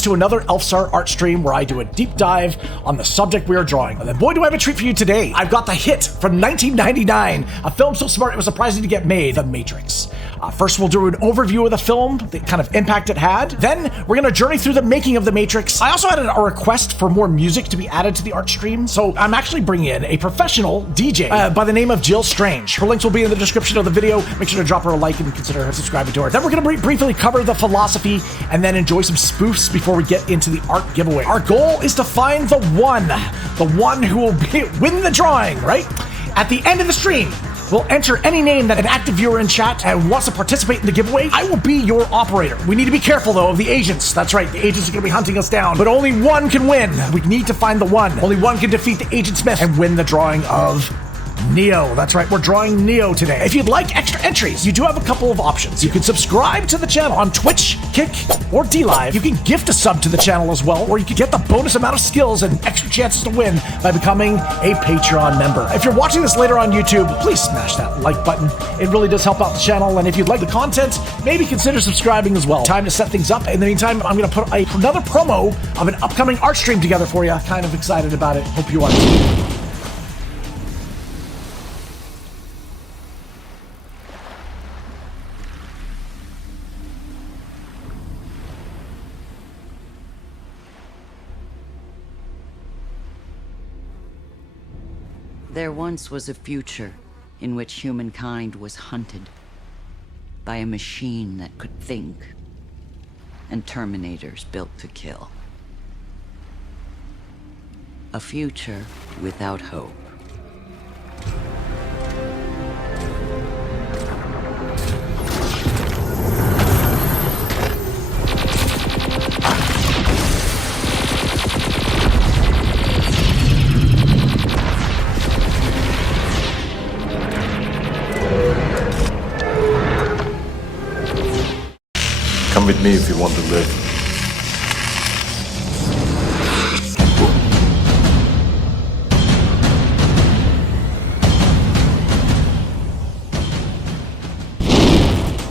returns to another Elfstar art stream where I do a deep dive on the subject we are drawing. And then boy, do I have a treat for you today. I've got the hit from 1999, a film so smart it was surprising to get made, The Matrix. First, we'll do an overview of the film, the kind of impact it had. Then, we're going to journey through the making of The Matrix. I also had a request for more music to be added to the art stream, so I'm actually bringing in a professional DJ by the name of Jill Strange. Her links will be in the description of the video. Make sure to drop her a like and consider subscribing to her. Then we're going to briefly cover the philosophy and then enjoy some spoofs before we get into the art giveaway. Our goal is to find the one who will win the drawing, right? At the end of the stream, we'll enter any name that an active viewer in chat wants to participate in the giveaway. I will be your operator. We need to be careful, though, of the agents. That's right, the agents are going to be hunting us down. But only one can win. We need to find the one. Only one can defeat the Agent Smith and win the drawing of Neo. That's right, we're drawing Neo today. If you'd like extra entries, you do have a couple of options. You can subscribe to the channel on Twitch, Kick, or DLive. You can gift a sub to the channel as well, or you can get the bonus amount of skills and extra chances to win by becoming a Patreon member. If you're watching this later on YouTube, please smash that like button. It really does help out the channel, and if you'd like the content, maybe consider subscribing as well. Time to set things up. In the meantime, I'm going to put another promo of an upcoming art stream together for you. Kind of excited about it. Hope you are too. There once was a future in which humankind was hunted by a machine that could think, and Terminators built to kill. A future without hope. Come with me if you want to live.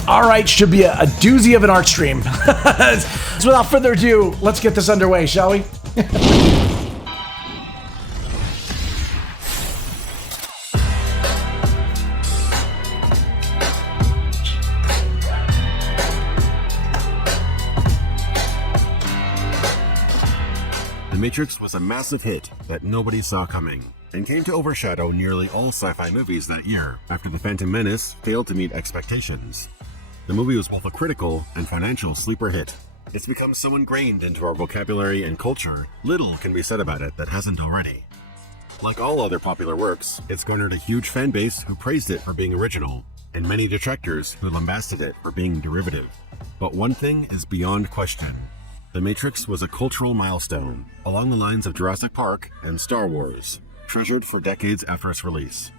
All right, should be a doozy of an art stream. So without further ado, let's get this underway, shall we? The Matrix was a massive hit that nobody saw coming, and came to overshadow nearly all sci-fi movies that year after The Phantom Menace failed to meet expectations. The movie was both a critical and financial sleeper hit. It's become so ingrained into our vocabulary and culture, little can be said about it that hasn't already. Like all other popular works, it's garnered a huge fan base who praised it for being original, and many detractors who lambasted it for being derivative. But one thing is beyond question. The Matrix was a cultural milestone, along the lines of Jurassic Park and Star Wars, treasured for decades after its release.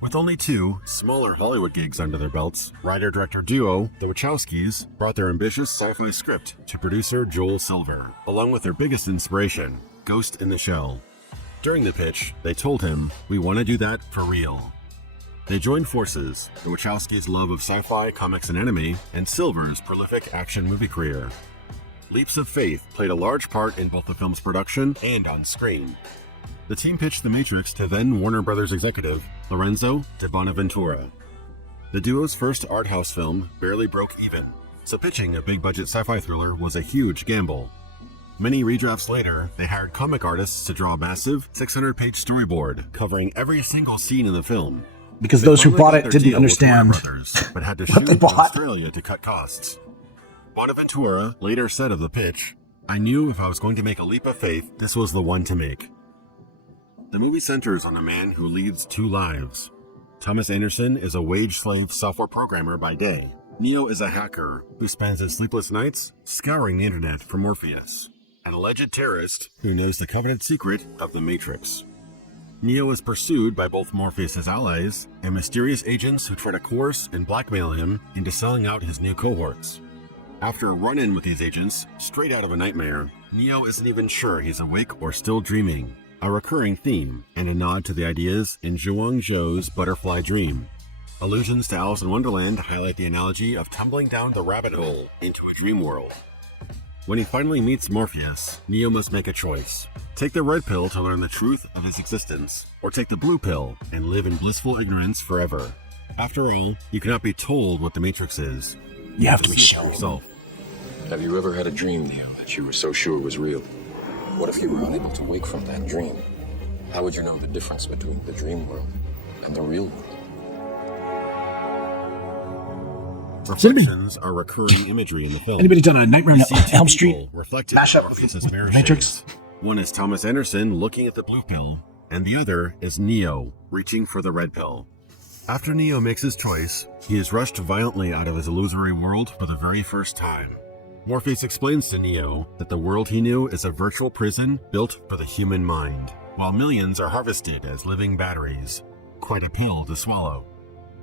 With only two smaller Hollywood gigs under their belts, writer-director duo, the Wachowskis, brought their ambitious sci-fi script to producer Joel Silver, along with their biggest inspiration, Ghost in the Shell. During the pitch, they told him, "We want to do that for real." They joined forces, the Wachowskis' love of sci-fi, comics, and anime, and Silver's prolific action movie career. Leaps of faith played a large part in both the film's production and on screen. The team pitched The Matrix to then Warner Brothers executive Lorenzo de Bonaventura. The duo's first art house film barely broke even, so pitching a big-budget sci-fi thriller was a huge gamble. Many redrafts later, they hired comic artists to draw a massive 600-page storyboard covering every single scene in the film. Because those who bought it didn't understand but had to what shoot they in bought. Australia to cut costs. Bonaventura later said of the pitch, "I knew if I was going to make a leap of faith, this was the one to make." The movie centers on a man who leads two lives. Thomas Anderson is a wage slave software programmer by day. Neo is a hacker who spends his sleepless nights scouring the internet for Morpheus, an alleged terrorist who knows the coveted secret of the Matrix. Neo is pursued by both Morpheus' allies and mysterious agents who try to coerce and blackmail him into selling out his new cohorts. After a run-in with these agents, straight out of a nightmare, Neo isn't even sure he's awake or still dreaming, a recurring theme and a nod to the ideas in Zhuang Zhou's Butterfly Dream. Allusions to Alice in Wonderland highlight the analogy of tumbling down the rabbit hole into a dream world. When he finally meets Morpheus, Neo must make a choice. Take the red pill to learn the truth of his existence, or take the blue pill and live in blissful ignorance forever. After all, you cannot be told what the Matrix is. You have to be See for shown. yourself. Have you ever had a dream, Neo, that you were so sure was real? What if you were unable to wake from that dream? How would you know the difference between the dream world and the real world? Reflections are recurring imagery in the film. Anybody done a Nightmare on You see two Elm Street people reflected mashup in with Morpheus's mirror Matrix? shades. One is Thomas Anderson looking at the blue pill, and the other is Neo reaching for the red pill. After Neo makes his choice, he is rushed violently out of his illusory world for the very first time. Morpheus explains to Neo that the world he knew is a virtual prison built for the human mind, while millions are harvested as living batteries. Quite a pill to swallow.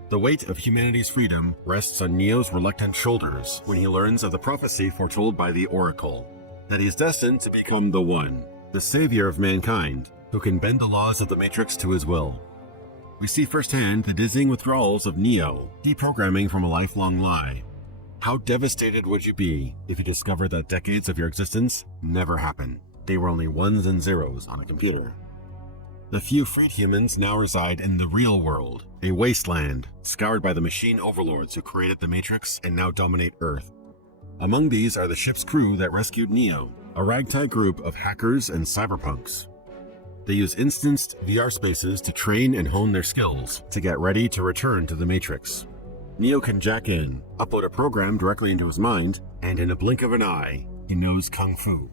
The weight of humanity's freedom rests on Neo's reluctant shoulders when he learns of the prophecy foretold by the Oracle, that he is destined to become the One, the savior of mankind, who can bend the laws of the Matrix to his will. We see firsthand the dizzying withdrawals of Neo, deprogramming from a lifelong lie. How devastated would you be if you discovered that decades of your existence never happened? They were only ones and zeros on a computer. The few freed humans now reside in the real world, a wasteland scoured by the machine overlords who created the Matrix and now dominate Earth. Among these are the ship's crew that rescued Neo, a ragtag group of hackers and cyberpunks. They use instanced VR spaces to train and hone their skills to get ready to return to the Matrix. Neo can jack in, upload a program directly into his mind, and in a blink of an eye, he knows Kung Fu.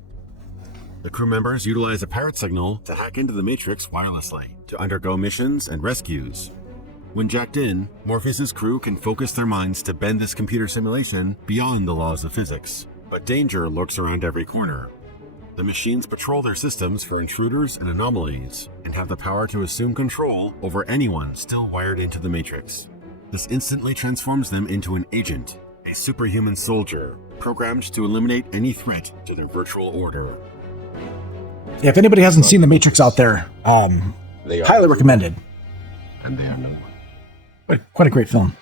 The crew members utilize a parrot signal to hack into the Matrix wirelessly to undergo missions and rescues. When jacked in, Morpheus's crew can focus their minds to bend this computer simulation beyond the laws of physics. But danger lurks around every corner. The machines patrol their systems for intruders and anomalies, and have the power to assume control over anyone still wired into the Matrix. This instantly transforms them into an agent, a superhuman soldier, programmed to eliminate any threat to their virtual order. Yeah, if anybody hasn't seen The Matrix out there, They are highly recommended. and they are no one. Quite a great film.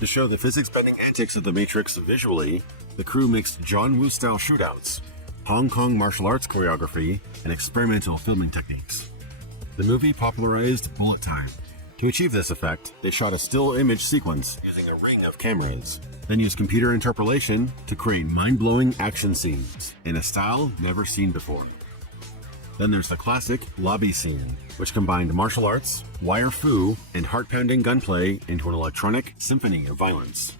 To show the physics-bending antics of the Matrix visually, the crew mixed John Woo-style shootouts, Hong Kong martial arts choreography, and experimental filming techniques. The movie popularized bullet time. To achieve this effect, they shot a still image sequence using a ring of cameras, then used computer interpolation to create mind-blowing action scenes in a style never seen before. Then there's the classic lobby scene, which combined martial arts, wire fu, and heart-pounding gunplay into an electronic symphony of violence.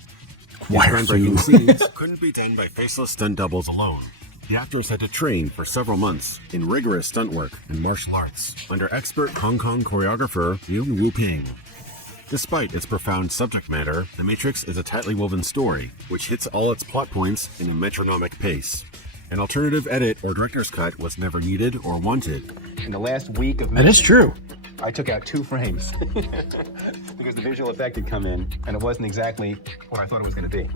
These Wire groundbreaking fu. scenes couldn't be done by faceless stunt doubles alone. The actors had to train for several months in rigorous stunt work and martial arts under expert Hong Kong choreographer Yuen Wu-ping. Despite its profound subject matter, The Matrix is a tightly woven story, which hits all its plot points in a metronomic pace. An alternative edit or director's cut was never needed or wanted. In the last week of That is true. I took out 2 frames because the visual effect had come in and it wasn't exactly what I thought it was going to be.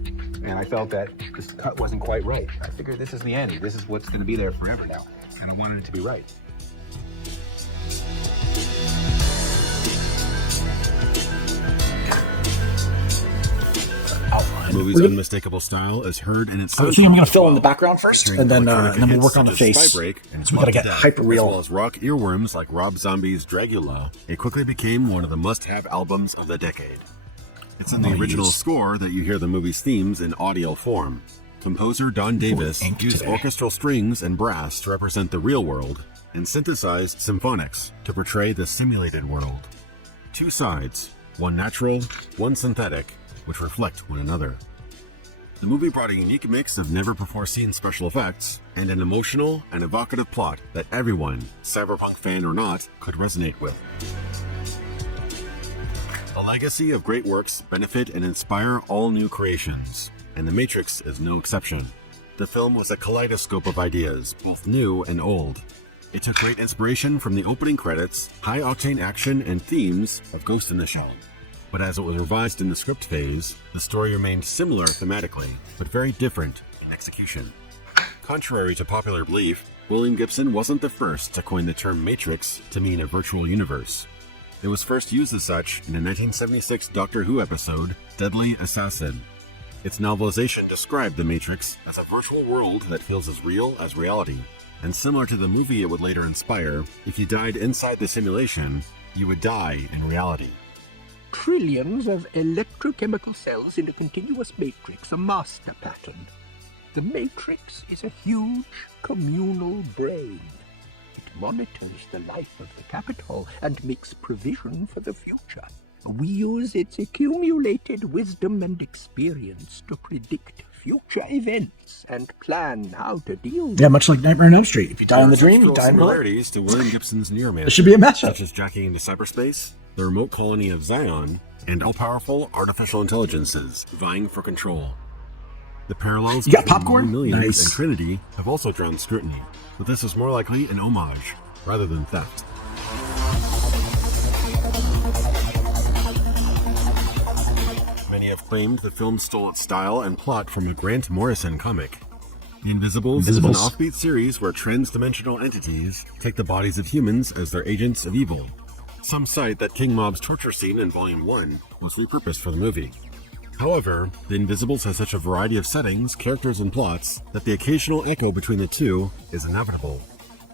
And I felt that this cut wasn't quite right. I figured this is the end. This is what's going to be there forever now. And I wanted it to be right. The movie's unmistakable style is heard in its I think I'm going to fill in the background first, and then we'll hits work on the such as face. Spybreak and So we gotta Smut get to Death, hyper real. As well as rock earworms like Rob Zombie's Dragula, it quickly became one of the must-have albums of the decade. It's in the original score that you hear the movie's themes in audio form. Composer Don Davis ink used today. orchestral strings and brass to represent the real world, and synthesized symphonics to portray the simulated world. 2 sides, one natural, one synthetic, which reflect one another. The movie brought a unique mix of never-before-seen special effects and an emotional and evocative plot that everyone, Cyberpunk fan or not, could resonate with. A legacy of great works benefit and inspire all new creations, and The Matrix is no exception. The film was a kaleidoscope of ideas, both new and old. It took great inspiration from the opening credits, high-octane action and themes of Ghost in the Shell. but as it was revised in the script phase, the story remained similar thematically, but very different in execution. Contrary to popular belief, William Gibson wasn't the first to coin the term Matrix to mean a virtual universe. It was first used as such in a 1976 Doctor Who episode, Deadly Assassin. Its novelization described the Matrix as a virtual world that feels as real as reality, and similar to the movie it would later inspire, if you died inside the simulation, you would die in reality. Trillions of electrochemical cells in a continuous matrix, a master pattern. The matrix is a huge communal brain. It monitors the life of the capital and makes provision for the future. We use its accumulated wisdom and experience to predict future events and plan how to deal with Yeah, much like Nightmare on Elm Street. If you die in the dream, you die in real life. Similarities to William Gibson's Near Man. It should be a mashup. Such as jacking into cyberspace, the remote colony of Zion, and all-powerful artificial intelligences vying for control. The parallels You got between popcorn? Millions Nice. and Trinity have also drawn scrutiny, but this is more likely an homage rather than theft. Many have claimed the film stole its style and plot from a Grant Morrison comic. The Invisibles is an offbeat series where trans-dimensional entities take the bodies of humans as their agents of evil. Some cite that King Mob's torture scene in Volume 1 was repurposed for the movie. However, The Invisibles has such a variety of settings, characters, and plots that the occasional echo between the two is inevitable.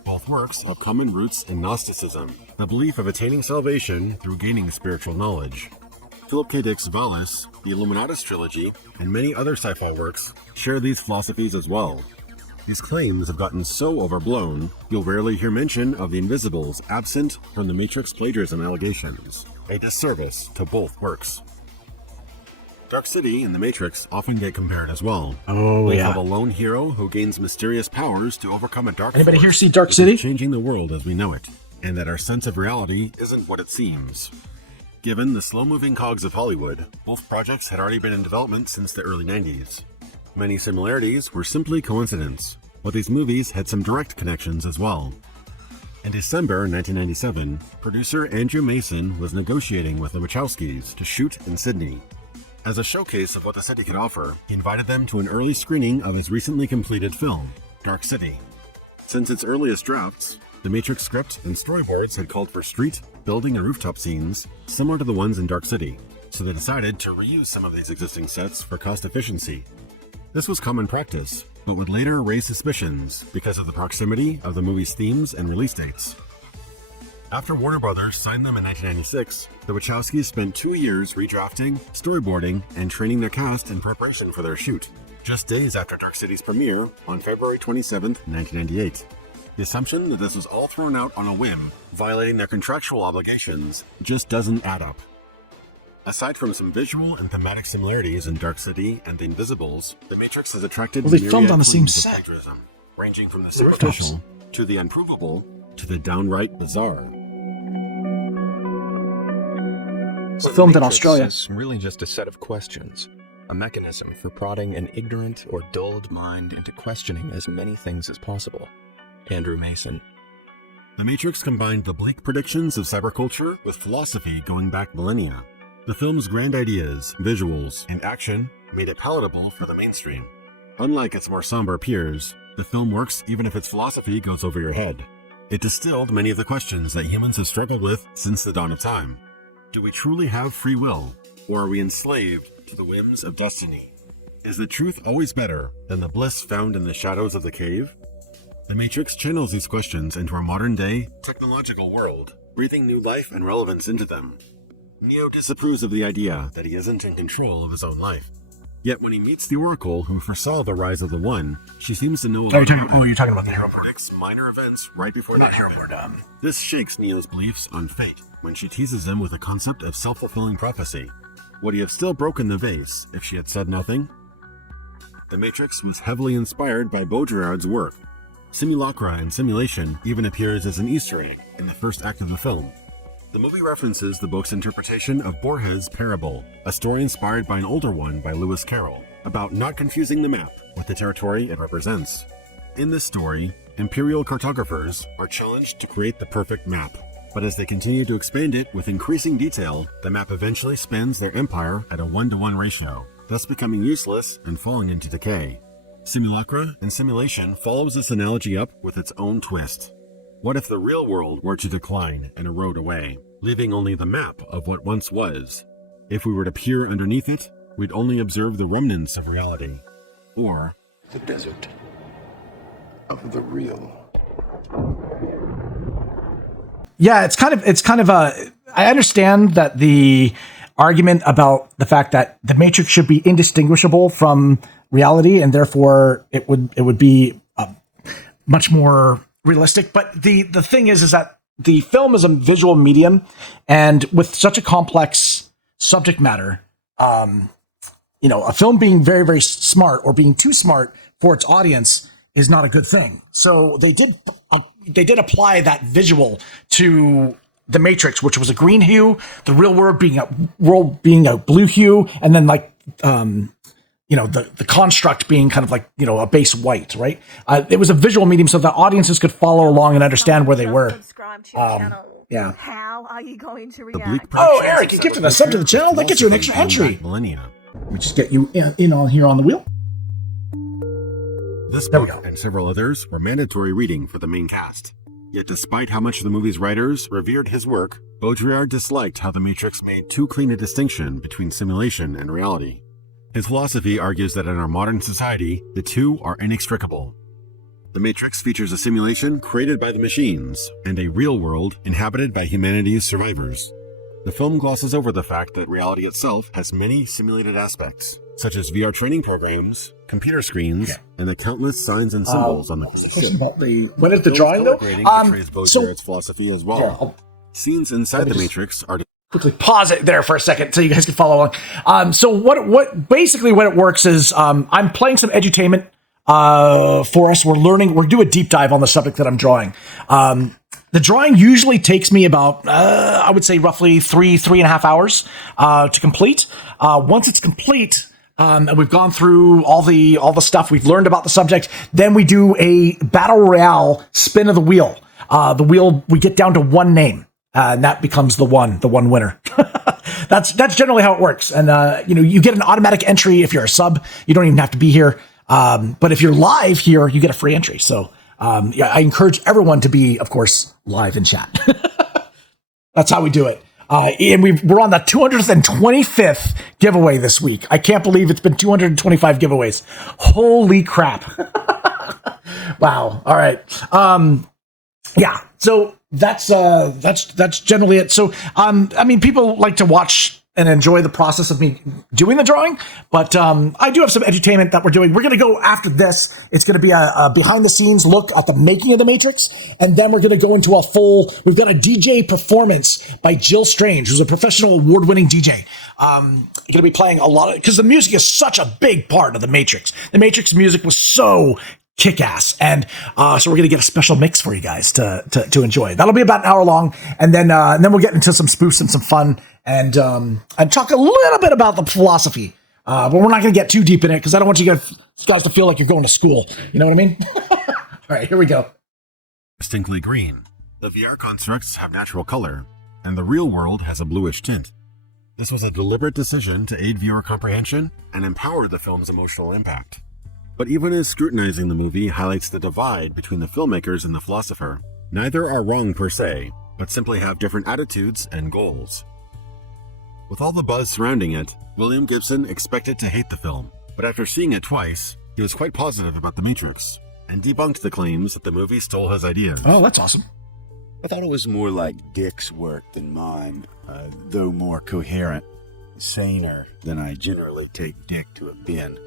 Both works have common roots in Gnosticism, the belief of attaining salvation through gaining spiritual knowledge. Philip K. Dick's Valis, the Illuminatus Trilogy, and many other sci-fi works share these philosophies as well. These claims have gotten so overblown, you'll rarely hear mention of The Invisibles absent from the Matrix plagiarism allegations, a disservice to both works. Dark City and The Matrix often get compared as well. Oh, We yeah. have a lone hero who gains mysterious powers to overcome a dark Anybody force here see Dark which City? is changing the world as we know it, and that our sense of reality isn't what it seems. Given the slow-moving cogs of Hollywood, both projects had already been in development since the early 90s. Many similarities were simply coincidence, but these movies had some direct connections as well. In December 1997, producer Andrew Mason was negotiating with the Wachowskis to shoot in Sydney. As a showcase of what the city could offer, he invited them to an early screening of his recently completed film, Dark City. Since its earliest drafts, the Matrix script and storyboards had called for street, building, and rooftop scenes similar to the ones in Dark City, so they decided to reuse some of these existing sets for cost efficiency. This was common practice, but would later raise suspicions because of the proximity of the movie's themes and release dates. After Warner Brothers signed them in 1996, the Wachowskis spent 2 years redrafting, storyboarding, and training their cast in preparation for their shoot, just days after Dark City's premiere on February 27, 1998. The assumption that this was all thrown out on a whim, violating their contractual obligations, just doesn't add up. Aside from some visual and thematic similarities in Dark City and The Invisibles, The Matrix has attracted Well, they myriad filmed on the same claims of set. plagiarism, ranging from the The rooftops. superficial to the unprovable to the downright bizarre. It's filmed in Australia. It's really just a set of questions, a mechanism for prodding an ignorant or dulled mind into questioning as many things as possible. Andrew Mason. The Matrix combined the bleak predictions of cyberculture with philosophy going back millennia. The film's grand ideas, visuals, and action made it palatable for the mainstream. Unlike its more somber peers, the film works even if its philosophy goes over your head. It distilled many of the questions that humans have struggled with since the dawn of time. Do we truly have free will, or are we enslaved to the whims of destiny? Is the truth always better than the bliss found in the shadows of the cave? The Matrix channels these questions into our modern-day, technological world, breathing new life and relevance into them. Neo disapproves of the idea that he isn't in control of his own life. Yet when he meets the Oracle who foresaw the rise of the One, she seems to know a lot You're talking about the hero board. predicts minor events right before they Not hero happen. board. This shakes Neo's beliefs on fate when she teases him with the concept of self-fulfilling prophecy. Would he have still broken the vase if she had said nothing? The Matrix was heavily inspired by Baudrillard's work. Simulacra and simulation even appears as an Easter egg in the first act of the film. The movie references the book's interpretation of Borges' Parable, a story inspired by an older one by Lewis Carroll, about not confusing the map with the territory it represents. In this story, imperial cartographers are challenged to create the perfect map. But as they continue to expand it with increasing detail, the map eventually spins their empire at a 1-to-1 ratio, thus becoming useless and falling into decay. Simulacra and simulation follows this analogy up with its own twist. What if the real world were to decline and erode away, leaving only the map of what once was? If we were to peer underneath it, we'd only observe the remnants of reality. Or The desert of the real. Yeah, it's kind of a. I understand that the argument about the fact that the Matrix should be indistinguishable from reality, and therefore it would be much more realistic. But the thing is that the film is a visual medium, and with such a complex subject matter, a film being very, very smart or being too smart for its audience is not a good thing. So they did apply that visual to the Matrix, which was a green hue, the real world being a blue hue, and then the construct being kind of like, a base white, right? It was a visual medium so that audiences could follow along and understand where they were. Subscribe to your channel. Yeah. How are you going to the react? Oh, Eric, you gifted a sub to the channel. That gets you an extra entry. Millennia. Let me just get you in on here on the wheel. This There we book go. and several others were mandatory reading for the main cast. Yet despite how much the movie's writers revered his work, Baudrillard disliked how The Matrix made too clean a distinction between simulation and reality. His philosophy argues that in our modern society, the two are inextricable. The Matrix features a simulation created by the machines and a real world inhabited by humanity's survivors. The film glosses over the fact that reality itself has many simulated aspects, such as VR training programs, computer screens, and the countless signs and symbols on the What is the drawing though? betrays Baudrillard's philosophy as well. Yeah, Scenes inside the Matrix are quickly pause it there for a second so you guys can follow along. So what basically what it works is I'm playing some edutainment for us. We're doing a deep dive on the subject that I'm drawing. The drawing usually takes me about I would say roughly 3.5 hours to complete. Once it's complete, and we've gone through all the stuff we've learned about the subject, then we do a battle royale spin of the wheel. The wheel, we get down to one name, and that becomes the one winner. That's generally how it works. And you get an automatic entry if you're a sub. You don't even have to be here. But if you're live here, you get a free entry. So I encourage everyone to be, of course, live in chat. That's how we do it. And we're on the 225th giveaway this week. I can't believe it's been 225 giveaways. Holy crap. Wow. All right. Yeah. So that's generally it. So, people like to watch and enjoy the process of me doing the drawing, but I do have some edutainment that we're doing. We're going to go after this. It's going to be a behind the scenes look at the making of the Matrix. And then we're going to go into we've got a DJ performance by Jill Strange, who's a professional award-winning DJ. Going to be playing a lot because the music is such a big part of the Matrix. The Matrix music was so kick-ass, and so we're gonna get a special mix for you guys to enjoy. That'll be about an hour long, and then we'll get into some spoofs and some fun, and talk a little bit about the philosophy. But we're not gonna get too deep in it because I don't want you guys to feel like you're going to school. You know what I mean? All right, here we go. distinctly green. The VR constructs have natural color, and the real world has a bluish tint. This was a deliberate decision to aid viewer comprehension and empower the film's emotional impact. But even as scrutinizing the movie highlights the divide between the filmmakers and the philosopher, neither are wrong per se, but simply have different attitudes and goals. With all the buzz surrounding it, William Gibson expected to hate the film, but after seeing it twice, he was quite positive about The Matrix, and debunked the claims that the movie stole his ideas. Oh, that's awesome. I thought it was more like Dick's work than mine, though more coherent, saner than I generally take Dick to have been.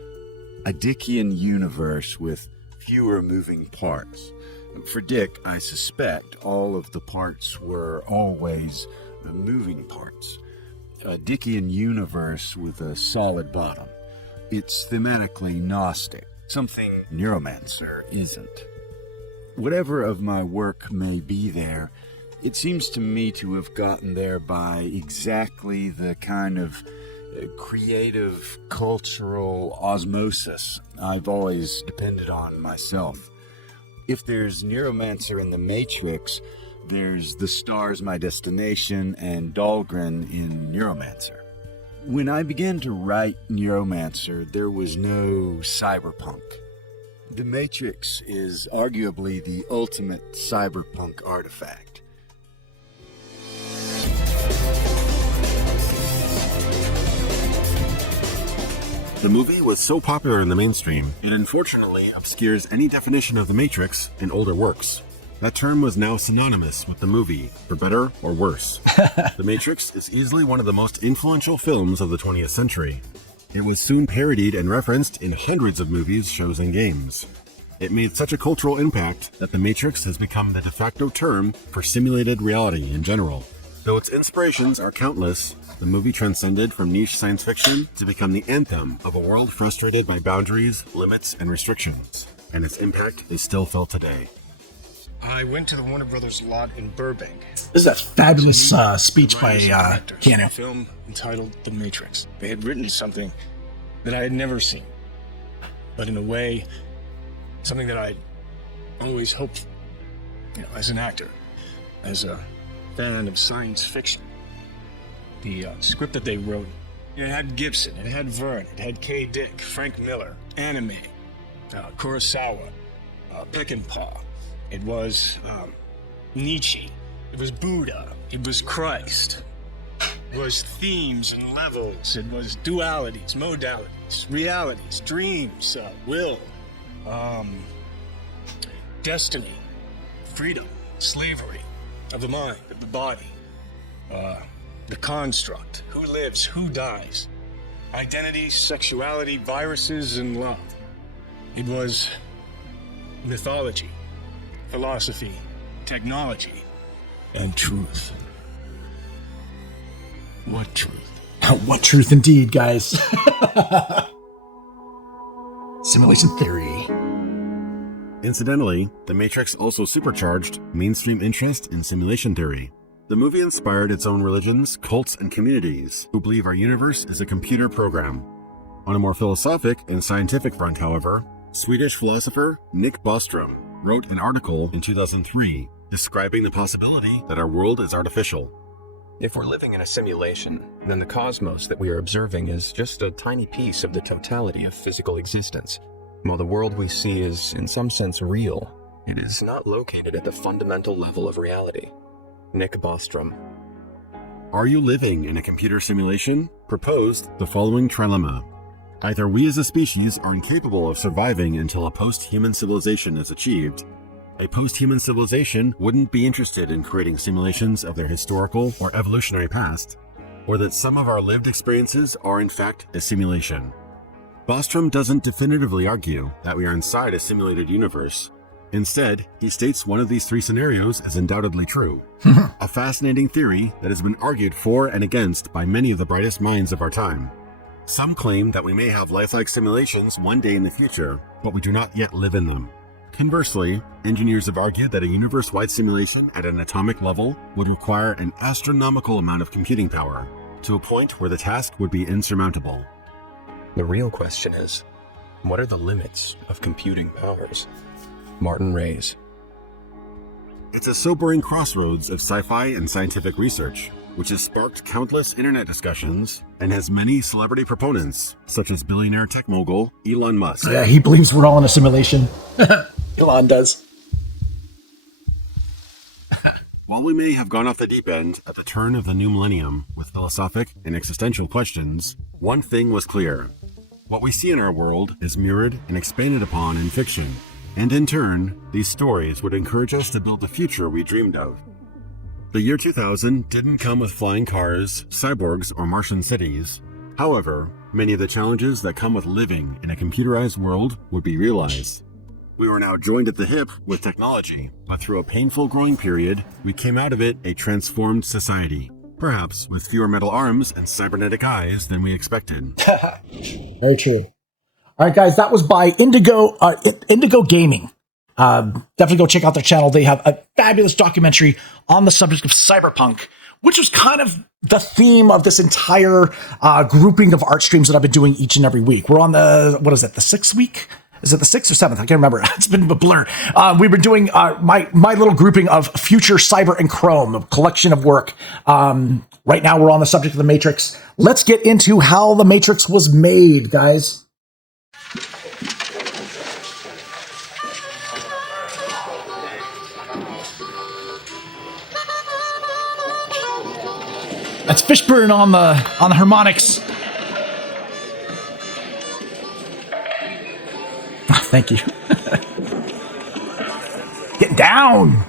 A Dickian universe with fewer moving parts. For Dick, I suspect all of the parts were always moving parts. A Dickian universe with a solid bottom. It's thematically Gnostic, something Neuromancer isn't. Whatever of my work may be there, it seems to me to have gotten there by exactly the kind of creative, cultural osmosis I've always depended on myself. If there's Neuromancer in The Matrix, There's The Star's My Destination and Dahlgren in Neuromancer. When I began to write Neuromancer, there was no cyberpunk. The Matrix is arguably the ultimate cyberpunk artifact. The movie was so popular in the mainstream, it unfortunately obscures any definition of the Matrix in older works. That term was now synonymous with the movie, for better or worse. The Matrix is easily one of the most influential films of the 20th century. It was soon parodied and referenced in hundreds of movies, shows, and games. It made such a cultural impact that the Matrix has become the de facto term for simulated reality in general. Though its inspirations are countless, the movie transcended from niche science fiction to become the anthem of a world frustrated by boundaries, limits, and restrictions, and its impact is still felt today. I went to the Warner Brothers lot in Burbank. This is a fabulous speech by Keanu. A film entitled The Matrix. They had written something that I had never seen, but in a way, something that I always hoped for, as an actor, as a fan of science fiction. The script that they wrote, it had Gibson, it had Verne, it had K. Dick, Frank Miller, anime, Kurosawa, Peckinpah. It was Nietzsche. It was Buddha. It was Christ. It was themes and levels. It was dualities, modalities, realities, dreams, will, destiny, freedom, slavery of the mind, of the body, the construct, who lives, who dies, identity, sexuality, viruses, and love. It was mythology, philosophy, technology, and truth. What truth? What truth indeed, guys. Simulation theory. Incidentally, The Matrix also supercharged mainstream interest in simulation theory. The movie inspired its own religions, cults, and communities who believe our universe is a computer program. On a more philosophic and scientific front, however, Swedish philosopher Nick Bostrom wrote an article in 2003 describing the possibility that our world is artificial. If we're living in a simulation, then the cosmos that we are observing is just a tiny piece of the totality of physical existence. While the world we see is, in some sense, real, it is not located at the fundamental level of reality. Nick Bostrom. Are you living in a computer simulation? Proposed the following trilemma. Either we as a species are incapable of surviving until a post-human civilization is achieved. A post-human civilization wouldn't be interested in creating simulations of their historical or evolutionary past, or that some of our lived experiences are in fact a simulation. Bostrom doesn't definitively argue that we are inside a simulated universe. Instead, he states one of these three scenarios is undoubtedly true. A fascinating theory that has been argued for and against by many of the brightest minds of our time. Some claim that we may have lifelike simulations one day in the future, but we do not yet live in them. Conversely, engineers have argued that a universe-wide simulation at an atomic level would require an astronomical amount of computing power, to a point where the task would be insurmountable. The real question is, what are the limits of computing powers? Martin Reyes. It's a sobering crossroads of sci-fi and scientific research, which has sparked countless internet discussions and has many celebrity proponents, such as billionaire tech mogul Elon Musk. Yeah, he believes we're all in a simulation. Elon does. While we may have gone off the deep end at the turn of the new millennium with philosophic and existential questions, one thing was clear. What we see in our world is mirrored and expanded upon in fiction. And in turn, these stories would encourage us to build the future we dreamed of. The year 2000 didn't come with flying cars, cyborgs, or Martian cities. However, many of the challenges that come with living in a computerized world would be realized. We were now joined at the hip with technology, but through a painful growing period, we came out of it a transformed society, perhaps with fewer metal arms and cybernetic eyes than we expected. Very true. All right, guys, that was by Indigo Gaming. Definitely go check out their channel. They have a fabulous documentary on the subject of cyberpunk, which was kind of the theme of this entire grouping of art streams that I've been doing each and every week. We're on the 6th week, Is it the 6th or 7th? I can't remember. It's been a blur. We've been doing my little grouping of Future, Cyber, and Chrome, a collection of work. Right now, we're on the subject of the Matrix. Let's get into how the Matrix was made, guys. That's Fishburne on the harmonics. Thank you. Get down.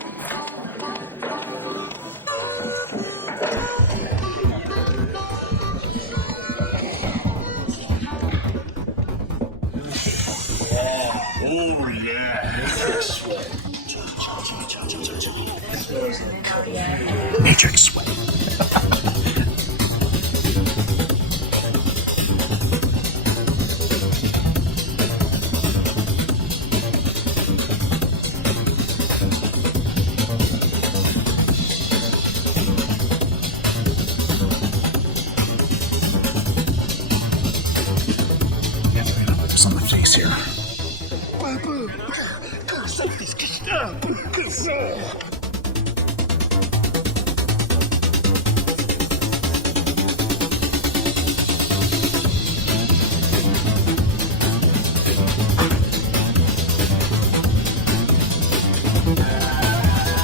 Matrix sweat. On the face here.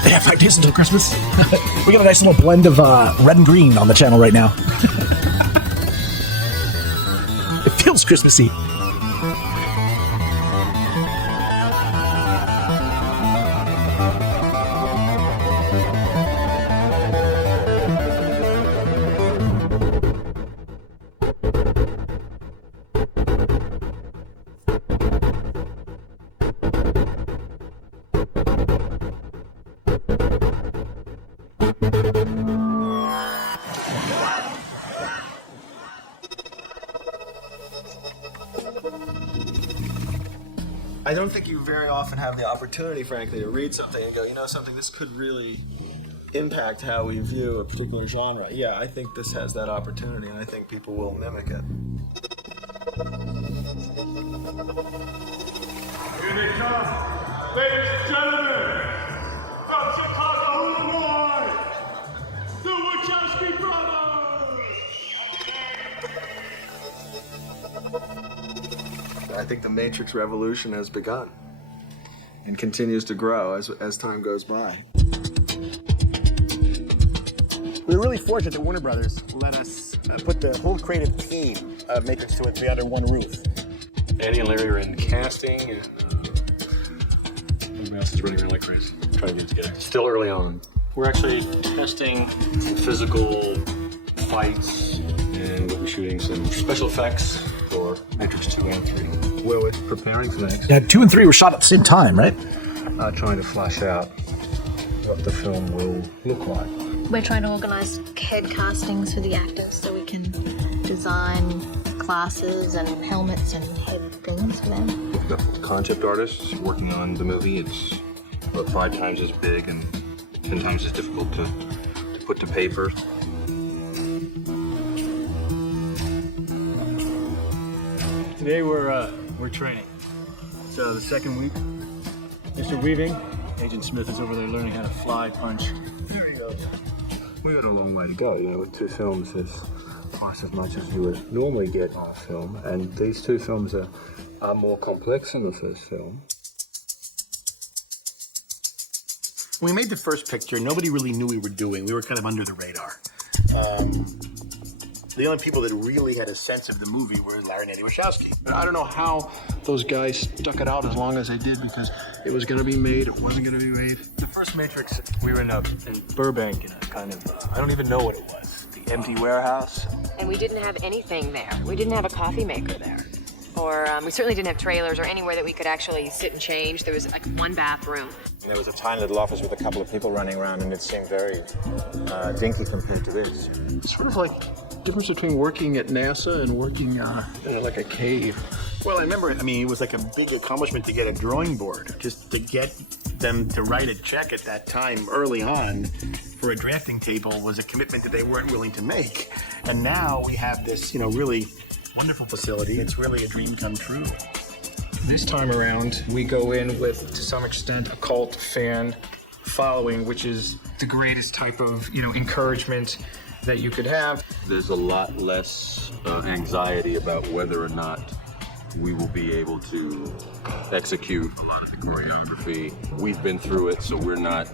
Yeah, 5 days until Christmas. We got a nice little blend of red and green on the channel right now. It feels Christmassy. I don't think you very often have the opportunity, frankly, to read something and go, you know something, this could really impact how we view a particular genre. Yeah, I think this has that opportunity, and I think people will mimic it. Here they come, ladies and gentlemen, from Chicago, Illinois, the Wachowski brothers! I think the Matrix revolution has begun and continues to grow as time goes by. We were really fortunate that Warner Brothers let us put the whole creative team of Matrix 2 and 3 under one roof. Andy and Larry are in casting, and everybody else is running around like crazy, trying to get it together. Still early on. We're actually testing some physical fights, and we'll be shooting some special effects for Matrix 2 and 3. We're preparing for that. Yeah, 2 and 3 were shot at the same time, right? Trying to flesh out what the film will look like. We're trying to organize head castings for the actors so we can design classes and helmets and head things for them. We've got concept artists working on the movie. It's about 5 times as big and 10 times as difficult to put to paper. Today we're training. So the second week, Mr. Weaving, Agent Smith is over there learning how to fly, punch. We got a long way to go. You know, with 2 films, there's twice as much as you would normally get on a film, and these 2 films are more complex than the first film. When we made the first picture, nobody really knew we were doing. We were kind of under the radar. The only people that really had a sense of the movie were Larry and Eddie Wachowski. I don't know how those guys stuck it out as long as they did, because it was going to be made, it wasn't going to be made. The first Matrix, we were in Burbank in a kind of, I don't even know what it was, the empty warehouse. And we didn't have anything there. We didn't have a coffee maker there. Or we certainly didn't have trailers or anywhere that we could actually sit and change. There was like 1 bathroom. There was a tiny little office with a couple of people running around, and it seemed very dinky compared to this. It's sort of like the difference between working at NASA and working in like a cave. Well, I remember, it was like a big accomplishment to get a drawing board, just to get them to write a check at that time early on for a drafting table was a commitment that they weren't willing to make. And now we have this, really wonderful facility. It's really a dream come true. This time around, we go in with, to some extent, a cult fan following, which is the greatest type of, encouragement that you could have. There's a lot less anxiety about whether or not we will be able to execute choreography. We've been through it, so we're not,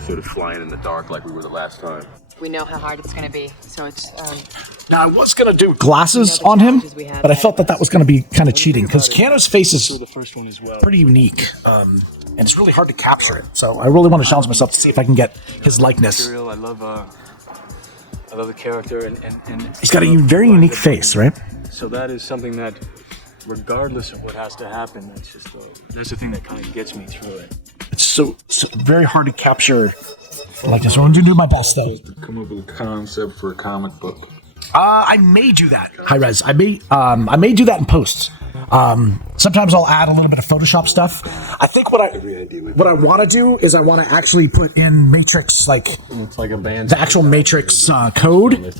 sort of flying in the dark like we were the last time. We know how hard it's going to be, so it's... Now, I was going to do glasses on him, but I felt that was going to be kind of cheating, because Keanu's face is pretty unique, and it's really hard to capture it. So I really want to challenge myself to see if I can get his likeness. I love the character, and He's got a very unique face, right? So that is something that, regardless of what has to happen, that's the thing that kind of gets me through it. It's so very hard to capture likeness. I'm going to do my best, though. Come up with a concept for a comic book. I may do that. Hi, Rez. I may do that in post. Sometimes I'll add a little bit of Photoshop stuff. I think what I want to do is I want to actually put in Matrix, it's like a band. The actual Matrix code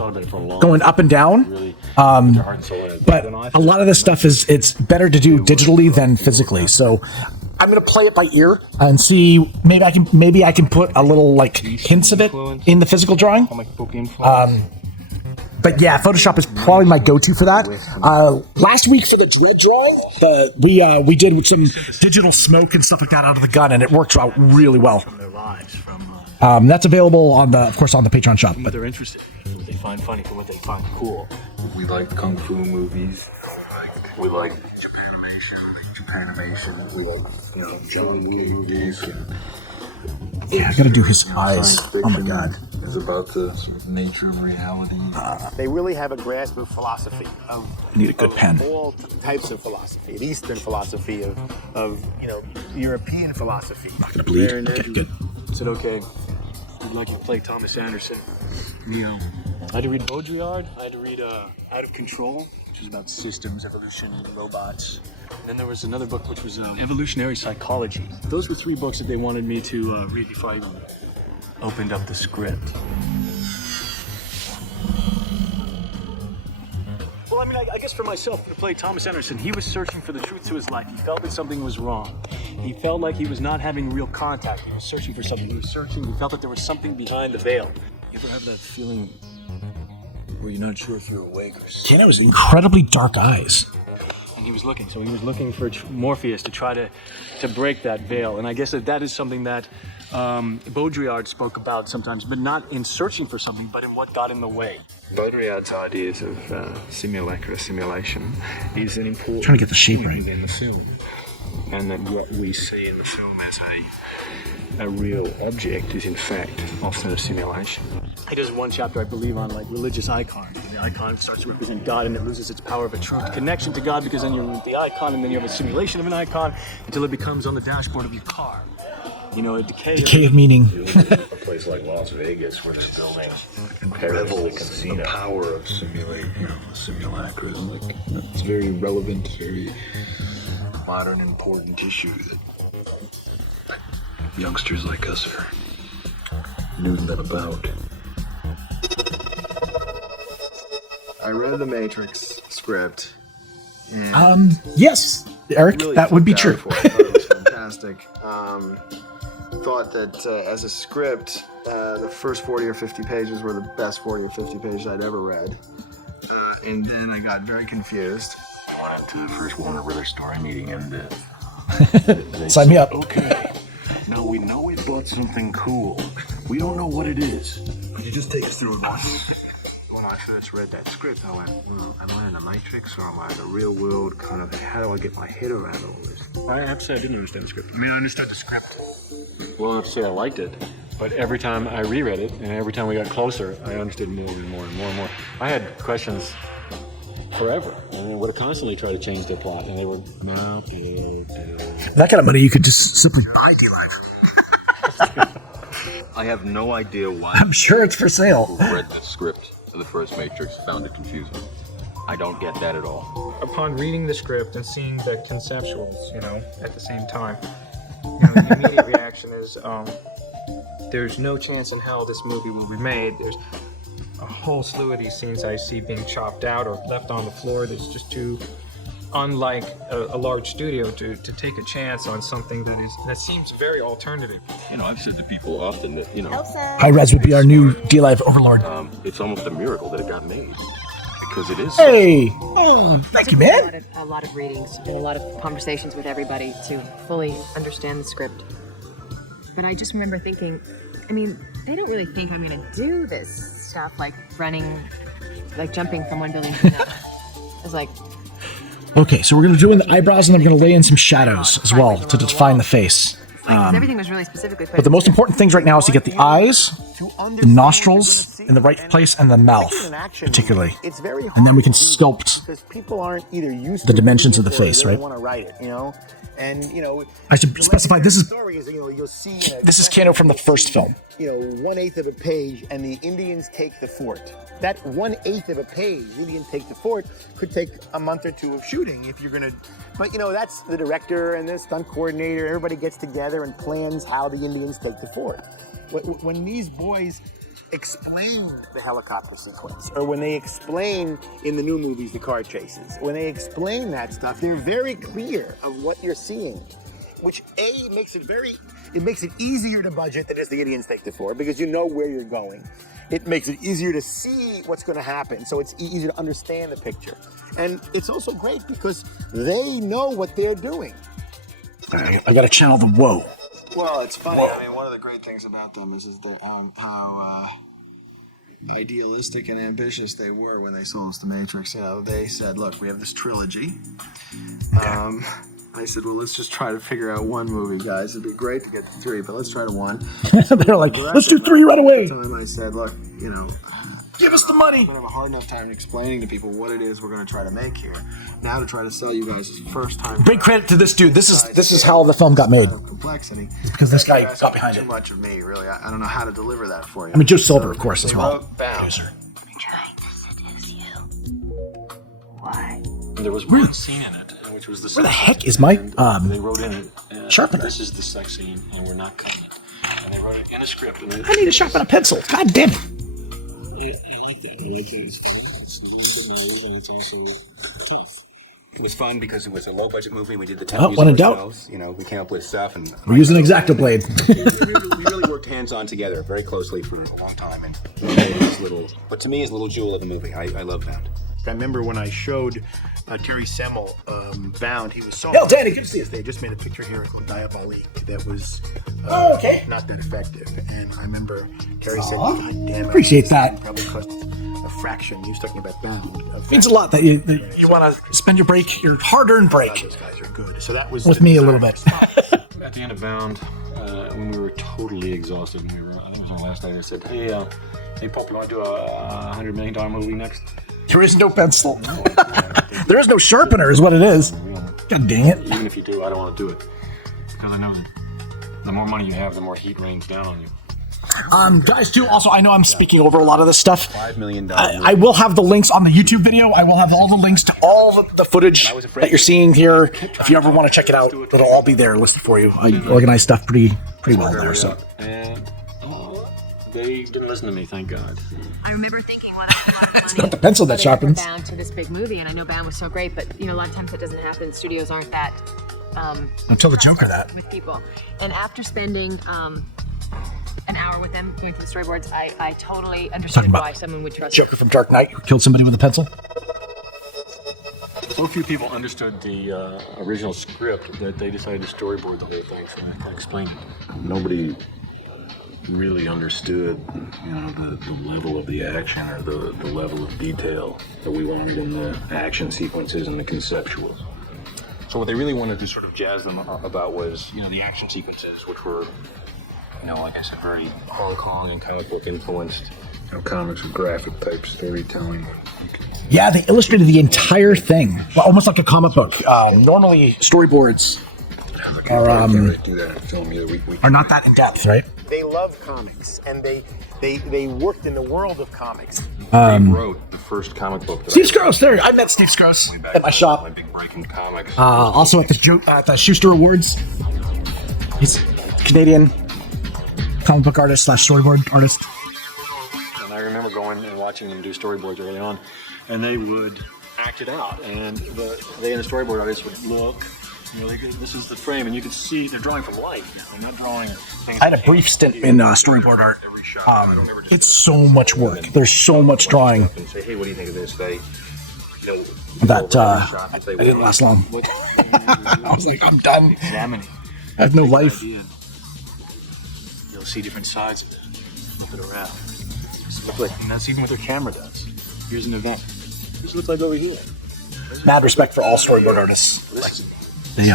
going up and down. But a lot of this stuff it's better to do digitally than physically. So I'm gonna play it by ear and see. Maybe I can put a little hints of it in the physical drawing. But yeah, Photoshop is probably my go-to for that. Last week for the Dread drawing, we did some digital smoke and stuff like that out of the gun, and it worked out really well. That's available of course, on the Patreon shop. What they're interested in, what they find funny, from what they find cool. We like kung fu movies. We like Japanimation. We like John Woo movies. Yeah, I gotta do his eyes. Oh my god. It's about the sort of nature of reality. They really have a grasp of philosophy. I need a good pen. All types of philosophy. Of Eastern philosophy, of European philosophy. I'm not gonna bleed. Okay, good. I said, okay, I'd like you to play Thomas Anderson, Neo. I had to read Baudrillard. I had to read Out of Control, which is about systems, evolution, robots. And then there was another book which was Evolutionary Psychology. Those were 3 books that they wanted me to read before I even opened up the script. Well, I mean, I guess for myself, to play Thomas Anderson, he was searching for the truth to his life. He felt that something was wrong. He felt like he was not having real contact. He was searching for something. He was searching. He felt that there was something behind the veil. You ever have that feeling where you're not sure if you're awake or asleep? Keanu has incredibly dark eyes. And he was looking for Morpheus to try to break that veil. And I guess that is something that Baudrillard spoke about sometimes, but not in searching for something, but in what got in the way. Baudrillard's ideas of simulation is an important trying to get the shape right in the film, and that what we see in the film as a real object is in fact often a simulation. He does one chapter, I believe, on religious icons. And the icon starts to represent God, and it loses its power of a true connection to God, because then you're with the icon, and then you have a simulation of an icon until it becomes on the dashboard of your car. A decay of meaning. A place like Las Vegas where they're building levels, the power of simulacra. It's very relevant, very modern, important issue that youngsters like us are noodling about. I read the Matrix script. And yes, Eric, really that would be true. I thought it was fantastic. Thought that as a script, the first 40 or 50 pages were the best 40 or 50 pages I'd ever read. And then I got very confused. I went to the first Warner Brothers story meeting, and sign me up. Okay, now we know we bought something cool. We don't know what it is. Could you just take us through it once? When I first read that script, I went, am I in the Matrix, or am I in the real world? Kind of, how do I get my head around all this? I have to say I didn't understand the script. I mean, I understood the script. Well, I have to say I liked it. But every time I reread it, and every time we got closer, I understood more and more and more and more. I had questions forever, and they would have constantly tried to change the plot, and they would, no. That kind of money, you could just simply buy D-Live. I have no idea why. I'm sure it's for sale. Who read the script of the first Matrix found it confusing. I don't get that at all. Upon reading the script and seeing the conceptuals, at the same time, the immediate reaction is, there's no chance in hell this movie will be made. There's a whole slew of these scenes I see being chopped out or left on the floor that's just too unlike a large studio to take a chance on something that seems very alternative. You know, I've said to people often that, you know, Hi-Res will be our new D-Live overlord. it's almost a miracle that it got made. Because it is. Hey! Thank you, man. A lot of readings and a lot of conversations with everybody to fully understand the script. But I just remember thinking, I mean, they don't really think I'm gonna do this stuff like running, like jumping from one building to another. It's like, Okay, so we're going to do in the eyebrows, and then we're going to lay in some shadows as well to define the face. everything was really specifically put But the most important things right now is to get the eyes, the nostrils in the right place, and the mouth, particularly. And then we can sculpt the dimensions of the face, right? And I should specify this is Keanu from the first film. 1/8 of a page, and the Indians take the fort. That 1/8 of a page, Indians take the fort, could take a month or two of shooting if you're gonna. But that's the director and the stunt coordinator. Everybody gets together and plans how the Indians take the fort. When these boys explain the helicopter sequence, or when they explain in the new movies the car chases, when they explain that stuff, they're very clear of what you're seeing, which makes it easier to budget than as the Indians take the fort, because you know where you're going. It makes it easier to see what's going to happen, so it's easier to understand the picture. And it's also great because they know what they're doing. I got to channel the whoa. Well, it's funny. I mean, one of the great things about them is how idealistic and ambitious they were when they sold us The Matrix. They said, look, we have this trilogy. I said, well, let's just try to figure out one movie, guys. It'd be great to get to 3, but let's try to 1. They're like, let's do 3 right away. I said, look, give us the money. I'm going to have a hard enough time explaining to people what it is we're going to try to make here. Now to try to sell you guys is the first time. Big credit to this dude. This is how the film got made. Complexity. It's because this guy got behind Too it. much of me, really. I don't know how to deliver that for you. I mean, Joe Silver, of course, as well. Producer. Why? There was one scene in it, which was the. Where the heck is my They wrote in it. Sharpener? This is the sex scene, and we're not cutting it. And they wrote it in a script. And I need to sharpen a pencil. God damn it. I like that. I like that. It's tough. It was fun because it was a low-budget movie. We did the Oh, when in doubt. ourselves. We came up with stuff, and We're using an X-Acto blade. we really worked hands-on together, very closely for a long time. And this but to me, is a little jewel of the movie. I love Bound. I remember when I showed Terry Semmel Bound, he was so. Yo, Danny, good to see you. They just made a picture here called Diabolique that was okay. not that effective, and I remember Terry said, "God damn it, Appreciate that. Probably cost a fraction." He was talking about Bound. Means a lot that you want to spend your break, your hard-earned break. Those guys are good. So that was With me a little bit. At the end of Bound, when we were totally exhausted, I think it was our last night, I said, hey, Pulp, you want to do a $100 million movie next? There is no pencil. There is no sharpener, is what it is. God dang it. Even if you do, I don't want to do it. Because I know that the more money you have, the more heat rains down on you. Guys, too, also, I know I'm speaking over a lot of this stuff. $5 million. I will have the links on the YouTube video. I will have all the links to all the footage that you're seeing here. If you ever want to check it out, it'll all be there listed for you. I organize stuff pretty well there. So. And they didn't listen to me, thank God. I remember thinking, well, that's It's not the pencil that sharpens. Bound to this big movie, and I know Bound was so great, but a lot of times that doesn't happen. Studios aren't that. Until the Joker that. With people, and after spending an hour with them going through the storyboards, I totally understood why someone would trust Joker from Dark Knight who killed somebody with a pencil. So few people understood the original script that they decided to storyboard the whole thing, so I explained it. Nobody really understood, the level of the action or the level of detail that we wanted in the action sequences and the conceptuals. So what they really wanted to sort of jazz them about was, the action sequences, which were, like I said, very Hong Kong and comic book influenced, comics and graphic type storytelling. Yeah, they illustrated the entire thing, well, almost like a comic book. Normally, storyboards are not that in depth, right? They love comics, and they worked in the world of comics. They wrote the first comic book. Steve Scrooge, there. I met Steve Scrooge at my shop. My big break in comics. Also at the Schuster Awards. He's a Canadian comic book artist / storyboard artist. And I remember going and watching them do storyboards early on, and they would acted out, and they and the storyboard artists would look. This is the frame, and you could see they're drawing from life now. They're not drawing things. I had a brief stint in storyboard art. It's so much work. There's so much drawing. And say, hey, what do you think of this? They, That I didn't last long. I was like, I'm done. Examining. I have no life. You'll see different sides of it. Flip it around. Just look like, and that's even what their camera does. Here's an event. This looks like over here. Mad respect for all storyboard artists. Like, they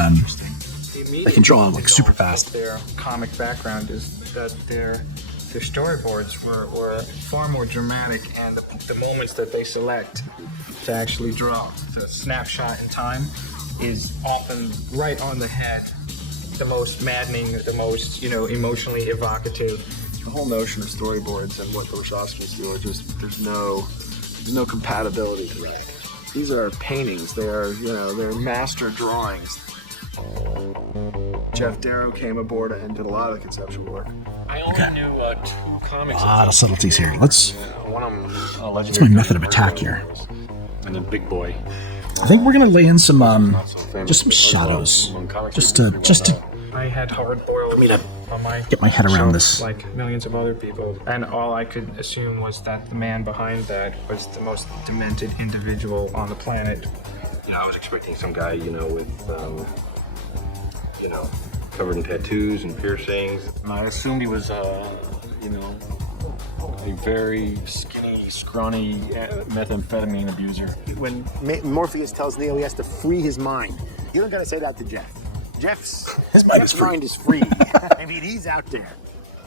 can draw like super fast. Their comic background is that their storyboards were far more dramatic, and the moments that they select to actually draw, the snapshot in time, is often right on the head. The most maddening, the most emotionally evocative. The whole notion of storyboards and what Wachowskis do are just there's no compatibility to that. These are paintings. They are they're master drawings. Jeff Darrow came aboard and did a lot of the conceptual work. I only knew 2 comics. A lot of subtleties here. What's my method of attack here? And then Big Boy. I think we're gonna lay in some just some shadows, just to I had hard-boiled for me to get my head around this. Like millions of other people, and all I could assume was that the man behind that was the most demented individual on the planet. I was expecting some guy, with, covered in tattoos and piercings. And I assumed he was, a very skinny, scrawny methamphetamine abuser. When Morpheus tells Neo he has to free his mind, you don't gotta say that to Jeff. His mind is free. I mean, he's out there.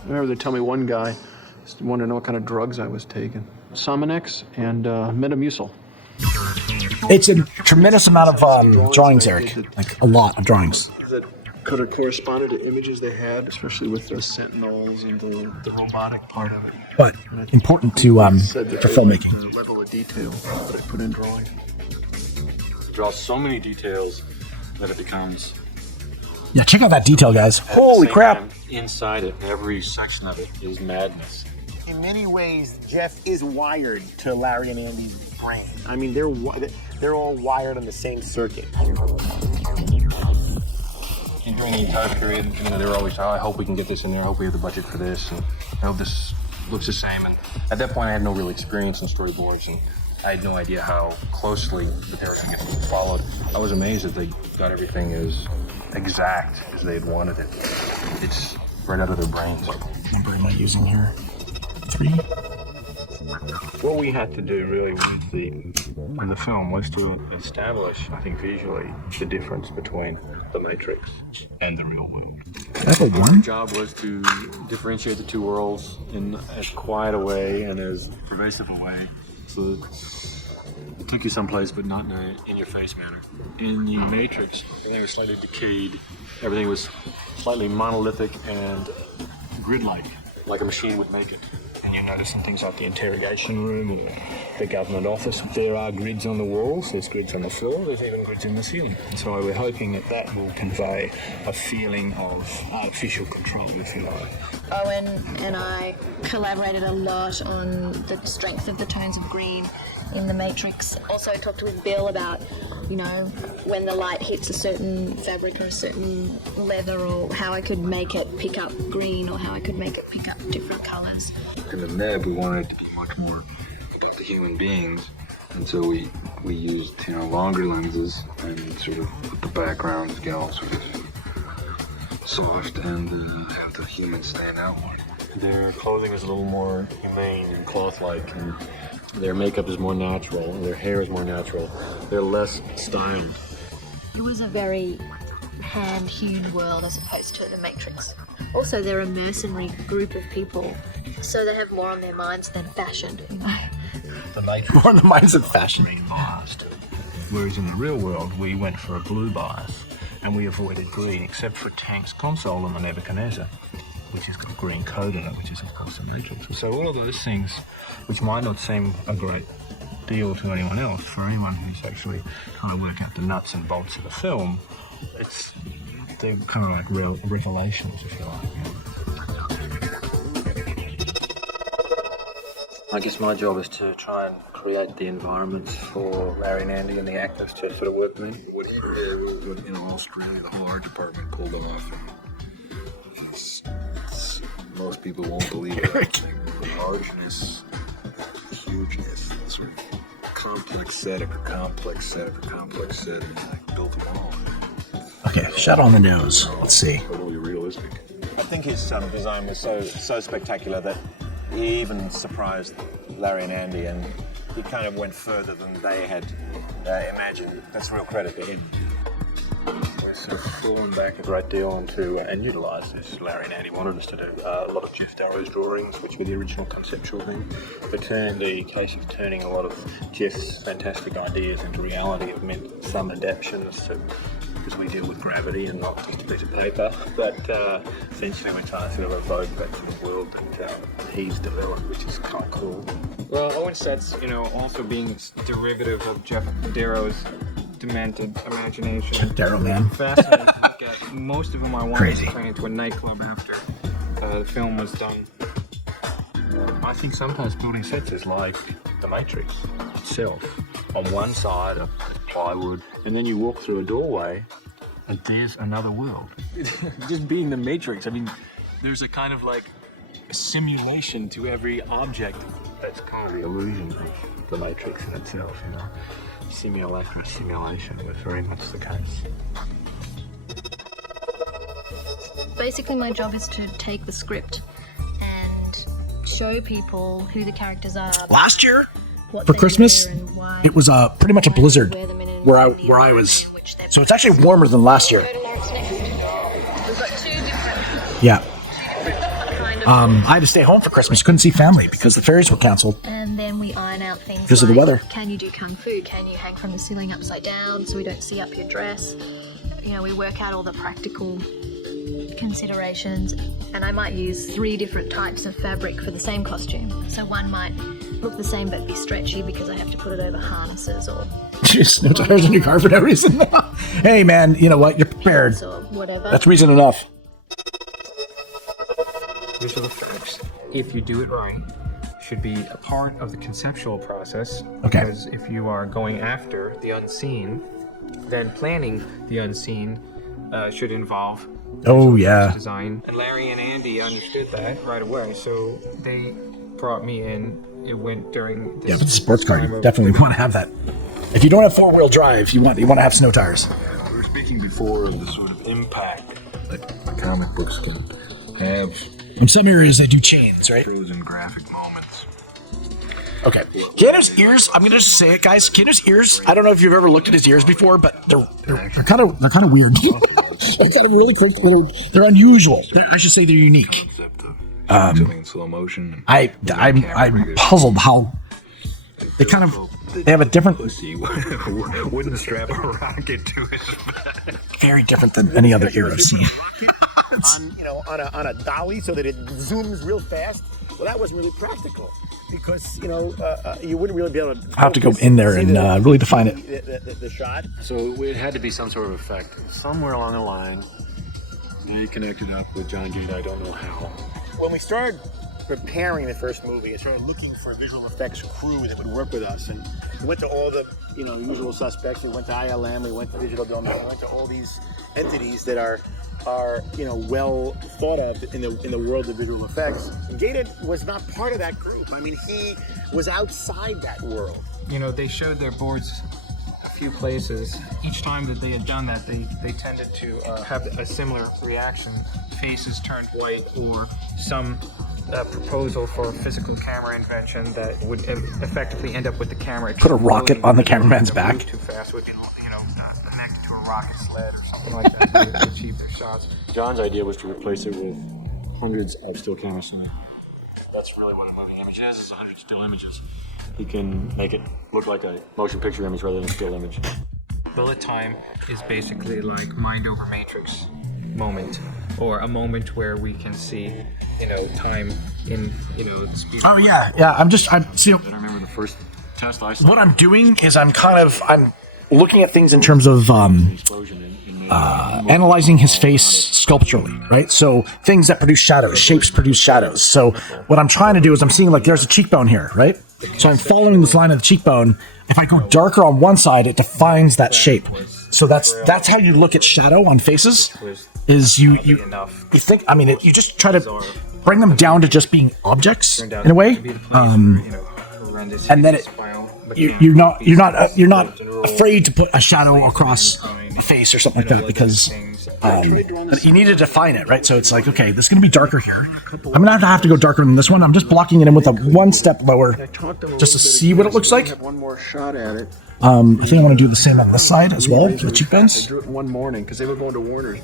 I remember they tell me one guy wanted to know what kind of drugs I was taking. Sominex and Metamucil. It's a tremendous amount of drawings, Eric. Like a lot of drawings. That could have corresponded to images they had, especially with the sentinels and the robotic part of it. But important to for filmmaking. The level of detail that I put in drawing. Draw so many details that it becomes. Yeah, check out that detail, guys. Holy crap! Inside it, every section of it is madness. In many ways, Jeff is wired to Larry and Andy's brain. I mean, they're all wired on the same circuit. And during the entire period, they were always, I hope we can get this in there. I hope we have the budget for this. And I hope this looks the same. And at that point, I had no real experience in storyboards, and I had no idea how closely everything had followed. I was amazed that they got everything as exact as they had wanted it. It's right out of their brains. What number am I using here? 3? What we had to do really in the film was to establish, I think visually, the difference between the Matrix and the real world. Our job was to differentiate the two worlds in as quiet a way and as pervasive a way, so that it took you someplace, but not in an in-your-face manner. In the Matrix, everything was slightly decayed. Everything was slightly monolithic and grid-like, like a machine would make it. And you notice some things like the interrogation room or the government office. There are grids on the walls, there's grids on the floor, there's even grids in the ceiling. And so we're hoping that will convey a feeling of artificial control, if you like. Owen and I collaborated a lot on the strength of the tones of green in the Matrix. Also talked with Bill about, when the light hits a certain fabric or a certain leather, or how I could make it pick up green, or how I could make it pick up different colors. In the Neb, we wanted it to be much more about the human beings, and so we used longer lenses and sort of put the backgrounds get all sort of soft and have the humans stand out more. Their clothing is a little more humane and cloth-like, and their makeup is more natural, their hair is more natural. They're less styled. It was a very hand-hewn world as opposed to the Matrix. Also, they're a mercenary group of people, so they have more on their minds than fashion, The Matrix more on the minds of fashion. biased. Whereas in the real world, we went for a blue bias, and we avoided green, except for Tank's console on the Nebuchadnezzar, which has got green code in it, which is of course the Matrix. So all of those things, which might not seem a great deal to anyone else, for anyone who's actually trying to work out the nuts and bolts of the film, they're kind of like real revelations, if you like. I guess my job is to try and create the environments for Larry and Andy and the actors to sort of work them in. What do you hear? In Australia, the whole art department pulled off. Most people won't believe it. The largeness, the hugeness, the sort of complex set after complex set after complex set, and like built them all. Okay, shut on the nose. Let's see. Totally realistic. I think his design was so spectacular that he even surprised Larry and Andy, and he kind of went further than they had imagined. That's real credit to him. We're sort of falling back a great deal into and utilised this. Larry and Andy wanted us to do a lot of Jeff Darrow's drawings, which were the original conceptual thing. But in the case of turning a lot of Jeff's fantastic ideas into reality, it meant some adaptations to, because we deal with gravity and not just a piece of paper. But essentially we're trying to sort of evoke that sort of world that he's developed, which is kind of cool. Well, Owen says, also being derivative of Jeff Darrow's demented imagination. Darrow, man. Fascinating to look at. Most of them I wanted to turn into a nightclub after the film was done. I think sometimes building sets is like the Matrix itself. On one side of plywood, and then you walk through a doorway, and there's another world. Just being the Matrix, I mean, there's a kind of like a simulation to every object. That's kind of the illusion of the Matrix in itself, Simulacra simulation was very much the case. Basically, my job is to take the script and show people who the characters are. Last year, for Christmas, it was pretty much a blizzard where I was. So it's actually warmer than last year. Yeah. I had to stay home for Christmas. Couldn't see family because the ferries were canceled. And then we iron out things because of the weather. Can you do kung fu? Can you hang from the ceiling upside down so we don't see up your dress? We work out all the practical considerations. And I might use 3 different types of fabric for the same costume. So one might look the same but be stretchy because I have to put it over harnesses or... Just no tires on your car for no reason. Hey man, you know what? You're prepared. Or whatever. That's reason enough. Visual effects, if you do it right, should be a part of the conceptual process. Okay. Because if you are going after the unseen, then planning the unseen should involve design. And Larry and Andy understood that right away, so they brought me in. It went during this but the sports car, you definitely want to have that. If you don't have 4-wheel drive, you want to have snow tires. We were speaking before of the sort of impact that the comic books can have. In some areas, they do chains, right? Frozen graphic moments. Okay. Keanu's ears, I'm going to just say it, guys. Keanu's ears, I don't know if you've ever looked at his ears before, but they're kind of weird. They're kind of really quick. They're unusual. I should say they're unique. In slow motion. I'm puzzled how they kind of they have a different. Wouldn't strap a rocket to his back. Very different than any other hero I've seen. on a dolly so that it zooms real fast. Well, that wasn't really practical because you wouldn't really be able to. I have to go in there and really define it. The shot. So it had to be some sort of effect somewhere along the line. He connected up with John Gate. I don't know how. When we started preparing the first movie, I started looking for a visual effects crew that would work with us, and we went to all the usual suspects. We went to ILM, we went to Digital Domain, we went to all these entities that are well thought of in the world of visual effects. Gated was not part of that group. I mean, he was outside that world. They showed their boards a few places. Each time that they had done that, they tended to have a similar reaction. Faces turned white, or some proposal for a physical camera invention that would effectively end up with the camera. Put a rocket on the cameraman's back. Too fast would be, connected to a rocket sled or something like that to achieve their shots. John's idea was to replace it with hundreds of still cameras. So that's really what a moving image is. It's 100 still images. You can make it look like a motion picture image rather than a still image. Bullet time is basically like mind over matrix moment, or a moment where we can see, time in, speed. Oh yeah. I'm I remember the first test I saw. What I'm doing is I'm looking at things in terms of analyzing his face sculpturally, right? So things that produce shadows, shapes produce shadows. So what I'm trying to do is I'm seeing like there's a cheekbone here, right? So I'm following this line of the cheekbone. If I go darker on one side, it defines that shape. So that's how you look at shadow on faces. Is you think, I mean, you just try to bring them down to just being objects in a way, and then you're not afraid to put a shadow across a face or something like that, because you need to define it, right? So it's like, okay, this is going to be darker here. I'm going to have to go darker than this one. I'm just blocking it in with a one step lower just to see what it looks like. One more shot at it. I think I want to do the same on this side as well for the cheekbones. I drew it one morning because they were going to Warner's.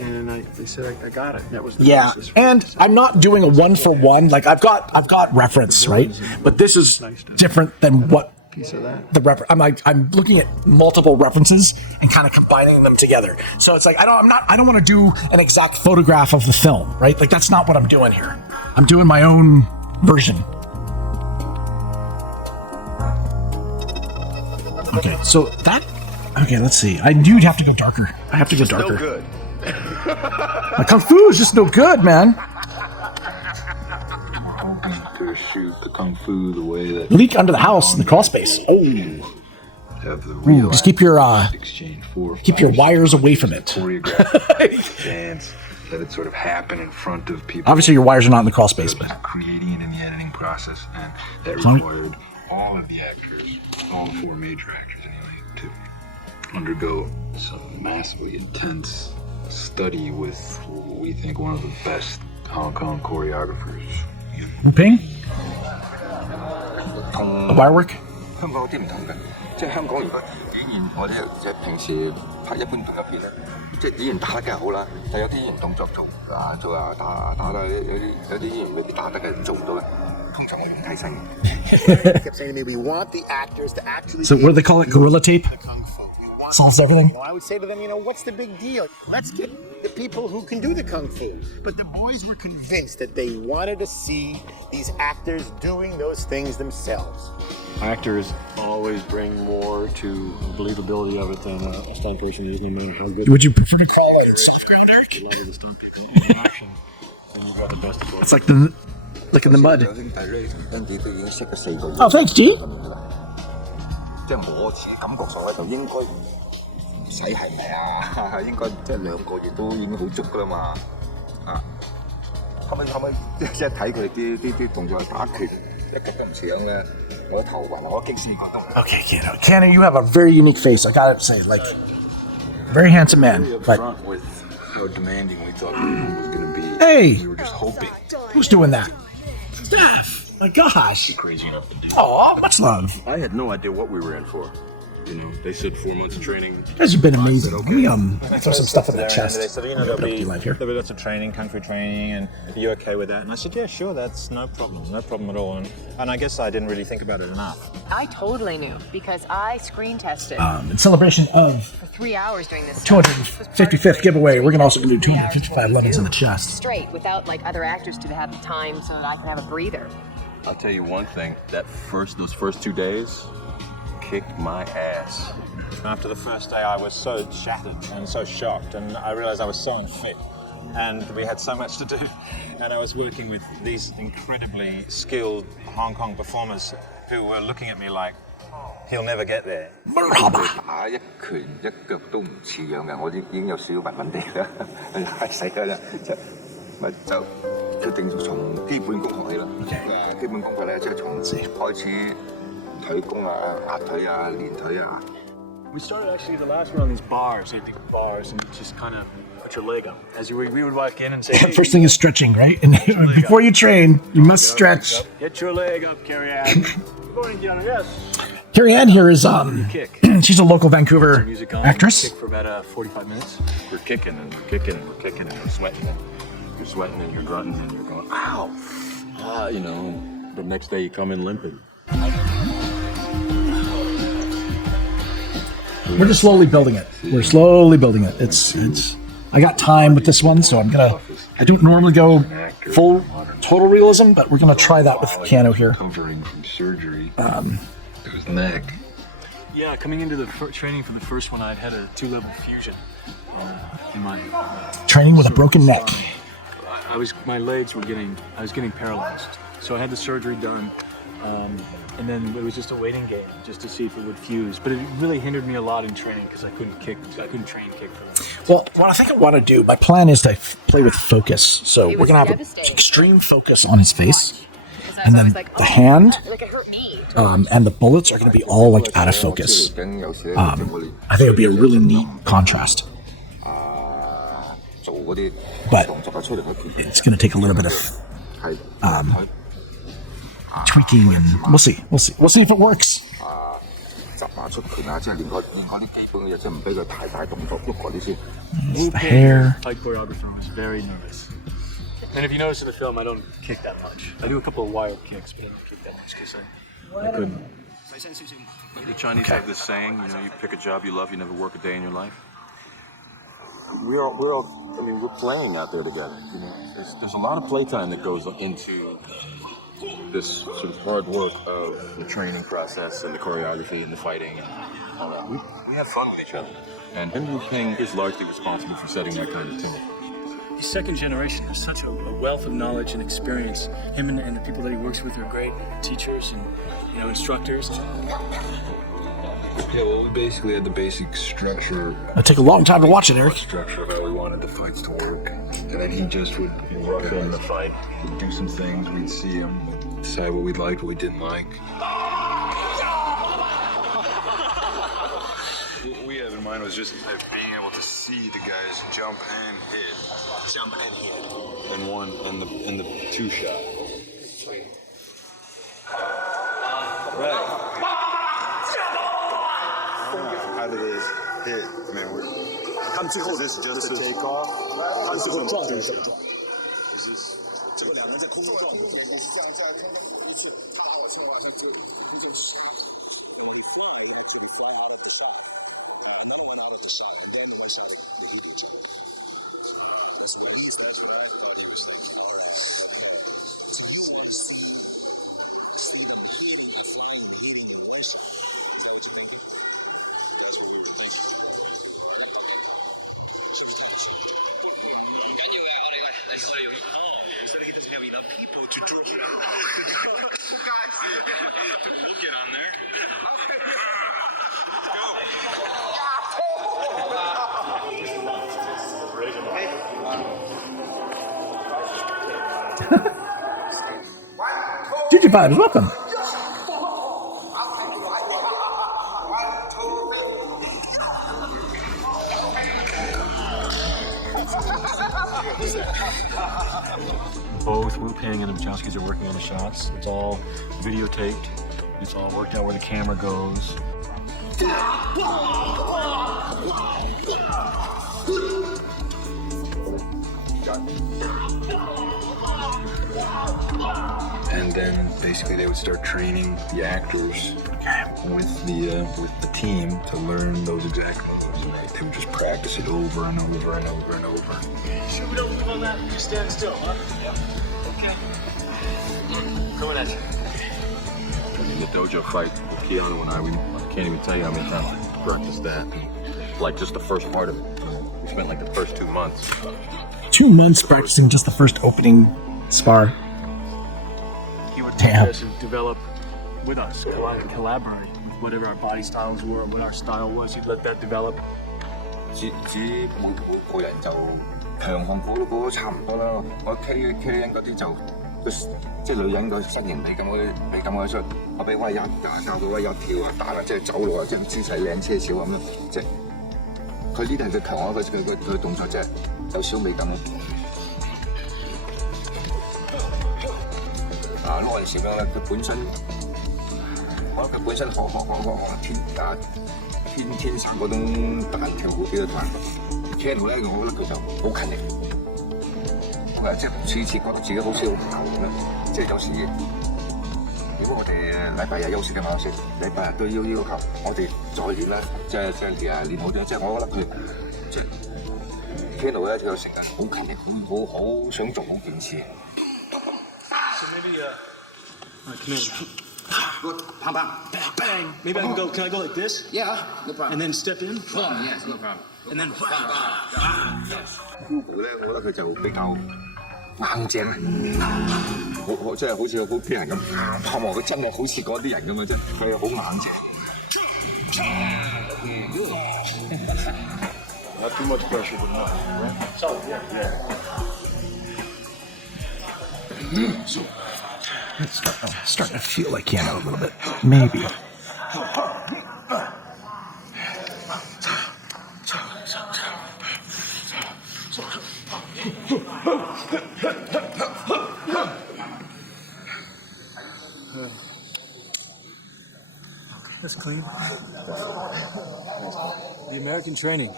And they said I got it. That was the yeah, and I'm not doing a one for one. Like I've got reference, right? But this is different than what the reference. I'm looking at multiple references and kind of combining them together. So it's like I don't want to do an exact photograph of the film, right? Like that's not what I'm doing here. I'm doing my own version. Okay, so that. Okay, let's see. I knew you'd have to go darker. I have to go darker. No good. My kung fu is just no good, man. To shoot the kung fu the way that Leak under the house in the crawl space. Oh. Ooh, just keep your wires away from it. Chance that it sort of happened in front of people. Obviously, your wires are not in the crawl space, but Creating it in the editing process, and that required all of the actors, all 4 major actors anyway, to undergo some massively intense study with what we think one of the best Hong Kong choreographers. Wu Ping? The wirework? 香港有啲唔同嘅，即係香港如果演員，我哋即係平時拍一般動作片咧，即係演員打得梗係好啦，但有啲演員動作打得有啲演員未必打得嘅做唔到嘅，通常我唔睇身嘅。kept saying to me, we want the actors to actually. So what do they call it? Gorilla tape? Solves everything? I would say to them, what's the big deal? Let's get the people who can do the kung fu. But the boys were convinced that they wanted to see these actors doing those things themselves. Actors always bring more to believability of it than a stunt person is, no matter how good. Would you prefer to crawl it soft ground, Eric? A lot of the stunt people in action, and you've got the best of both. It's like in the mud. Oh, thanks, G. 即係我自己感覺上咧，就應該唔使係啊，應該即係2個月都已經好足噶啦嘛。啊，後尾即係睇佢啲動作打拳，一極都唔似樣咧，我頭暈啊，我驚死個都。Okay, Cannon, you have a very unique face. I gotta say, like, very handsome man. But with how demanding we thought it was going to be. Hey, we were just hoping. Who's doing that? Steph. My gosh. Crazy enough to do. Oh, much love. I had no idea what we were in for. You know, they said 4 months of training. You guys have been amazing. Let me throw some stuff in the chest. They said, there'll be lots of training, kung fu training, and are you okay with that? And I said, yeah, sure, that's no problem at all. And I guess I didn't really think about it enough. I totally knew because I screen tested. In celebration of for 3 hours during this 255th giveaway, we're gonna also do 255 lemons in the chest. Straight, without like other actors to have the time so that I can have a breather. I'll tell you one thing, those first 2 days kicked my ass. After the first day, I was so shattered and so shocked, and I realized I was so unfit, and we had so much to do. And I was working with these incredibly skilled Hong Kong performers who were looking at me like, he'll never get there. 打一拳一腳都唔似樣嘅，我已經有少少暈暈地啦，係死㗎啦，咪就決定從基本功學起啦。基本功法咧，即係從開始腿功啊、壓腿啊、練腿啊。We started actually the last one on these bars, so you think of bars, and you just kind of put your leg up. As we would walk in and say, hey, First thing is stretching, right? And before you train, you must stretch. Get your leg up, Carrie-Anne. Good morning, Keanu. Yes. Carrie-Anne here is she's a local Vancouver actress. Kick for about 45 minutes. We're kicking and we're kicking and we're kicking and we're sweating. You're sweating and you're grunting and you're going, ow! You know, the next day you come in limping. We're just slowly building it. We're slowly building it. It's. I got time with this one, so I don't normally go full total realism, but we're gonna try that with Keanu here. Recovering from surgery to his neck. Yeah, coming into the training for the first one, I'd had a 2-level fusion in my Training with a broken neck. My legs were I was getting paralyzed. So I had the surgery done, and then it was just a waiting game just to see if it would fuse. But it really hindered me a lot in training because I couldn't train kick for them. Well, what I think I want to do, my plan is to play with focus. So we're going to have extreme focus on his face. And then the hand and the bullets are going to be all like out of focus. I think it would be a really neat contrast. But it's going to take a little bit of tweaking, and we'll see if it works. The hair. Fight choreographer was very nervous. And if you notice in the film, I don't kick that much. I do a couple of wild kicks, but I don't kick that much because I couldn't. The Chinese have this saying, you pick a job you love, you never work a day in your life. We're playing out there together. There's a lot of playtime that goes into this sort of hard work of the training process and the choreography and the fighting and all that. We have fun with each other. And Wu Ping is largely responsible for setting that kind of tune. He's second generation. There's such a wealth of knowledge and experience. Him and the people that he works with are great teachers and instructors. Yeah, well, we basically had the basic structure. It'll take a long time to watch it, Eric. Structure of how we wanted the fights to work. And then he just would rush in the fight, do some things, we'd see him, decide what we liked, what we didn't like. What we had in mind was just being able to see the guys jump and hit. And the two shot. Right. How did this hit? Is this just a takeoff? Ginger Vibes, welcome. Both Wu Ping and the Wachowskis are working on the shots. It's all videotaped. It's all worked out where the camera goes. And then basically they would start training the actors with the team to learn those exact moves. They would just practice it over and over and over and over. Should we don't call that? Just stand still, huh? Yeah. Okay. Coming at you. In the dojo fight with Keanu and I can't even tell you how many times we practiced that. Like just the first part of it. We spent like the first 2 months. 2 months practicing just the first opening spar. He would take us and develop with us, collaborate with whatever our body styles were, what our style was. He'd let that develop. 每個人就強項股都差唔多啦。我 Carrie-Anne 嗰啲即係女人個身形你咁嘅出，我俾威一教佢威一跳啊打啦，即係走路啊，即係姿勢靚些少咁樣，即係佢呢啲係佢強啊，佢動作即係有少美感咯。嗰陣時咧，佢本身學天生嗰種彈跳好啲嘅彈。Keanu 咧，我覺得佢就好勤力，即係次覺得自己好似好跑咁樣。即係有時，如果我哋禮拜日休息嘅嘛，禮拜日都要求我哋再練啦，即係練好啲。即係我覺得佢即係 Keanu 咧，佢有成日好勤力，好想做嗰件事。So maybe, Commander, Good. Bang, bang. Bang. Maybe I can go. Can I go like this? Yeah, no problem. And then step in. Yes, no problem. And then. Yes. 我覺得佢就比較硬正啊，好即係好似好啲人咁硬拍喎，佢真係好似嗰啲人咁嘅啫，佢好硬正。Not too much pressure, but enough, right? So, yeah. So, it's starting to feel like Keanu a little bit. Maybe. That's clean. The American training.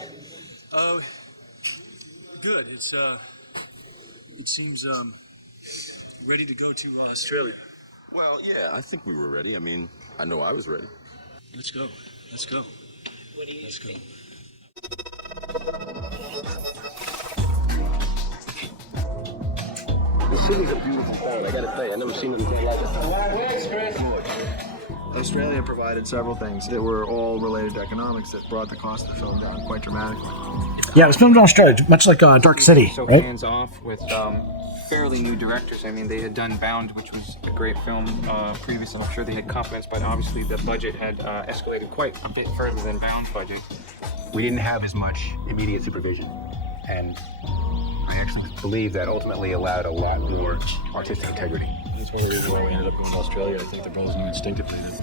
Good. It seems ready to go to Australia. Well, yeah, I think we were ready. I mean, I know I was ready. Let's go. Let's go. Let's go. The city's a beautiful town. I gotta say, I've never seen anything like it. Australia provided several things that were all related to economics that brought the cost of the film down quite dramatically. Yeah, it was filmed in Australia, much like Dark City, So right? hands off with fairly new directors. I mean, they had done Bound, which was a great film previously. I'm sure they had confidence, but obviously the budget had escalated quite a bit further than Bound's budget. We didn't have as much immediate supervision, and I actually believe that ultimately allowed a lot more artistic integrity. That's one of the reasons why we ended up going to Australia. I think the brothers knew instinctively that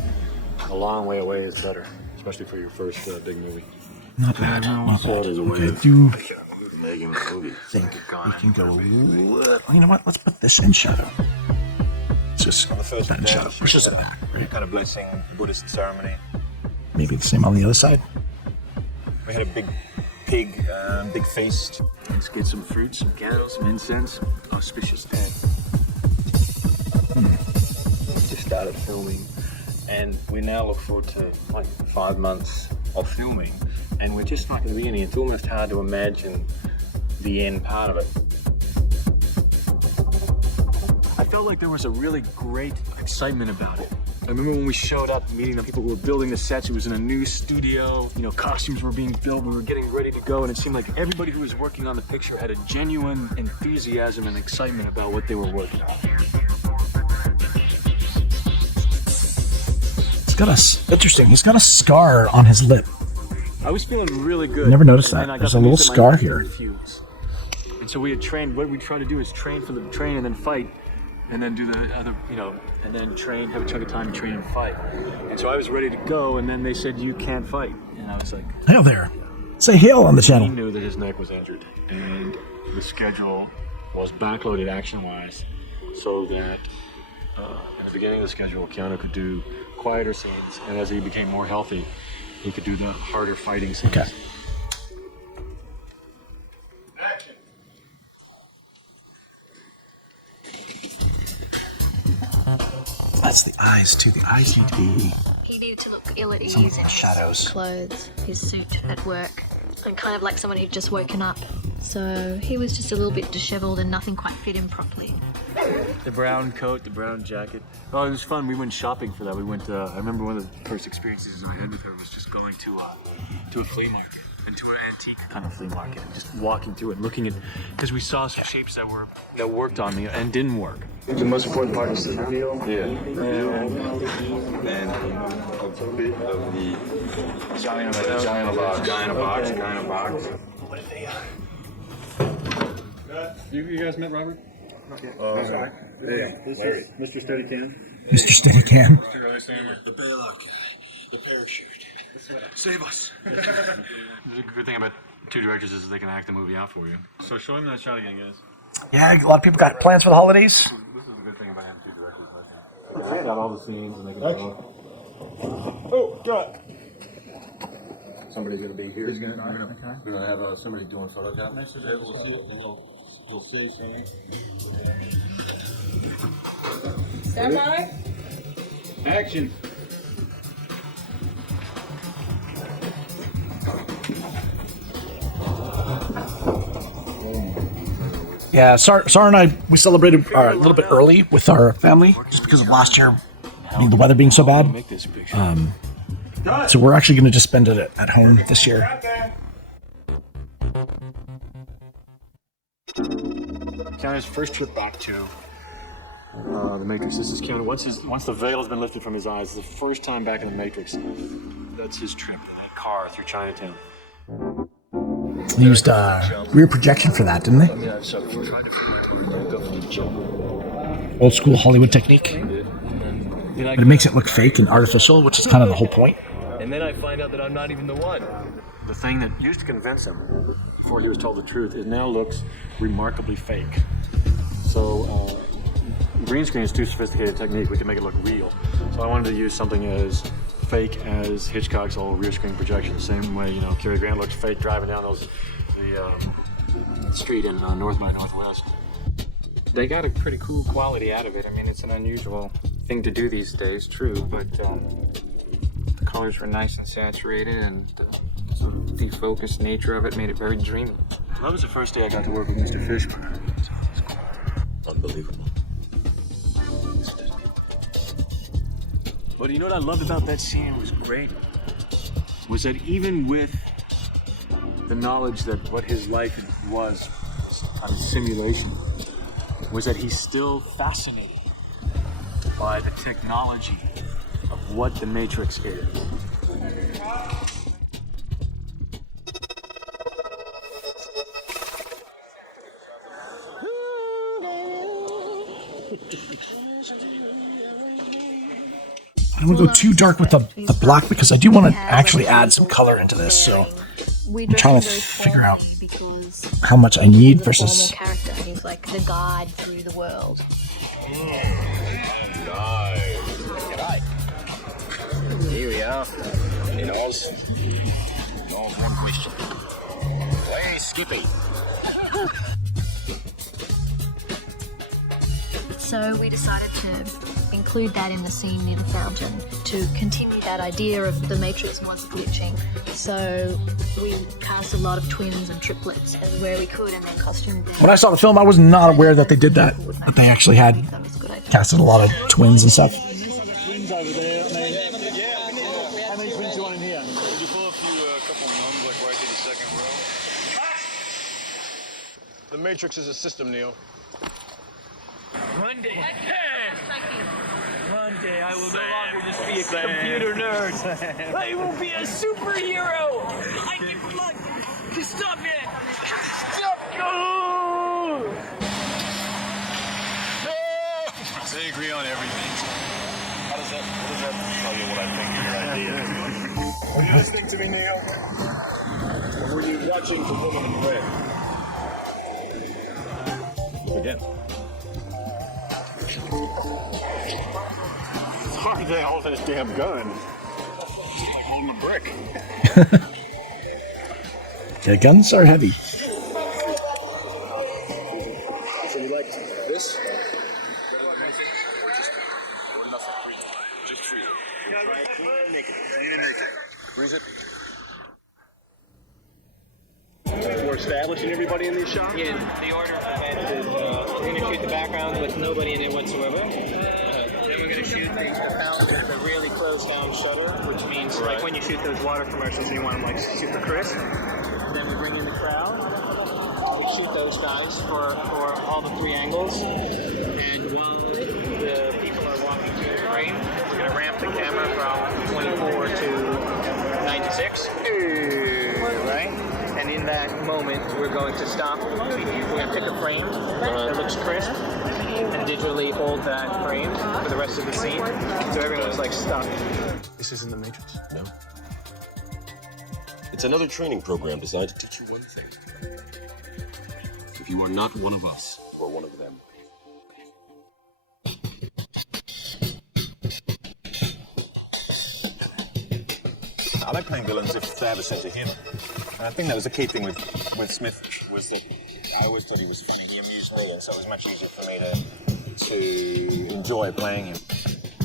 a long way away is better, especially for your first big movie. Not bad. Not bad. Okay, I do think we can go. You know what? Let's put this in shadow. Let's just On the first put that in day, shadow. Push this up. kind of blessing, Buddhist ceremony. Maybe the same on the other side. We had a big pig, big feast. Let's get some fruit, some candles, some incense. Auspicious day. Just started filming, and we now look forward to like 5 months of filming, and we're just not going to be any. It's almost hard to imagine the end part of it. I felt like there was a really great excitement about it. I remember when we showed up meeting the people who were building the sets. It was in a new studio. You know, costumes were being built. We were getting ready to go, and it seemed like everybody who was working on the picture had a genuine enthusiasm and excitement about what they were working on. Interesting. He's got a scar on his lip. I was feeling really good. Never noticed and that. then I There's got a the little news that my scar knee here. refused. And so we had trained. What we try to do is train for the train and then fight, and then do the other, you know, and then train, have a chunk of time to train and fight. And so I was ready to go, and then they said you can't fight, and I was like, Hail there. Say hail on the channel. He knew that his neck was injured, and the schedule was backloaded action-wise, so that in the beginning of the schedule, Keanu could do quieter scenes, and as he became more healthy, he could do the harder fighting scenes. Okay. That's the eyes too. The eyes need to be. He needed to look ill at ease Some in his shadows. clothes, his suit at work, and kind of like someone who'd just woken up. So he was just a little bit disheveled and nothing quite fit him properly. The brown coat, the brown jacket. Oh, it was fun. We went shopping for that. We went. I remember one of the first experiences I had with her was just going to a flea market, and to an antique kind of flea market, and just walking through it, looking at, because we saw some shapes that worked on me and didn't work. The most important part is the reveal. Yeah. And a bit of the Giant of a giant box. What if they You guys met Robert? Sorry. This is Mr. Steadicam. Mr. Steadicam. The bailout guy. The parachute. Save us. The good thing about two directors is they can act the movie out for you. So show him that shot again, guys. Yeah, a lot of people got plans for the holidays. This is a good thing about having two directors. I think. They got all the scenes and they can go. Oh, God. Somebody's gonna be here. We're gonna have somebody doing Photoshop. We'll see soon. Stand by. Action. Yeah, Sarah and I, we celebrated a little bit early with our family just because of last year the weather being so bad. So we're actually going to just spend it at home this year. Keanu's first trip back to the Matrix. This is Keanu. Once the veil has been lifted from his eyes, the first time back in the Matrix. That's his trip in that car through Chinatown. They used rear projection for that, didn't they? Old school Hollywood technique. But it makes it look fake and artificial, which is kind of the whole point. And then I find out that I'm not even the one. The thing that used to convince him before he was told the truth, it now looks remarkably fake. So green screen is too sophisticated technique. We can make it look real. So I wanted to use something as fake as Hitchcock's old rear screen projection. The same way, Cary-Grant looks fake driving down the street in North by Northwest. They got a pretty cool quality out of it. I mean, it's an unusual thing to do these days, true, but the colors were nice and saturated, and the sort of defocused nature of it made it very dreamy. That was the first day I got to work with Mr. Fishburne. Unbelievable. But you know what I loved about that scene? It was great. Was that even with the knowledge that what his life was a simulation, was that he's still fascinated by the technology of what the Matrix is. I don't want to go too dark with the black because I do want to actually add some color into this. So I'm trying to figure out how much I need versus. Character. He's like the guide through the world. G'day. Here we are. In Oz. One question. Where's Skippy? So we decided to include that in the scene near the fountain to continue that idea of the Matrix was glitching. So we cast a lot of twins and triplets where we could, and then costumed them. When I saw the film, I was not aware that they did that. That they actually had casted a lot of twins and stuff. Twins over there. How many twins do you want in here? Would you pull up a couple numbers, like right to the second row? The Matrix is a system, Neo. One day I will no longer just be a computer nerd. I will be a superhero. I can look. Stop it. Stop. Go. They agree on everything. What does that tell you what I think of your idea? Are you listening to me, Neo? Or were you watching The Woman in Red? Again. It's hard to hold this damn gun. It's like holding a brick. Yeah, guns are heavy. So you liked this? Or nothing. Freeze it. Just freeze it. Try it clean and naked. Clean and naked. Freeze it. We're establishing everybody in these shots? Yeah, the order of events is we're going to shoot the background with nobody in it whatsoever. Then we're going to shoot the fountain with a really closed down shutter, which means like when you shoot those water commercials and you want them like super crisp. Then we bring in the crowd. We shoot those guys for all the three angles. And while the people are walking through the frame, we're going to ramp the camera from 24 to 96. Right? And in that moment, we're going to stop. We're going to pick a frame that looks crisp and digitally hold that frame for the rest of the scene. So everyone's like stuck. This isn't the Matrix? No. It's another training program designed to teach you one thing. If you are not one of us, or one of them. I like playing villains if they have a sense of humor. And I think that was the key thing with Smith, was that I always thought he was funny. He amused me, and so it was much easier for me to enjoy playing him.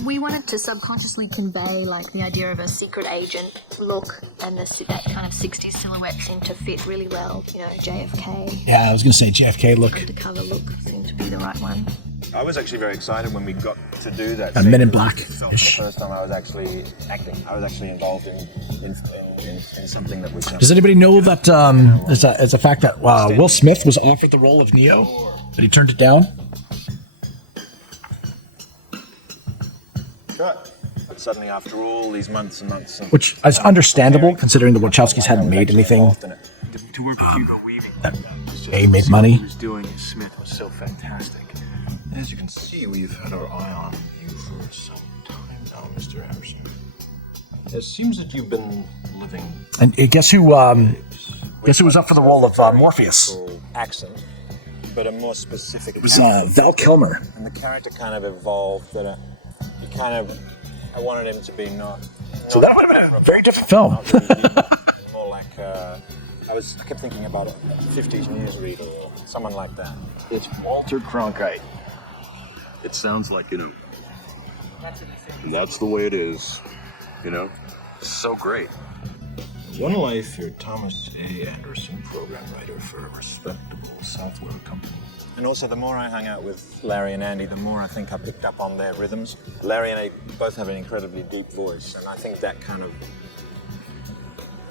We wanted to subconsciously convey like the idea of a secret agent look, and that kind of 60s silhouette seemed to fit really well. JFK. Yeah, I was going to say JFK look. The cover look seemed to be the right one. I was actually very excited when we got to do that. Men in Black. For the first time I was actually acting. I was actually involved in something that was... Does anybody know that it's a fact that Will Smith was offered the role of Neo, but he turned it down? But suddenly, after all these months and months... Which is understandable, considering the Wachowskis hadn't made anything To work with Hugo Weaving. that made money. What he was doing as Smith was so fantastic. As you can see, we've had our eye on you for some time now, Mr. Anderson. It seems that you've been living... And guess who was up for the role of Morpheus? Accent, but a more specific... It was Val Kilmer. And the character kind of evolved, that I wanted him to be not... So that would have been a very different film. More like... I kept thinking about a 50s newsreader or someone like that. It's Walter Cronkite. It sounds like, that's the way it is, It's so great. One life, you're Thomas A. Anderson, program writer for a respectable software company. And also, the more I hung out with Larry and Andy, the more I think I picked up on their rhythms. Larry and I both have an incredibly deep voice, and I think that kind of...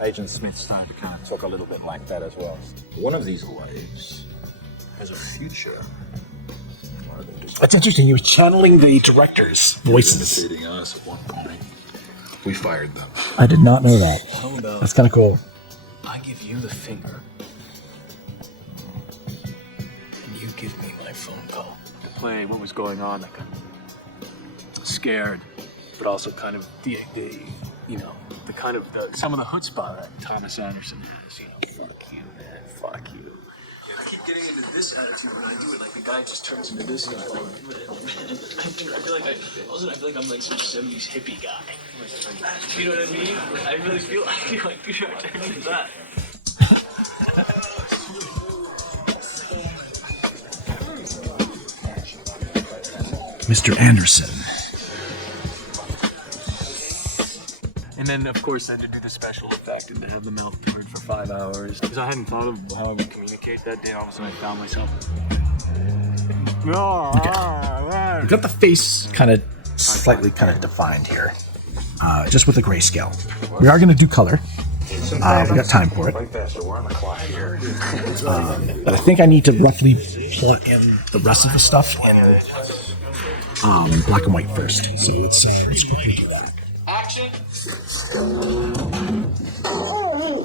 Agent Smith started to kind of talk a little bit like that as well. One of these lives has a future. That's interesting. You were channeling the directors' voices. Imitating us at one point. We fired them. I did not know that. How about That's kind of cool. I give you the finger, and you give me my phone call. To play what was going on, that kind of scared, but also kind of the kind of some of the chutzpah that Thomas Anderson has. Fuck you, man. Fuck you. I keep getting into this attitude when I do it. Like the guy just turns into this guy. I feel like I'm like some 70s hippie guy. You know what I mean? I really feel like you're turning into that. Mr. Anderson. And then, of course, I had to do the special effect and to have the mouth covered for 5 hours. Because I hadn't thought of how I would communicate that day. All of a sudden, I found myself. Okay. We've got the face kind of slightly defined here, just with the grayscale. We are going to do color. We got time for it. But I think I need to roughly plot in the rest of the stuff in black and white first. So let's quickly do that. Action!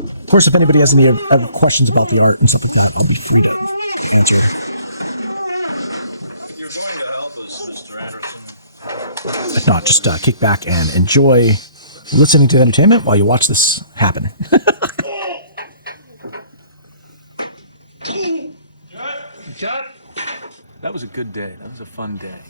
Of course, if anybody has any other questions about the art and stuff like that, I'll be free to answer. If not, just kick back and enjoy listening to the entertainment while you watch this happen. That was a good day. That was a fun day.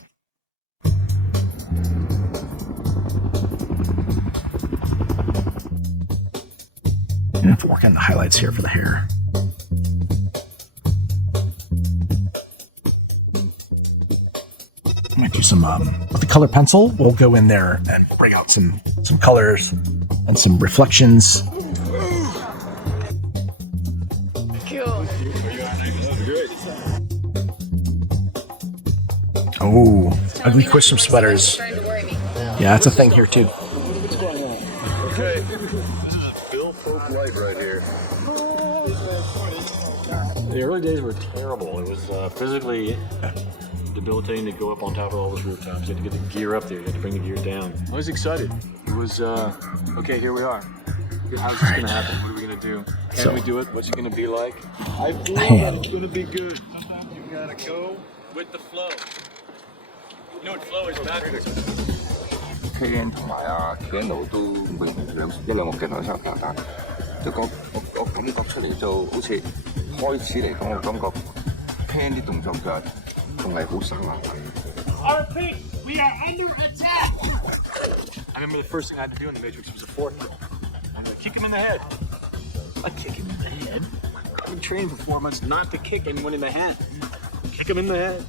I'm going to have to work on the highlights here for the hair. I might do some, with the color pencil, we'll go in there and bring out some colors and some reflections. Oh, ugly Christmas sweaters. Yeah, that's a thing here too. Okay. Bill Pope Light right here. The early days were terrible. It was physically debilitating to go up on top of all those rooftops. You had to get the gear up there. You had to bring the gear down. I was excited. It was, okay, here we are. How's this going to happen? What are we going to do? Can we do it? What's it going to be like? I feel that it's going to be good. Sometimes you got to go with the flow. You know what flow is backwards? Carrie-Anne 同埋Keanu 都一兩個鏡頭先拍緊，即係我感覺出嚟就好似開始嚟講，我感覺 Pan 啲動作就係仲係好生硬。I repeat, we are under attack! I remember the first thing I had to do in the Matrix was a fourth roll. I'm gonna kick him in the head. I kick him in the head. I've been training for 4 months not to kick anyone in the head. Kick him in the head.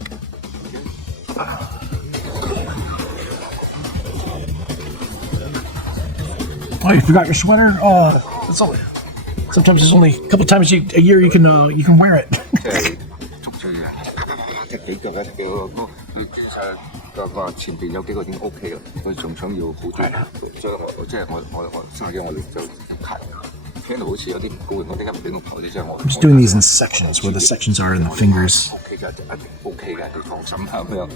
Oh, you forgot your sweater? That's all. Sometimes there's only a couple times a year you can wear it. 踢幾腳咧，佢就前邊有幾個已經 OK 啦，佢仲想要好啲，所以我即係我生日我哋就睇。聽到好似有啲唔高興，我點解唔俾我跑啲？即係我。I'm just doing these in sections where the sections are in the fingers. OK 㗎，一定 OK 㗎，你放心啦咁樣。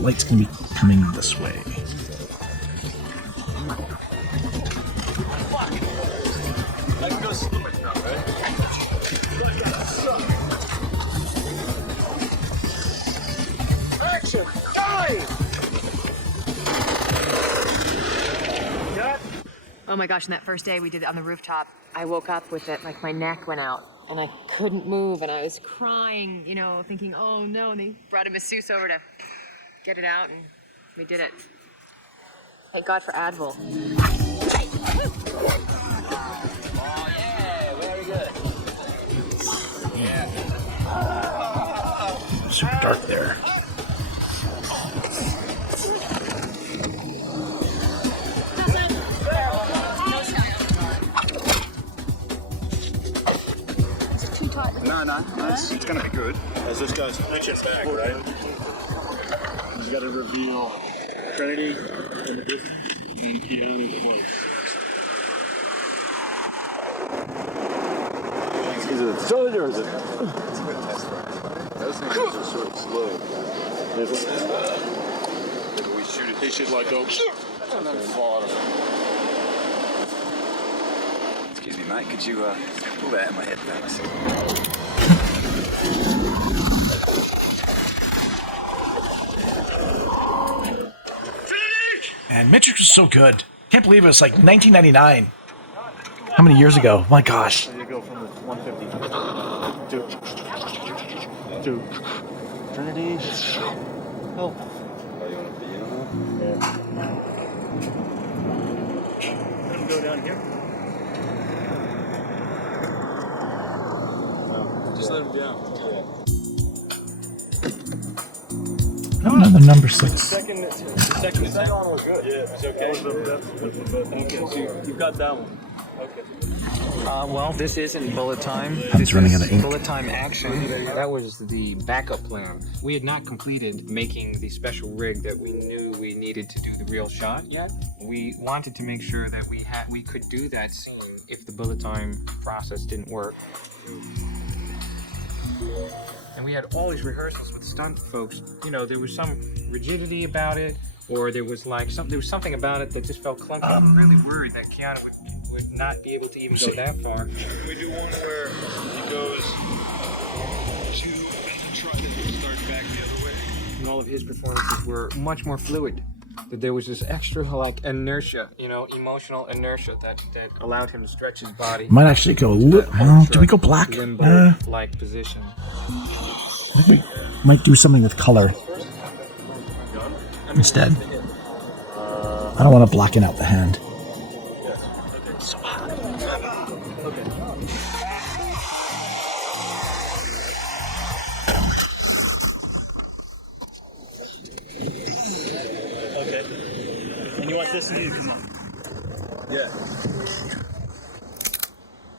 Light's gonna be coming this way. Action! Die! Oh my gosh, and that first day we did it on the rooftop, I woke up with it, like my neck went out and I couldn't move and I was crying, you know, thinking, oh no, and they brought a masseuse over to get it out and we did it. Thank God for Advil. Oh yeah, very good. Yeah. Super dark there. No, it's gonna be good. As this guy's punching back, right? He's got to reveal Trinity in the distance and Keanu at once. Is it a cylinder or is it? It's a good test ride. Those things are sort of slow. Maybe we shoot it. He should like go and then fall out of it. Excuse me, mate. Could you pull that out of my head, thanks? And Matrix was so good. Can't believe it was like 1999. How many years ago? My gosh. So you go from the 150 to Trinity. Oh. Are you on a piano? Yeah. Let him go down here. No, just let him down. Another number 6. Second one was good. Yeah, it's okay. Okay, so you've got that one. Okay. Well, this isn't bullet time. It's running out of ink. Bullet time action. That was the backup plan. We had not completed making the special rig that we knew we needed to do the real shot yet. We wanted to make sure that we could do that scene if the bullet time process didn't work. And we had all these rehearsals with stunt folks. You know, there was some rigidity about it, or there was something about it that just felt clunky. I'm really worried that Keanu would not be able to even go that far. We do one where he goes to and try to start back the other way. And all of his performances were much more fluid. That there was this extra like inertia, you know, emotional inertia that allowed him to stretch his body. Might actually go a little. Do we go black? Like position. I think we might do something with color instead. I don't want to blacken out the hand. So hot. Okay. And you want this to come on? Yeah.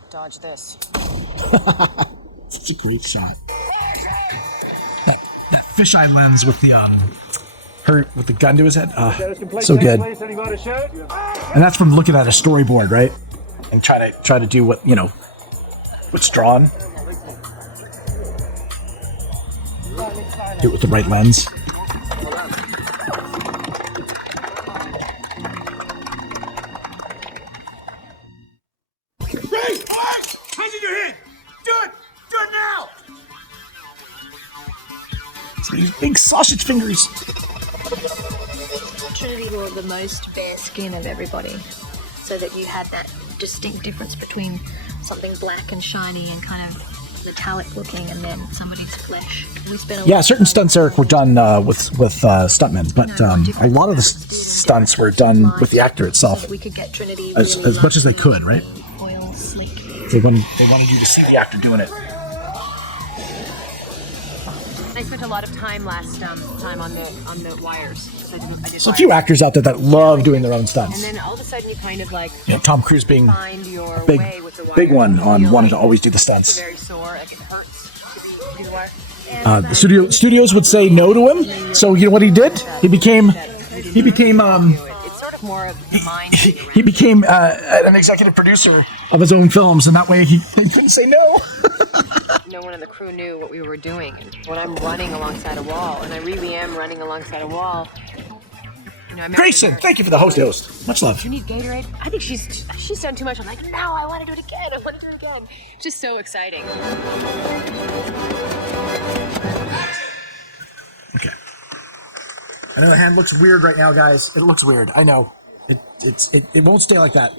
Dodge this. Such a great shot. That fisheye lens with the with the gun to his head. So good. And that's from looking at a storyboard, right? And try to do what what's drawn. Do it with the right lens. Ray! Hands in your head! Do it! Do it now! These big sausage fingers. Trinity wore the most bare skin of everybody, so that you had that distinct difference between something black and shiny and kind of metallic looking, and then somebody's flesh. We spent Certain stunts, Eric, were done with stuntmen, but a lot of the stunts were done with the actor itself. We could get Trinity as much as they could, right? Oil slick. They wanted you to see the actor doing it. I spent a lot of time last time on the wires. I did So a few actors out there that love doing their own stunts. And then all of a sudden you kind of like Tom Cruise being find your a big, way with the wire. big one on Feel wanting to like always do the it's stunts. very sore, like it hurts to be the wire. The studios would say no to him. So you know what he did? He became It's sort of more of the mind. he became an executive producer of his own films, and that way he couldn't say no. No one in the crew knew what we were doing. When I'm running alongside a wall, and I really am running alongside a wall. You know, I Grayson, thank you for the host. Much love. You need Gatorade? I think she's done too much. I'm like, no, I want to do it again. I want to do it again. Just so exciting. Okay. I know the hand looks weird right now, guys. It looks weird. I know. It won't stay like that.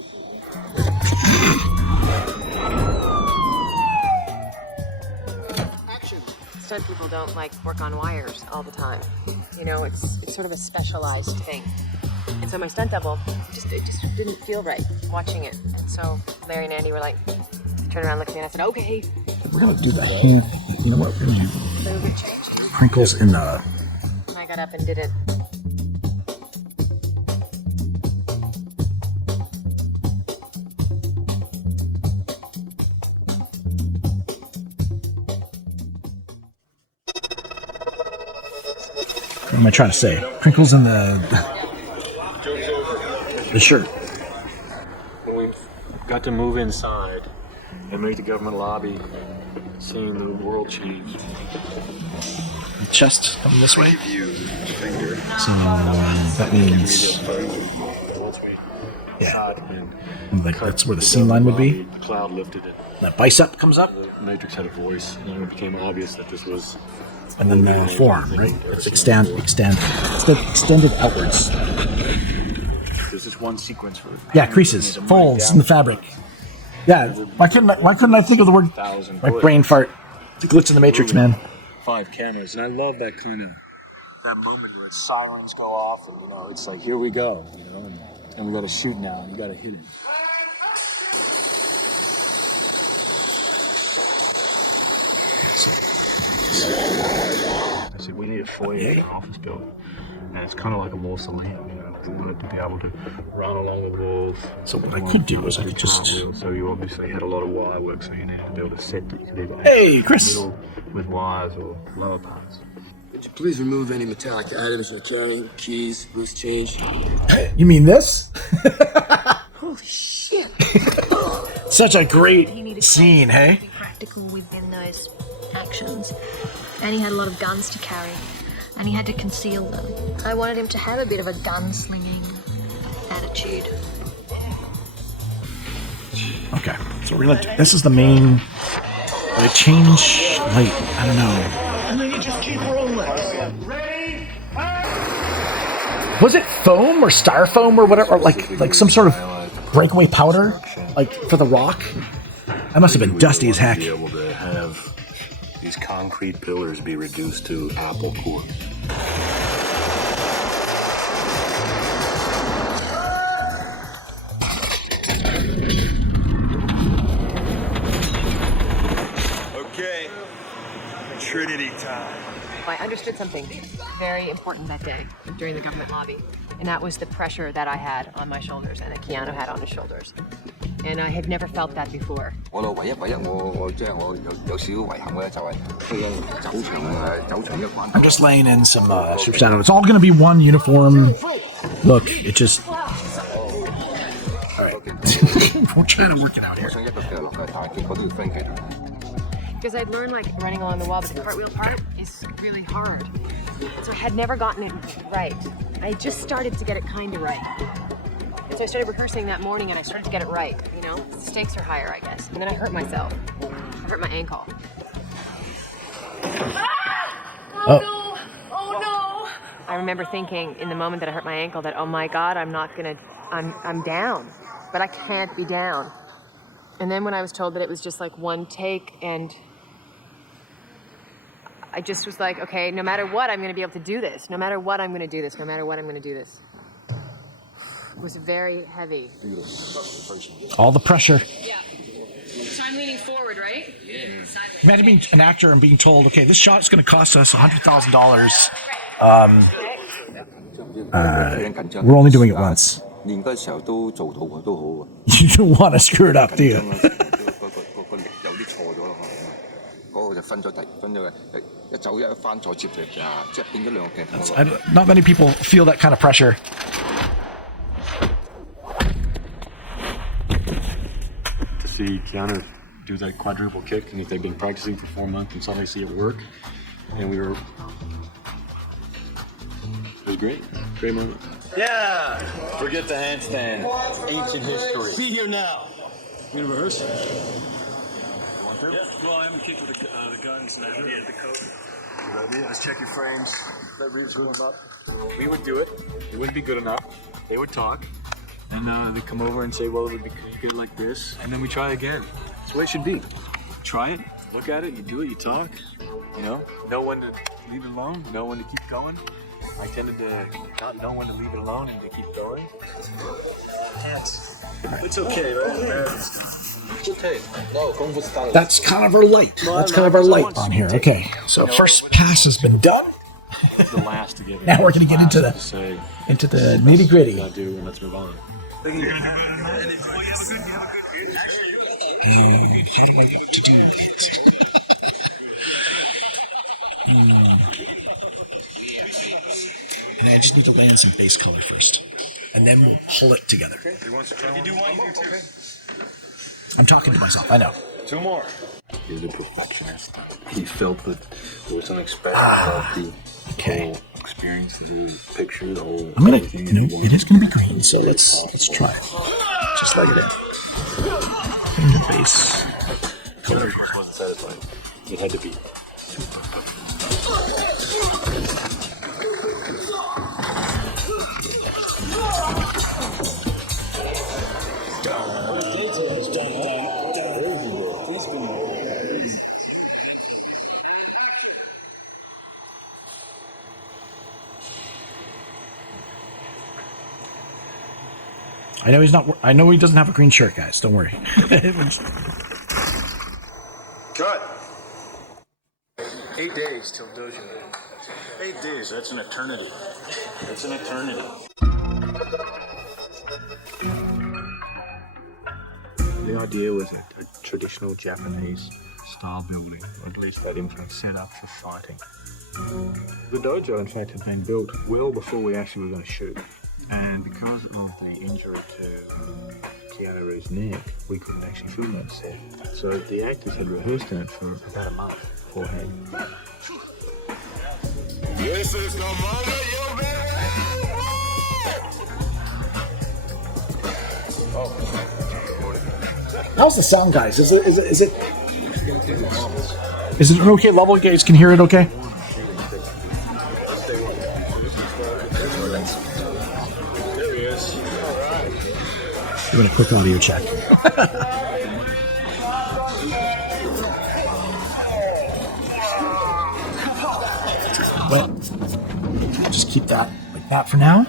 Stunt people don't like work on wires all the time. You know, it's sort of a specialized thing. And so my stunt double, it just didn't feel right watching it. And so Larry and Andy were like, turned around, looked at me, and I said, okay. We're gonna do the hand. You know what? We're gonna do crinkles in the. And I got up and did it. What am I trying to say? Crinkles in the shirt. When we got to move inside and make the government lobby, seeing the world change. The chest coming this way. So that means. Yeah. Like that's where the seam line would be. The cloud lifted it. That bicep comes up. The Matrix had a voice, and it became obvious that this was. And then the forearm, right? It's extend. It's extended outwards. There's just one sequence for it. Yeah, creases, folds in the fabric. Yeah, why couldn't I think of the word? My brain fart. The glitch in the Matrix, man. 5 cameras, and I love that kind of that moment where its sirens go off, and you know, it's like here we go, you know, and we got to shoot now, and you got to hit it. I said, we need a foyer in an office building. And it's kind of like a mausoleum, you know. We wanted to be able to run along the walls. So what I could do is I could just... So you obviously had a lot of wire work, so you needed to build a set that you could either... Hey, Chris! Middle with wires or lower parts. Would you please remove any metallic items, return, keys, loose change? You mean this? Holy shit! Such a great scene, hey? Practical within those actions. And he had a lot of guns to carry, and he had to conceal them. I wanted him to have a bit of a gunslinging attitude. Okay, so we're gonna. This is the main. I change light. I don't know. And then you just keep rolling. Ready? Was it foam or styrofoam or whatever, or like some sort of breakaway powder, like for the rock? That must have been dusty as heck. Be able to have these concrete pillars be reduced to apple cores. Okay. Trinity time. I understood something very important that day during the government lobby, and that was the pressure that I had on my shoulders and that Keanu had on his shoulders. And I have never felt that before. I'm just laying in some shadow. It's all going to be one uniform look. It just. All right. We're trying to work it out here. Because I'd learned like running along the wall, but the cartwheel part is really hard. So I had never gotten it right. I just started to get it kind of right. And so I started rehearsing that morning and I started to get it right, you know? The stakes are higher, I guess. And then I hurt myself. I hurt my ankle. Oh. Oh no! I remember thinking in the moment that I hurt my ankle that, oh my God, I'm down. But I can't be down. And then when I was told that it was just like one take, and I just was like, okay, no matter what, I'm going to be able to do this. No matter what, I'm going to do this. No matter what, I'm going to do this. It was very heavy. All the pressure. Yeah. So I'm leaning forward, right? Yeah. Sideways. Imagine being an actor and being told, okay, this shot's going to cost us $100,000. We're only doing it once. You don't want to screw it up, do you? Not many people feel that kind of pressure. To see Keanu do that quadruple kick, and if they've been practicing for 4 months and suddenly see it work, and it was great. Great moment. Yeah! Forget the handstand. Ancient history. Be here now. We rehearse. Yeah, well, I haven't kicked with the guns and I haven't had the coat. Good idea. Let's check your frames. Let Reeves warm up. We would do it. It wouldn't be good enough. They would talk. And they'd come over and say, well, it would be good like this. And then we try again. That's the way it should be. Try it, look at it, you do it, you talk. You know when to leave it alone, know when to keep going. I tended to not know when to leave it alone and to keep going. It's okay, though. That's kind of our light. That's kind of our light on here. Okay, so first pass has been done. The last to get Now we're going to get into the nitty gritty. And let's move on. How do I get to do this? And I just need to land some base color first. And then we'll pull it together. I'm talking to myself, I know. 2 more. He was a perfectionist. He felt that there was something special about the whole experience, the picture, the whole. I'm gonna, it is gonna be green, so let's try it. Just like it is. And the base color. Wasn't satisfied. It had to be super I know he's not. I know he doesn't have a green shirt, guys. Don't worry. Cut. 8 days till Dojo. 8 days, that's an eternity. That's an eternity. The idea was a traditional Japanese style building, or at least that influence set up for fighting. The dojo, in fact, had been built well before we actually were going to shoot. And because of the injury to Keanu Reeves' neck, we couldn't actually film that set. So the actors had rehearsed in it for about a month beforehand. This is the moment you've been How's the sound, guys? Is it an okay level? You guys can hear it okay? Doing a quick audio check. Wait. Just keep that like that for now.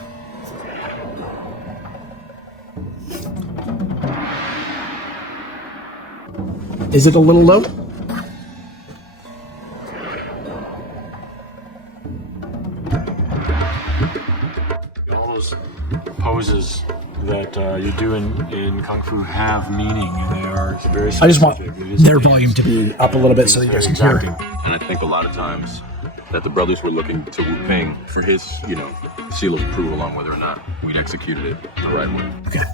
Is it a little low? All those poses that you do in Kung Fu have meaning, and they are very specific. I just want their volume to be up a little bit so you guys can hear it. And I think a lot of times that the brothers were looking to Wu Ping for his, seal of approval on whether or not we'd executed it the right way. Okay.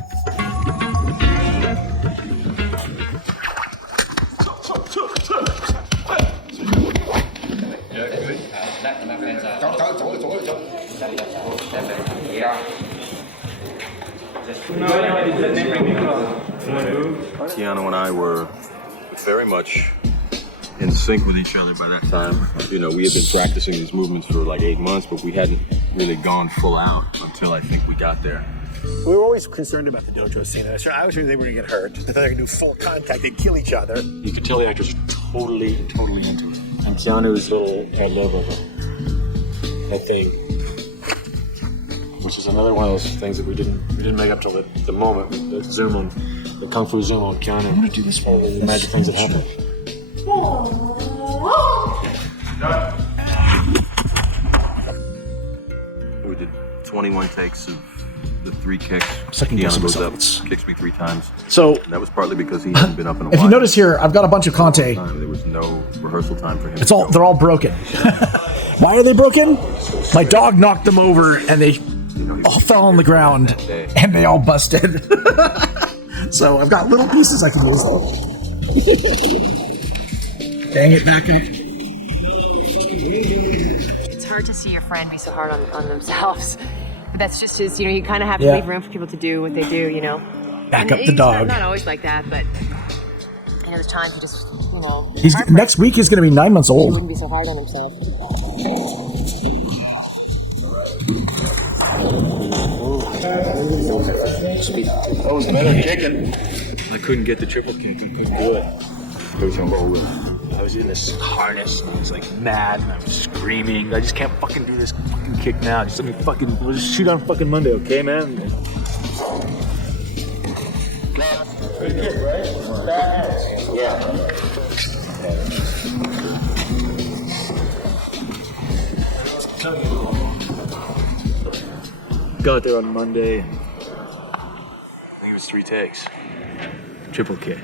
Keanu and I were very much in sync with each other by that time. We had been practicing these movements for like 8 months, but we hadn't really gone full out until I think we got there. We were always concerned about the dojo scene. I was sure they were going to get hurt. They thought they were going to do full contact. They'd kill each other. You could tell the actors are totally into it. And Keanu's little ad-lib of that thing, which is another one of those things that we didn't make up till the moment. The zoom on, the Kung Fu zoom on Keanu. I'm going to do this all the magic things that happen. 21 takes of the 3 kicks. Second guessing goes myself. up, kicks me 3 times. So that was partly because he hadn't been up in a while. if you notice here, I've got a bunch of Conte. There was no rehearsal time for him. They're all broken. Why are they broken? My dog knocked them over and they all fell on the ground and they all busted. So I've got little pieces I can use though. Dang it, back up. It's hard to see your friend be so hard on themselves. But that's just his, you kind of have to Yeah. leave room for people to do what they do, Back And up the he's dog. Not always like that, but there's times he just, Next week he's going to be 9 months he old. wouldn't be so hard on himself. That was better kicking. I couldn't get the triple kick. I couldn't do it. I was in this harness and I was like mad and I was screaming. I just can't fucking do this fucking kick now. Just let me fucking, we'll just shoot on fucking Monday, okay, man? Good kick, right? Yeah. Got there on Monday. I think it was 3 takes. Triple kick.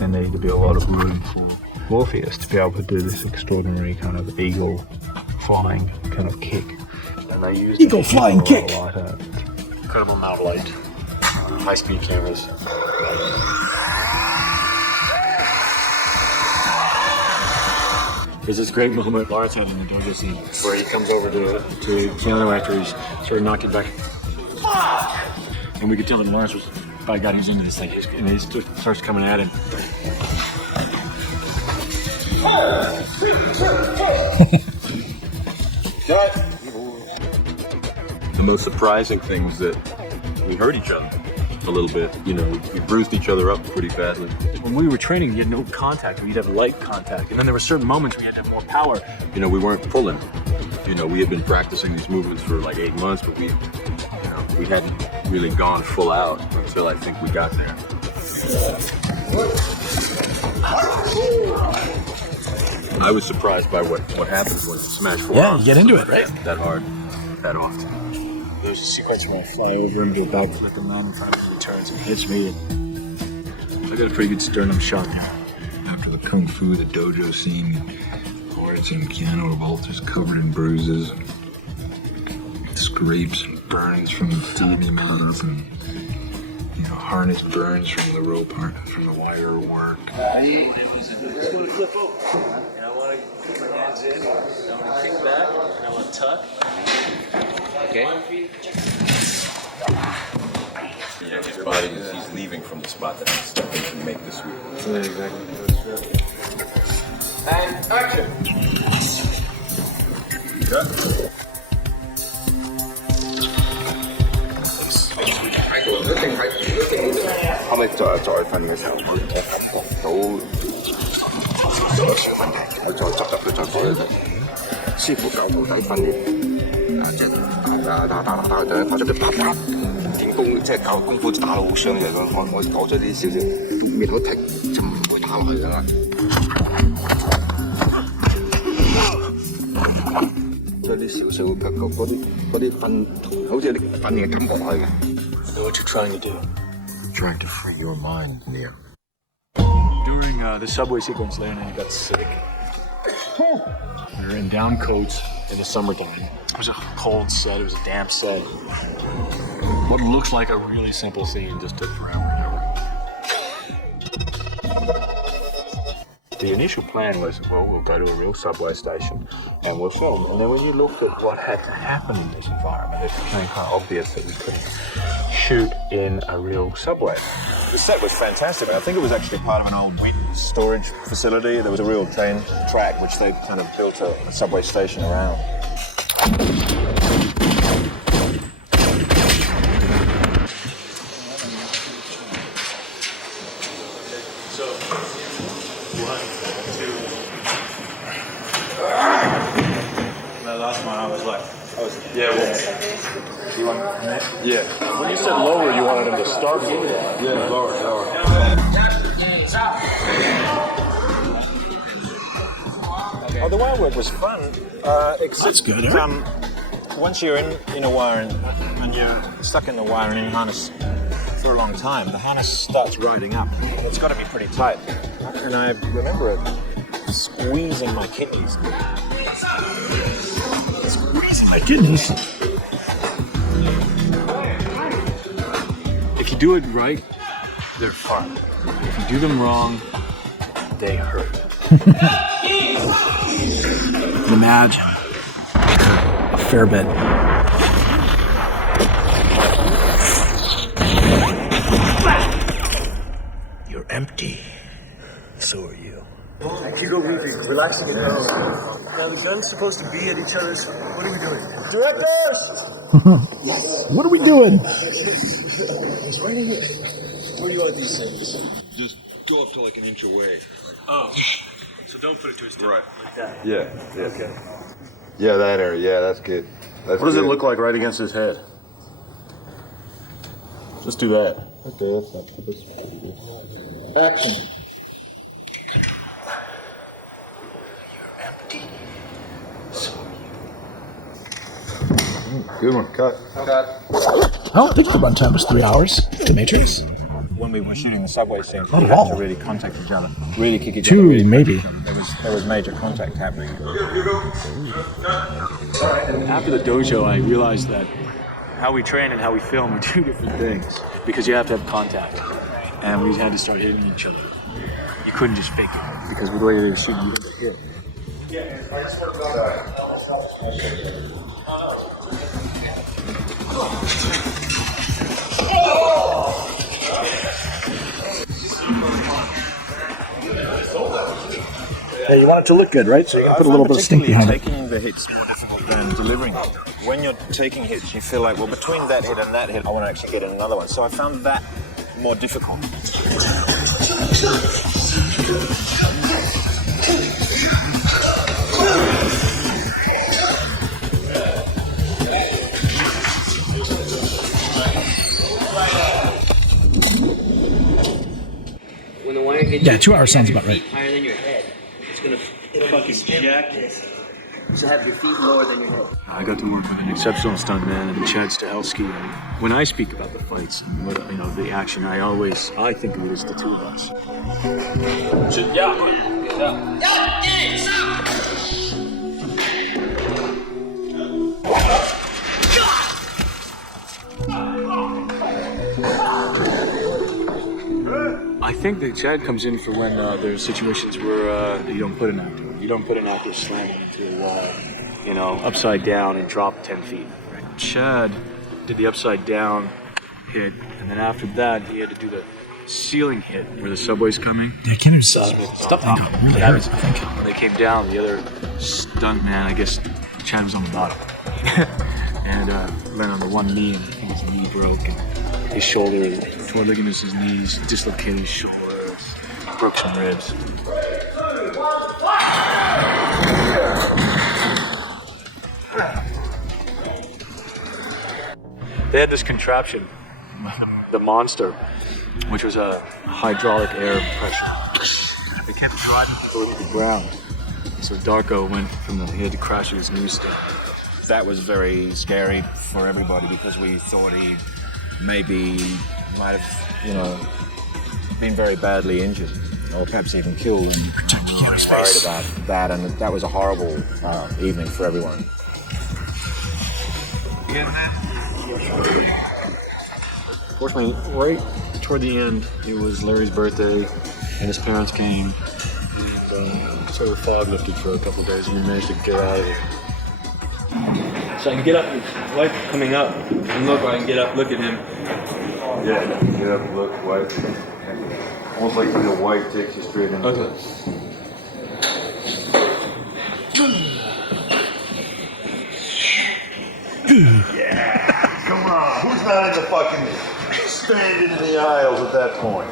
And there to be a lot of room for Morpheus to be able to do this extraordinary kind of eagle flying kind of kick. And they used Eagle flying kick. Incredible amount of light, high-speed cameras. There's this great moment Lawrence had in the dojo scene where he comes over to Keanu after he's sort of knocked him back. And we could tell that Lawrence was, by God, he was into this thing. And he starts coming at him. The most surprising thing was that we hurt each other a little bit. We bruised each other up pretty badly. When we were training, you had no contact. We'd have light contact. And then there were certain moments we had to have more power. We weren't pulling. We had been practicing these movements for like 8 months, but we hadn't really gone full out until I think we got there. I was surprised by what happened when Smash 4. Yeah, you get into it, right? That hard, that often. There's a sequence where I fly over him, do a backflip, and then he turns and hits me. I got a pretty good sternum shot there. After the kung fu, the dojo scene, Lawrence and Keanu are both just covered in bruises, scrapes and burns from the TV mouth, and harness burns from the rope, from the wire work. Just want to flip over. And I want to put my hands in. I want to kick back. And I want to tuck. Okay. His body he's leaving from the spot that he's stepping to make the sweep. Yeah, exactly. And action. Good. 可唔可以再瞓嘅時候，我覺到有時瞓嘅，再執入佢再放佢。師傅教徒弟訓練，即係打佢對，發出啲啪啪點功，即係教功夫打到好傷嘅。我講咗啲少少，面口停就唔會打落去㗎啦。即係啲少少嗰啲訓，好似啲訓練嘅感覺落去嘅。 So what you're trying to do? Trying to free your mind, Neo. During the subway sequence, Larry and I got sick. We were in down coats in the summertime. It was a cold set, it was a damp set. What looks like a really simple scene just took forever. The initial plan was, well, we'll go to a real subway station and we'll film. And then when you looked at what had to happen in this environment, it became kind of obvious that we couldn't shoot in a real subway. The set was fantastic. I think it was actually part of an old wheat storage facility. There was a real train track which they kind of built a subway station around. last one, I was Yeah, you want yeah. When you said lower, you wanted him to start lower. Yeah, lower. Oh, the wire work was fun. Except, That's good, huh? Once you're in a wire and you're stuck in the wire and in harness for a long time, the harness starts riding up. And it's got to be pretty tight. And I remember it squeezing my kidneys. Squeezing my kidneys. If you do it right, they're fun. If you do them wrong, they hurt. Imagine a fair bit. You're empty. So are you. Hugo weaving, relaxing it down. Now the gun's supposed to be at each other's. What are we doing? Directors! What are we doing? It's right here. Where do you want these things? Just go up to like an inch away. Oh. So don't put it to his tip. Right. Like that. Yeah. Okay. Yeah, that area. Yeah, that's good. What does it look like right against his head? Just do that. Okay, that's not. Action. Good one. Cut. I don't think the runtime was 3 hours. The Matrix. When we were shooting the subway scene, Oh, we wow. had to really contact each other, really kick each Two, other. Really maybe. There was major contact happening. After the dojo, I realized that how we train and how we film are two different things because you have to have contact, and we had to start hitting each other. You couldn't just fake it because with the way they were shooting, you had to hit. Yeah, you want it to look good, right? So you put a little bit of stink behind it. Taking the hits more difficult than delivering them. When you're taking hits, you feel like, well, between that hit and that hit, I want to actually get in another one. So I found that more difficult. When the wire gets Yeah, 2 hours sounds about right. higher than your head, it's gonna fucking jack this. So have your feet lower than your head. I got to work with an exceptional stuntman and Chad Stahelski. And when I speak about the fights and the action, I think of it as the two of us. I think that Chad comes in for when there's situations where you don't put an actor. You don't put an actor slamming into the wall, upside down and drop 10 feet. Chad did the upside down hit, and then after that, he had to do the ceiling hit where the subway's coming. Yeah, Kenner's stuff that got really hurt, I think. When they came down, the other stunt man, I guess Chad was on the bottom, and landed on the one knee, and his knee broke, and his shoulder, tore ligaments in his knees, dislocated his shoulder, broke some ribs. They had this contraption, the monster, which was a hydraulic air pressure. They kept driving toward the ground. So Darko went from he had to crash at his new stuff. That was very scary for everybody because we thought he maybe might have, been very badly injured or perhaps even killed. And we were worried about that, and that was a horrible evening for everyone. Fortunately, right toward the end, it was Larry's birthday, and his parents came. And, so the fog lifted for a couple of days, and we managed to get out of there. So I can get up, his wife coming up, and look, I can get up, look at him. Yeah, get up, look, wipe. Almost like the wipe takes you straight into it. Yeah, come on. Who's not in the fucking standing in the aisles at that point?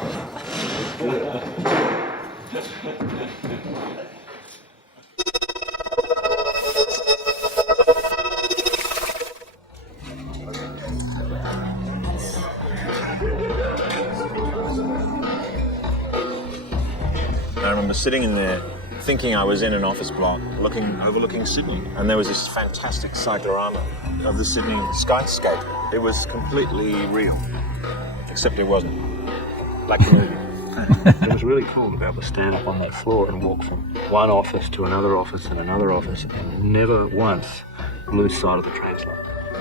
was sitting in there thinking I was in an office block overlooking Sydney, and there was this fantastic cyclorama of the Sydney skyscape. It was completely real, except it wasn't. Like the movie. It was really cool to be able to stand up on that floor and walk from one office to another office and another office and never once lose sight of the translate.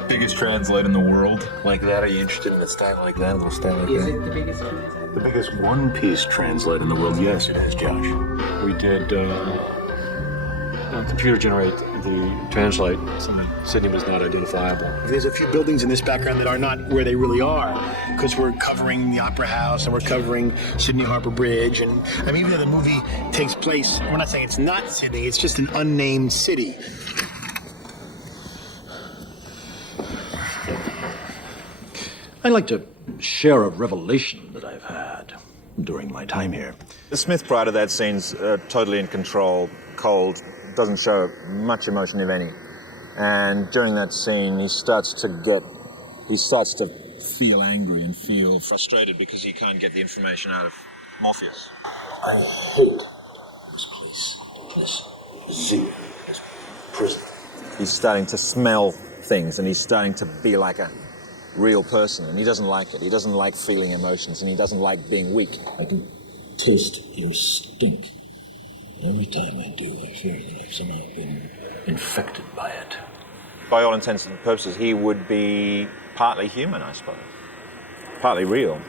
Biggest translate in the world. Like that? Are you interested in a stand like that? A little stand like that? Is it the biggest translate? The biggest one-piece translate in the world? Yes, it is, Josh. We did computer generate the translate. Sydney was not identifiable. There's a few buildings in this background that are not where they really are, because we're covering the Opera House and we're covering Sydney Harbour Bridge. And I mean, even though the movie takes place, we're not saying it's not Sydney, it's just an unnamed city. I'd like to share a revelation that I've had during my time here. The Smith prior to that scene's totally in control, cold, doesn't show much emotion, if any. And during that scene, he starts to feel angry and feel frustrated because he can't get the information out of Morpheus. I hate this place, this zoo, this prison. He's starting to smell things, and he's starting to be like a real person, and he doesn't like it. He doesn't like feeling emotions, and he doesn't like being weak. I can taste your stink. Every time I do, I feel that I've somehow been infected by it. By all intents and purposes, he would be partly human, I suppose. Partly real.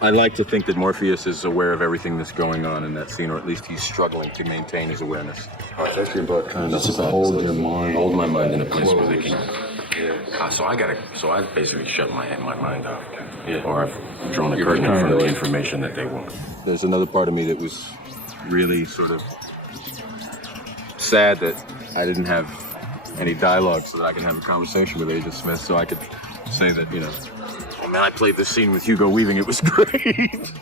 I like to think that Morpheus is aware of everything that's going on in that scene, or at least he's struggling to maintain his awareness. It's actually about kind of hold my mind in a place where they can. So I basically shut my mind off. Yeah. Or I've drawn a curtain in front of the information that they want. There's another part of me that was really sort of sad that I didn't have any dialogue so that I can have a conversation with Agent Smith, so I could say that, you know, oh man, I played this scene with Hugo Weaving, it was great.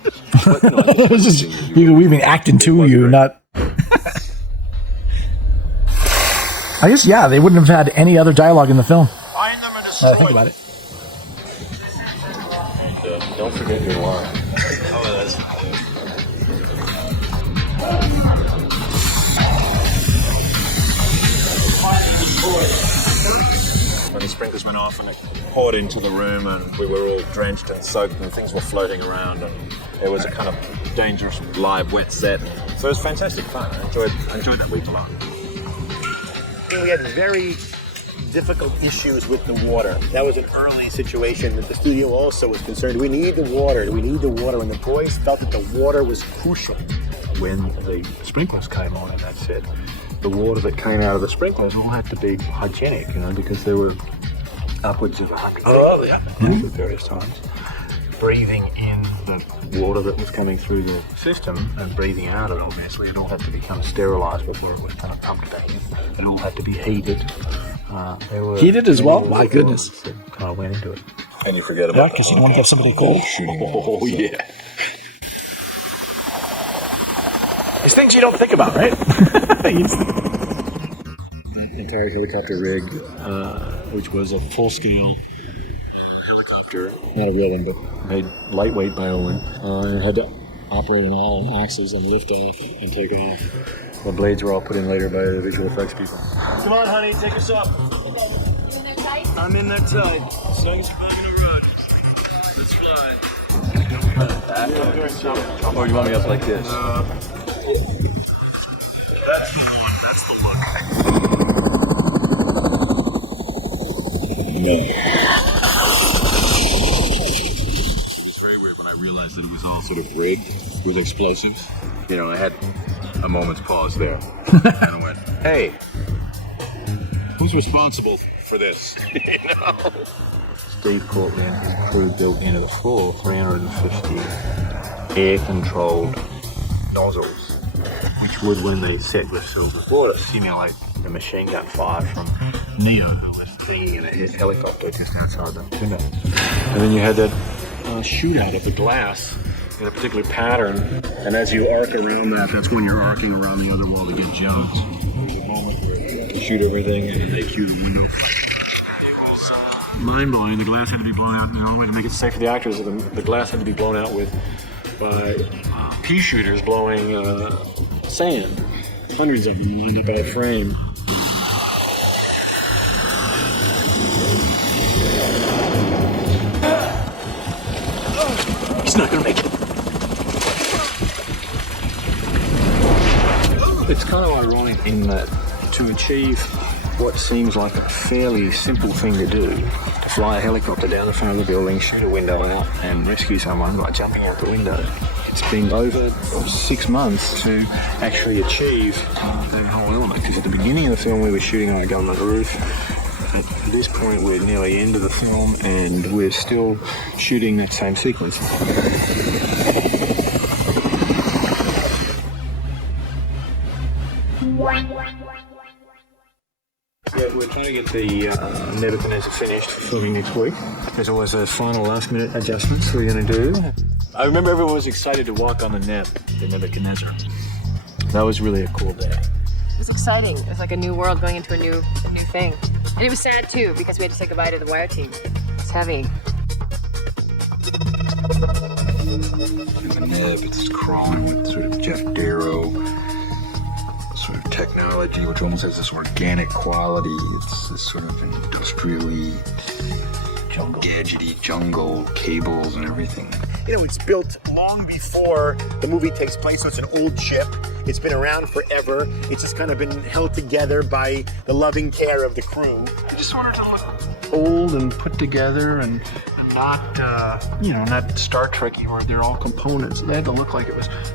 But, no, It was just Hugo Weaving acting to you, not... I guess, yeah, they wouldn't have had any other dialogue in the film. Now I think about it. And don't forget your line. When the sprinklers went off and it poured into the room, and we were all drenched and soaked, and things were floating around, and it was a kind of dangerous live wet set. So it was fantastic fun. I enjoyed that week a lot. We had very difficult issues with the water. That was an early situation that the studio also was concerned. Do we need the water? Do we need the water? And the boys felt that the water was crucial. When the sprinklers came on, and that's it, the water that came out of the sprinklers all had to be hygienic, you know, because there were upwards of 100 at various times. Breathing in the water that was coming through the system and breathing out it, obviously, it all had to be kind of sterilized before it was kind of pumped back in. It all had to be heated. Heated as well? My goodness. Kind of went into it. And you forget about because you don't want to have somebody cold. Oh, yeah. It's things you don't think about, right? Entire helicopter rig, which was a full-scale helicopter, not a real one, but made lightweight by Owen. It had to operate on all axles and lift off and take off. The blades were all put in later by the visual effects people. Come on, honey, take us up. I'm in that tight. As long as you're bugging a road. Let's fly. Or you want me up like this? It's very weird when I realized that it was all sort of rigged with explosives. You know, I had a moment's pause there. And I went, hey, who's responsible for this? You know? Steve Courtney and his crew built into the floor 350 air-controlled nozzles, which would, when they set with filled with water, simulate the machine gun fire from Neo, who was singing in a helicopter just outside the window. And then you had that shootout of the glass in a particular pattern, and as you arc around that, that's when you're arcing around the other wall to get jumped. There's a moment where you shoot everything and they cue the window. It was mind-blowing. The glass had to be blown out, to make it safe for the actors. The glass had to be blown out by pea shooters blowing sand. Hundreds of them lined up by a frame. He's not gonna make it. It's kind of ironic in that to achieve what seems like a fairly simple thing to do, to fly a helicopter down the front of the building, shoot a window out, and rescue someone by jumping out the window. It's been over 6 months to actually achieve that whole element, because at the beginning of the film we were shooting on a government roof. At this point we're nearly end of the film and we're still shooting that same sequence. Yeah, we're trying to get the Nebuchadnezzar finished filming next week. There's always a final last minute adjustments we're going to do. I remember everyone was excited to walk on the Nebuchadnezzar. That was really a cool day. It was exciting. It was like a new world going into a new thing. And it was sad too, because we had to say goodbye to the wire team. It's heavy. The Neb, it's crawling with sort of Jeff Darrow sort of technology, which almost has this organic quality. It's this sort of industrially gadgety jungle, cables and everything. It's built long before the movie takes place, so it's an old ship. It's been around forever. It's just kind of been held together by the loving care of the crew. We just wanted to look old and put together and not, not Star Trek-y where they're all components. They had to look like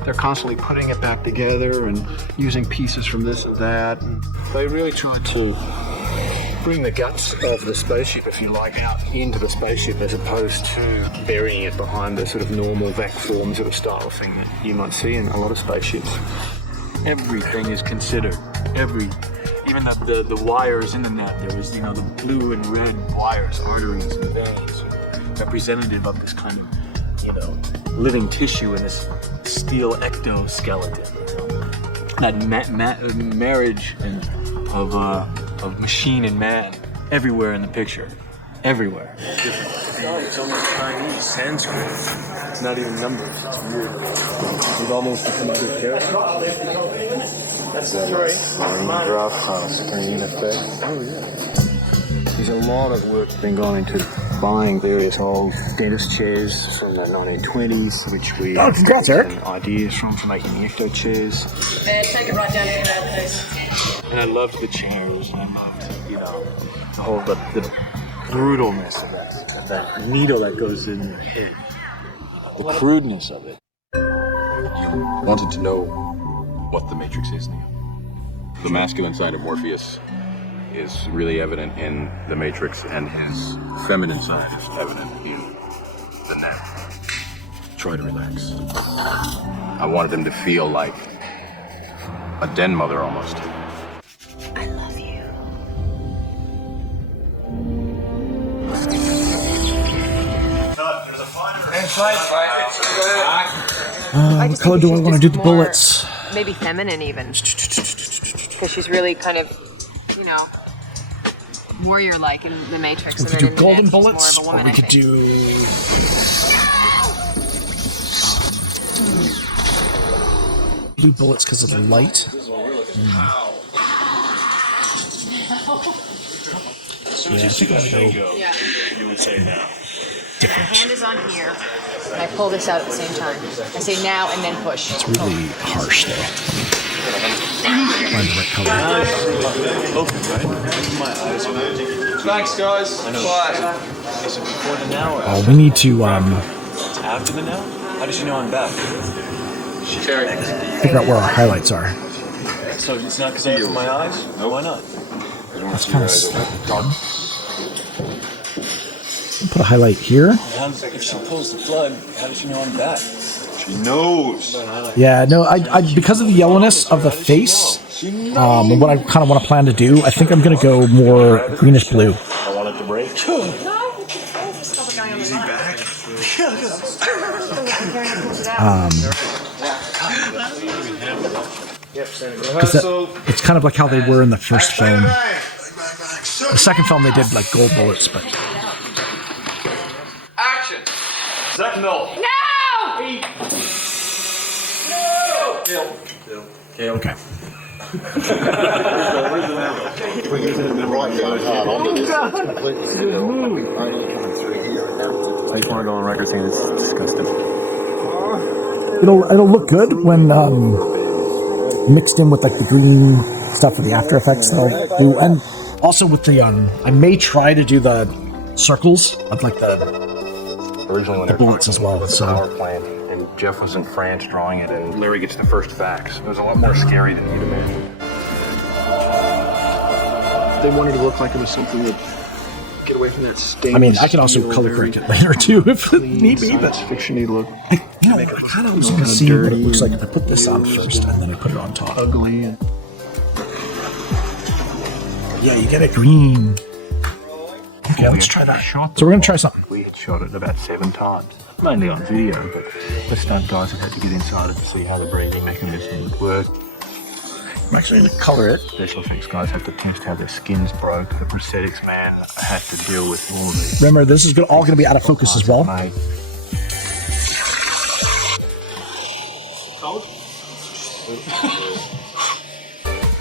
they're constantly putting it back together and using pieces from this and that. And they really tried to bring the guts of the spaceship, if you like, out into the spaceship as opposed to burying it behind the sort of normal vac form sort of style thing that you might see in a lot of spaceships. Everything is considered. Even the wires in the net, there was, the blue and red wires, arteries and veins, representative of this kind of, living tissue in this steel ectoskeleton. That marriage of machine and man everywhere in the picture. Everywhere. It's almost Chinese, Sanskrit. It's not even numbers, it's weird. We've almost become other characters. That's the story. Marine drop screen effect. Oh yeah. There's a lot of work been gone into buying various old dentist chairs from the 1920s, which we congrats, Eric. Ideas from for making the ecto chairs. Man, take it right down here, please. And I loved the chairs, and I loved, the whole the brutalness of that needle that goes in your head, the crudeness of it. You wanted to know what the Matrix is, Neo. The masculine side of Morpheus is really evident in the Matrix, and his feminine side is evident in the net. Try to relax. I wanted him to feel like a den mother almost. I love you. What color do I want to do the bullets? Maybe feminine even. Because she's really kind of, warrior-like in the Matrix. We could do golden bullets, or we could do... blue bullets because of the light. Yeah, I think I'm gonna go. Yeah. You would say now. My hand is on here, and I pull this out at the same time. I say now and then push. It's really harsh though. Find the right color. Open, right? My eyes are open. Thanks, guys. I know. Is it before the now? Oh, we need to It's after the now? How does she know I'm back? figure out where our highlights are. So it's not because I opened my eyes? No, why not? That's kind of dark. Put a highlight here. If she pulls the plug, how does she know I'm back? She knows. Yeah, no, I because of the yellowness of the face, and what I kind of want to plan to do, I think I'm going to go more greenish blue. I want it to break. Is he back? Because it's kind of like how they were in the first film. The second film they did like gold bullets, but Sentinel! No! Kill. Okay. I just want to go on record saying it's disgusting. It'll look good when mixed in with like the green stuff for the after effects that I'll do, and also with the I may try to do the circles of like the Originally, when the bullets as well. the So power plant, and Jeff was in France drawing it, and Larry gets the first facts. It was a lot more scary than you'd imagine. They wanted to look like it was something that get away from that stain. I mean, I can also color correct it later too if need be. But fiction-y look. Yeah, I kind of almost want to see what it looks like if I put this on first and then I put it on top. Ugly. And yeah, you get it green. Okay, let's try that. So we're gonna try something. We shot it about 7 times, mainly on video, but the stunt guys have had to get inside it to see how the breathing mechanism would work. I'm actually gonna color it. Special effects guys had to test how their skins broke. The prosthetics man had to deal with all of these. Remember, this is all gonna be out of focus as well.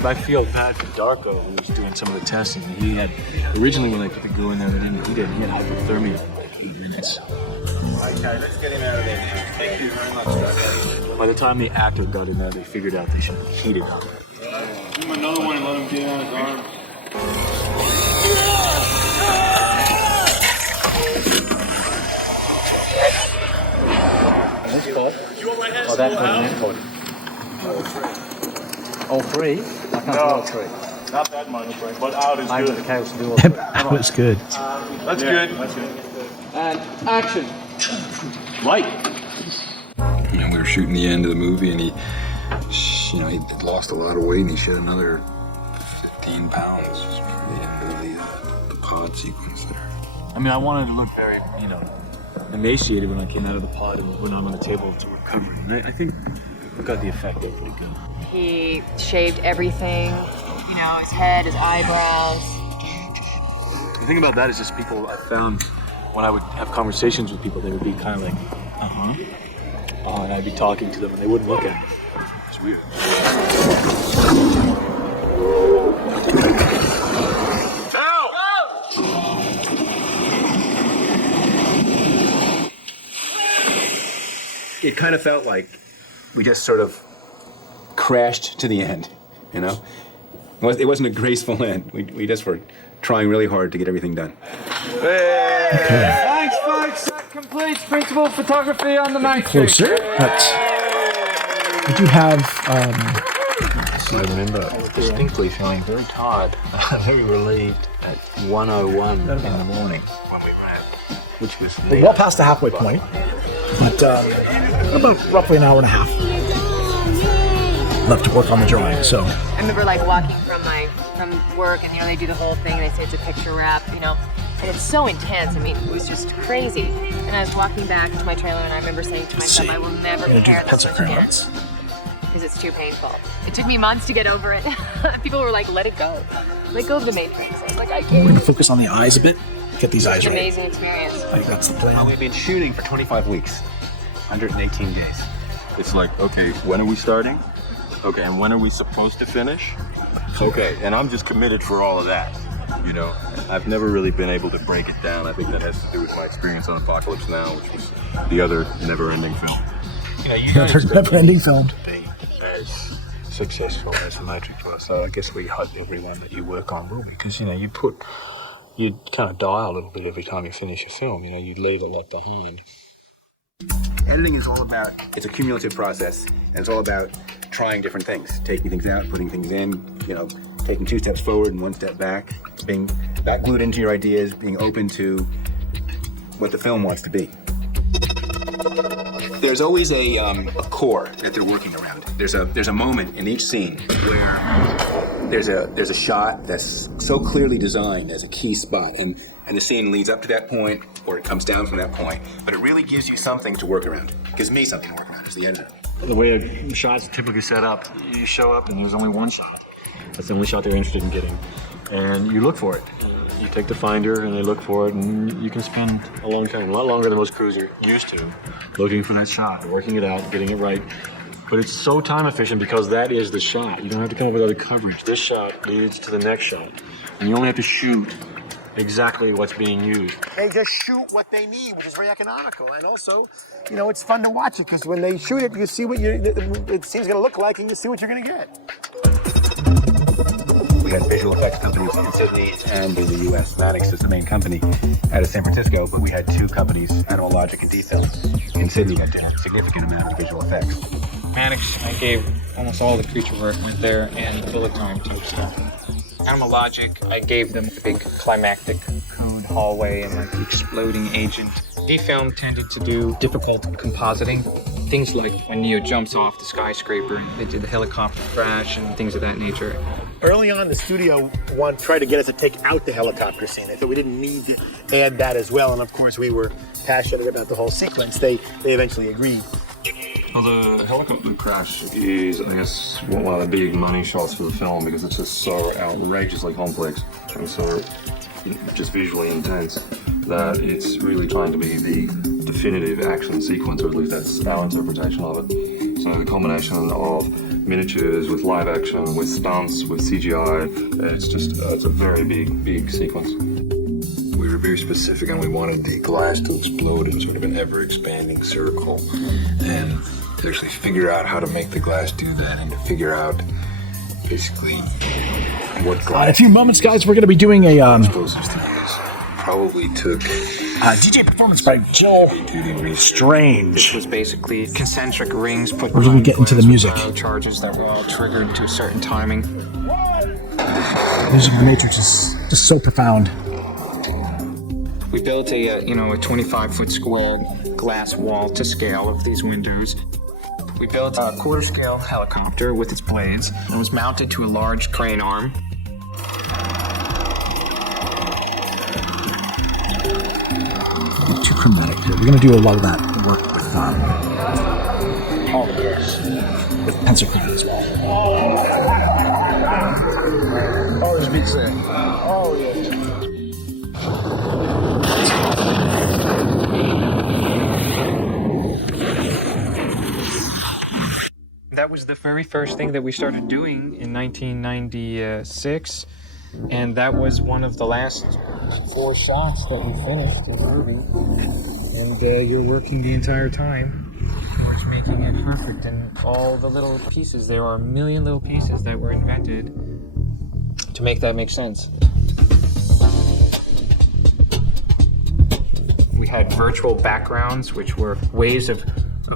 I feel bad for Darko when he was doing some of the testing. He had originally when they put the glue in there, they didn't heat it. He had hypothermia for like 8 minutes. Okay, let's get him out of there now. Thank you very much, Darko. By the time the actor got in there, they figured out they should heat it up. Give him another one and let him get on his arm. This caught. Oh, that caught and that caught. All three? I can't do all three. Not that much, but out is Maybe good. the chaos will do all three. That was good. That's good. And action. Light. You know, we were shooting the end of the movie, and he lost a lot of weight, and he shed another 15 pounds for the end of the pod sequence there. I mean, I wanted to look very, emaciated when I came out of the pod and when I'm on the table to recovery. And I think we got the effect there pretty good. He shaved everything, his head, his eyebrows. The thing about that is just people I found when I would have conversations with people, they would be kind of like, and I'd be talking to them and they wouldn't look at me. It's weird. It kind of felt like we just sort of crashed to the end, It wasn't a graceful end. We just were trying really hard to get everything done. Thanks, folks. That completes principal photography on the Matrix. Closer, but we do have. I remember distinctly feeling very tired, very relieved at 1:01 in the morning when we ran, which was We're well past the halfway point, but about roughly an hour and a half left to work on the drawing. So I remember walking from work and they do the whole thing and they say it's a picture wrap, and it's so intense. I mean, it was just crazy. And I was walking back to my trailer and I remember saying to myself, I will never prepare this much again because it's too painful. It took me months to get over it. People were like, let it go. Let go of the Matrix. I was like, I we're can't. gonna focus on the eyes a bit. Get these eyes It's an right. amazing experience. I think that's the plan. We've been shooting for 25 weeks, 118 days. It's like, okay, when are we starting? Okay, and when are we supposed to finish? Okay, and I'm just committed for all of that. I've never really been able to break it down. I think that has to do with my experience on Apocalypse Now, which was the other never-ending film. You don't expect never-ending film to be as successful as the Matrix was. So I guess we hope everyone that you work on will, because you kind of die a little bit every time you finish a film. You leave a lot behind. Editing is all about, it's a cumulative process, and it's all about trying different things, taking things out, putting things in, taking 2 steps forward and 1 step back, being back glued into your ideas, being open to what the film wants to be. There's always a core that they're working around. There's a moment in each scene where there's a shot that's so clearly designed as a key spot, and the scene leads up to that point, or it comes down from that point, but it really gives you something to work around. It gives me something to work around as the editor. The way a shot's typically set up, you show up and there's only one shot. That's the only shot they're interested in getting. And you look for it. You take the finder and they look for it, and you can spend a long time, a lot longer than most crews are used to, looking for that shot, working it out, getting it right. But it's so time efficient because that is the shot. You don't have to come up with other coverage. This shot leads to the next shot. And you only have to shoot exactly what's being used. They just shoot what they need, which is very economical. And also, you know, it's fun to watch it because when they shoot it, you see what it seems going to look like and you see what you're going to get. We had visual effects companies in Sydney and in the U.S. Mannix is the main company out of San Francisco, but we had two companies, Animal Logic and D-Film, in Sydney that did a significant amount of visual effects. Mannix, I gave almost all the creature work went there and the bullet time type stuff. Animal Logic, I gave them the big climactic cone hallway and like the exploding agent. D-Film tended to do difficult compositing. Things like when Neo jumps off the skyscraper, they did the helicopter crash and things of that nature. Early on, the studio tried to get us to take out the helicopter scene. They thought we didn't need to add that as well. And of course, we were passionate about the whole sequence. They eventually agreed. Well, the helicopter crash is, I guess, one of the big money shots for the film because it's just so outrageously complex and so just visually intense that it's really trying to be the definitive action sequence, or at least that's our interpretation of it. So the combination of miniatures with live action, with stunts, with CGI, it's a very big sequence. We were very specific and we wanted the glass to explode in sort of an ever-expanding circle, and to actually figure out how to make the glass do that and to figure out basically what glass. In a few moments, guys, we're going to be doing a probably took DJ performance by Jill Strange. This was basically concentric rings put We're going to get into the music. Charges that were all triggered to a certain timing. The music of the Matrix is just so profound. We built a 25-foot square glass wall to scale of these windows. We built a quarter-scale helicopter with its blades and was mounted to a large crane arm. Too chromatic here. We're going to do a lot of that work with with pencil cleaning as well. Oh, there's big thing. Oh, yeah. That was the very first thing that we started doing in 1996, and that was one of the last 4 shots that we finished in the movie. And you're working the entire time towards making it perfect, and all the little pieces, there are a million little pieces that were invented to make that make sense. We had virtual backgrounds, which were ways of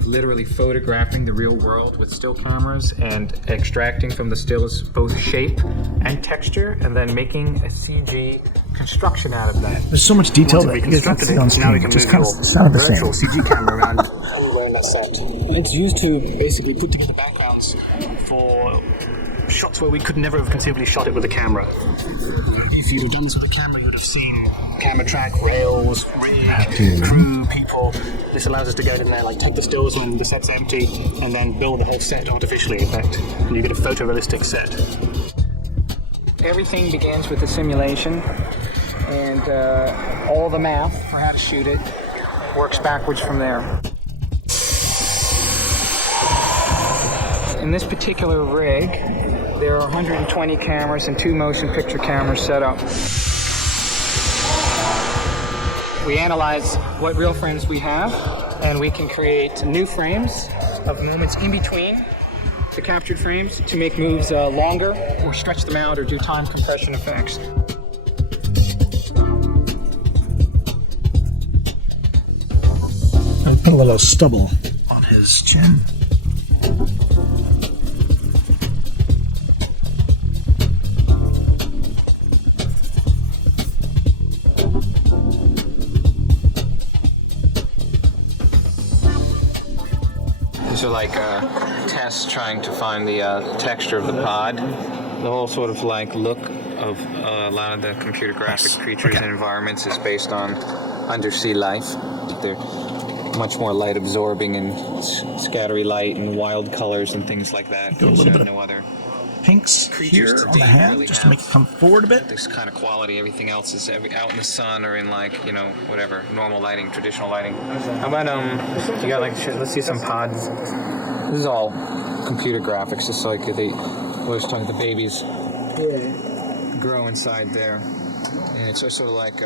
literally photographing the real world with still cameras and extracting from the stills both shape and texture, and then making a CG construction out of that. There's so much detail that we you can't see on now screen. we It can just move kind of sounded the virtual same. CG camera around anywhere in that set. It's used to basically put together backgrounds for shots where we could never have conceivably shot it with a camera. If you'd have done this with a camera, you would have seen camera track, rails, rig, crew, people. This allows us to go in there, like take the stills when the set's empty, and then build the whole set artificially, in fact. And you get a photorealistic set. Everything begins with a simulation, and all the math for how to shoot it works backwards from there. In this particular rig, there are 120 cameras and 2 motion picture cameras set up. We analyze what real frames we have, and we can create new frames of moments in between the captured frames to make moves longer, or stretch them out, or do time compression effects. I put a little stubble on his chin. These are like tests trying to find the texture of the pod. The whole sort of like look of a lot of the computer graphic creatures and environments is based on undersea life. They're much more light absorbing and scattery light and wild colors and things like that. Do a little bit of no other pinks here on the hand, really just to make it come forward a bit. This kind of quality. Everything else is out in the sun or in like, you know, whatever, normal lighting, traditional lighting. How about, you got like, let's see some pods. This is all computer graphics, just like we was talking the babies grow inside there. And it's sort of like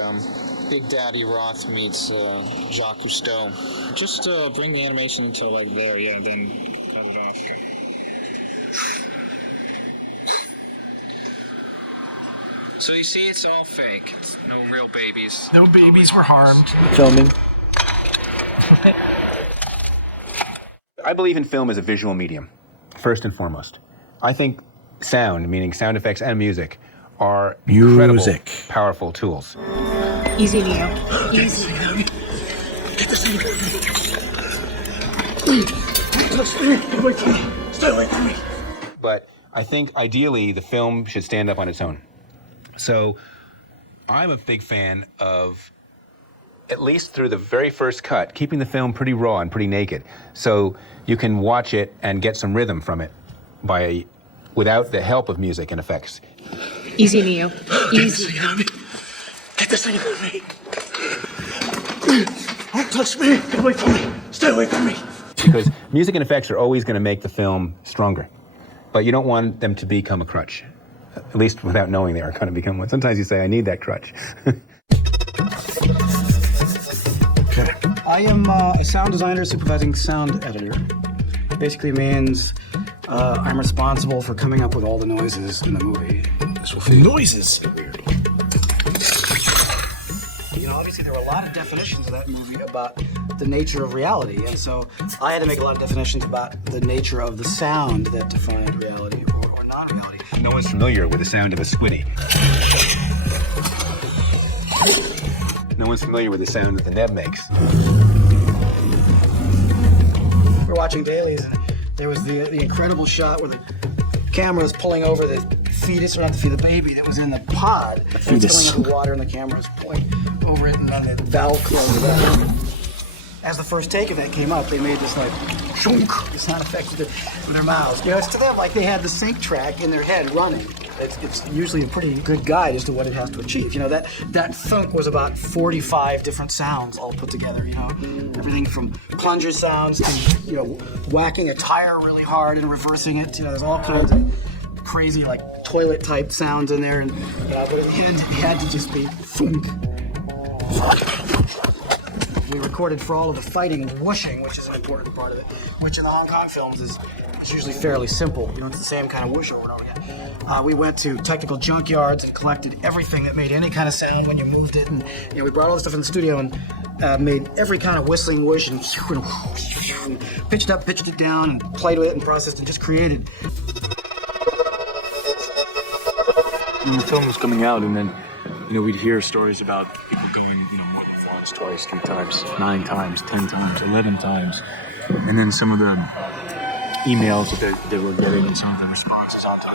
Big Daddy Roth meets Jacques Cousteau. Just bring the animation until like there, yeah, then cut it off. So you see, it's all fake. It's no real babies. No babies were harmed. Filming. I believe in film as a visual medium, first and foremost. I think sound, meaning sound effects and music, are incredible, powerful tools. Easy, Neo. Easy. Get this thing away from me. Stay away from me. But I think ideally the film should stand up on its own. So I'm a big fan of, at least through the very first cut, keeping the film pretty raw and pretty naked, so you can watch it and get some rhythm from it without the help of music and effects. Easy, Neo. Easy. Get this thing away from me. Don't touch me. Get away from me. Stay away from me. Because music and effects are always going to make the film stronger, but you don't want them to become a crutch, at least without knowing they are going to become one. Sometimes you say, I need that crutch. I am a sound designer supervising sound editor. Basically means I'm responsible for coming up with all the noises in the movie. Noises? You know, obviously there were a lot of definitions of that movie about the nature of reality, and so I had to make a lot of definitions about the nature of the sound that defined reality or non-reality. No one's familiar with the sound of a squiddy. No one's familiar with the sound that the neb makes. We're watching dailies, and there was the incredible shot where the camera is pulling over the fetus, or not the baby that was in the pod. And it's filling up with water, and the camera is pulling over it, and then the valve closes up. As the first take of that came up, they made this like shunk, the sound effect with their mouths. You know, it's to them like they had the sync track in their head running. It's usually a pretty good guide as to what it has to achieve. You know, that thunk was about 45 different sounds all put together, you know. Everything from plunger sounds to, you know, whacking a tire really hard and reversing it. You know, there's all kinds of crazy, like, toilet-type sounds in there. And but at the end, it had to just be thunk. We recorded for all of the fighting and whooshing, which is an important part of it, which in the Hong Kong films is usually fairly simple. You know, it's the same kind of whoosh over and over again. We went to technical junkyards and collected everything that made any kind of sound when you moved it, and you know, we brought all the stuff in the studio and made every kind of whistling whoosh and pitched up, pitched it down, and played with it and processed and just created. When the film was coming out, and then, you know, we'd hear stories about people going, twice, 3 times, 9 times, 10 times, 11 times. And then some of the emails that they were getting and some of the responses onto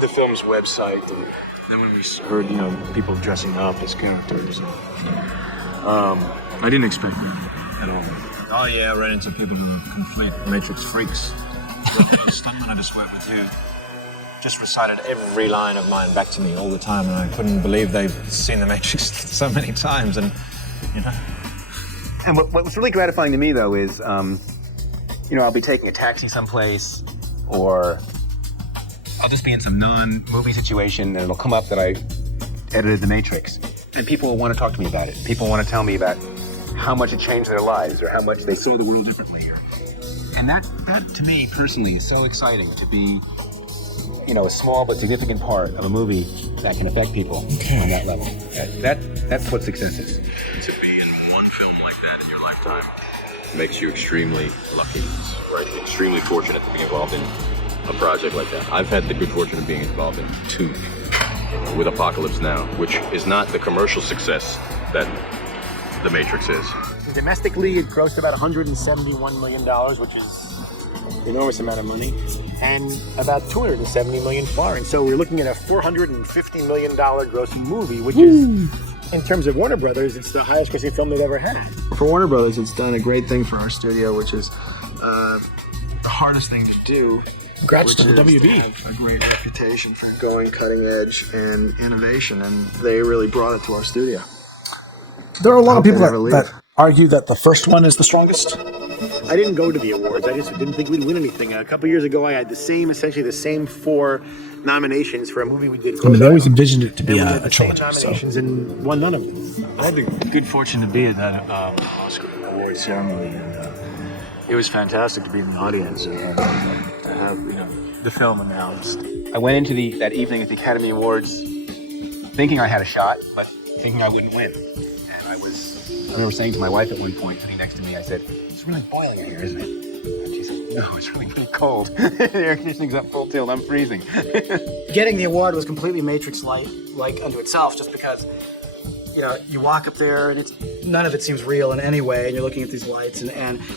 the film's website. And then when we heard, you know, people dressing up as characters, I didn't expect that at all. Oh yeah, I ran into people who are complete Matrix freaks. The stuntman I just worked with here just recited every line of mine back to me all the time, and I couldn't believe they've seen The Matrix so many times, and, you know. And what's really gratifying to me, though, is, you know, I'll be taking a taxi someplace, or I'll just be in some non-movie situation, and it'll come up that I edited The Matrix, and people will want to talk to me about it. People want to tell me about how much it changed their lives, or how much they saw the world differently. And that, to me, personally, is so exciting to be, you know, a small but significant part of a movie that can affect people on that level. That's what success is. To be in one film like that in your lifetime makes you extremely lucky, right? Extremely fortunate to be involved in a project like that. I've had the good fortune of being involved in 2 with Apocalypse Now, which is not the commercial success that The Matrix is. Domestically, it grossed about $171 million, which is an enormous amount of money, and about $270 million foreign. So we're looking at a $450 million grossing movie, which is, in terms of Warner Brothers, it's the highest grossing film they've ever had. For Warner Brothers, it's done a great thing for our studio, which is hardest thing to do. Congrats to the which is WB. have a great reputation for going cutting edge and innovation, and they really brought it to our studio. There are a lot I of hope people they never leave. that argue that the first one is the strongest. I didn't go to the awards. I just didn't think we'd win anything. A couple years ago, I had essentially the same 4 nominations for a movie we did. I mean, they always envisioned it to be And we a had the same trilogy. So. nominations and won none of them. I had the good fortune to be at that Oscar award ceremony, and it was fantastic to be in the audience and to have the film announced. I went into that evening at the Academy Awards thinking I had a shot, but thinking I wouldn't win. And I remember saying to my wife at one point, sitting next to me, I said, "It's really boiling in here, isn't it?" And she said, "No, it's really cold. The air conditioning's up full tilt. I'm freezing." Getting the award was completely Matrix-like unto itself, just because, you walk up there and none of it seems real in any way, and you're looking at these lights,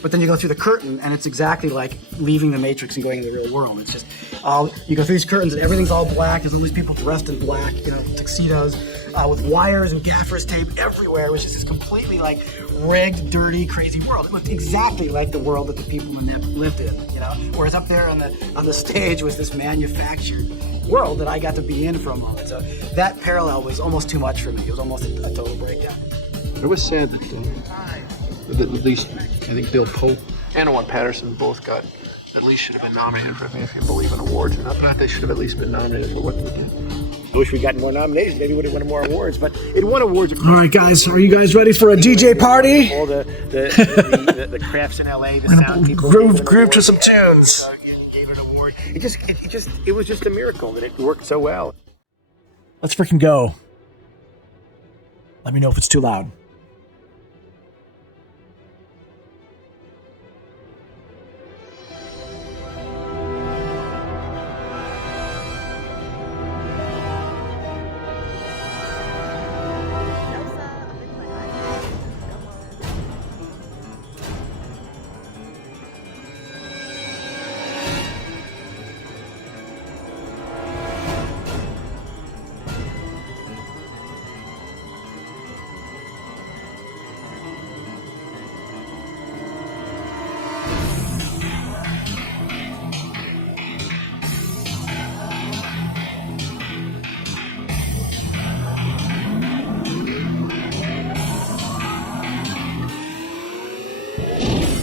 but then you go through the curtain, and it's exactly like leaving the Matrix and going into the real world. It's just you go through these curtains, and everything's all black. There's all these people dressed in black, tuxedos, with wires and gaffer's tape everywhere. It was just this completely rigged, dirty, crazy world. It looked exactly like the world that the people in it lived in, Whereas up there on the stage was this manufactured world that I got to be in for a moment. So that parallel was almost too much for me. It was almost a total breakdown. It was sad that at least I think Bill Pope and Owen Patterson both at least should have been nominated for me, if you believe in awards or not. But they should have at least been nominated for what they did. I wish we'd gotten more nominations. Maybe we would have won more awards, but it won awards. All right, guys, are you guys ready for a DJ party? All the crafts in LA, the sound people. Groove to some tunes. Gave it an award. It was just a miracle that it worked so well. Let's freaking go. Let me know if it's too loud.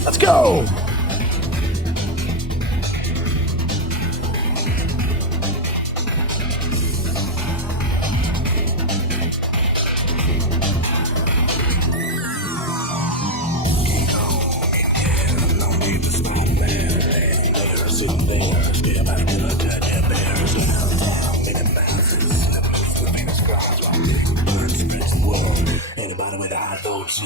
Let's go! Anybody with high thoughts,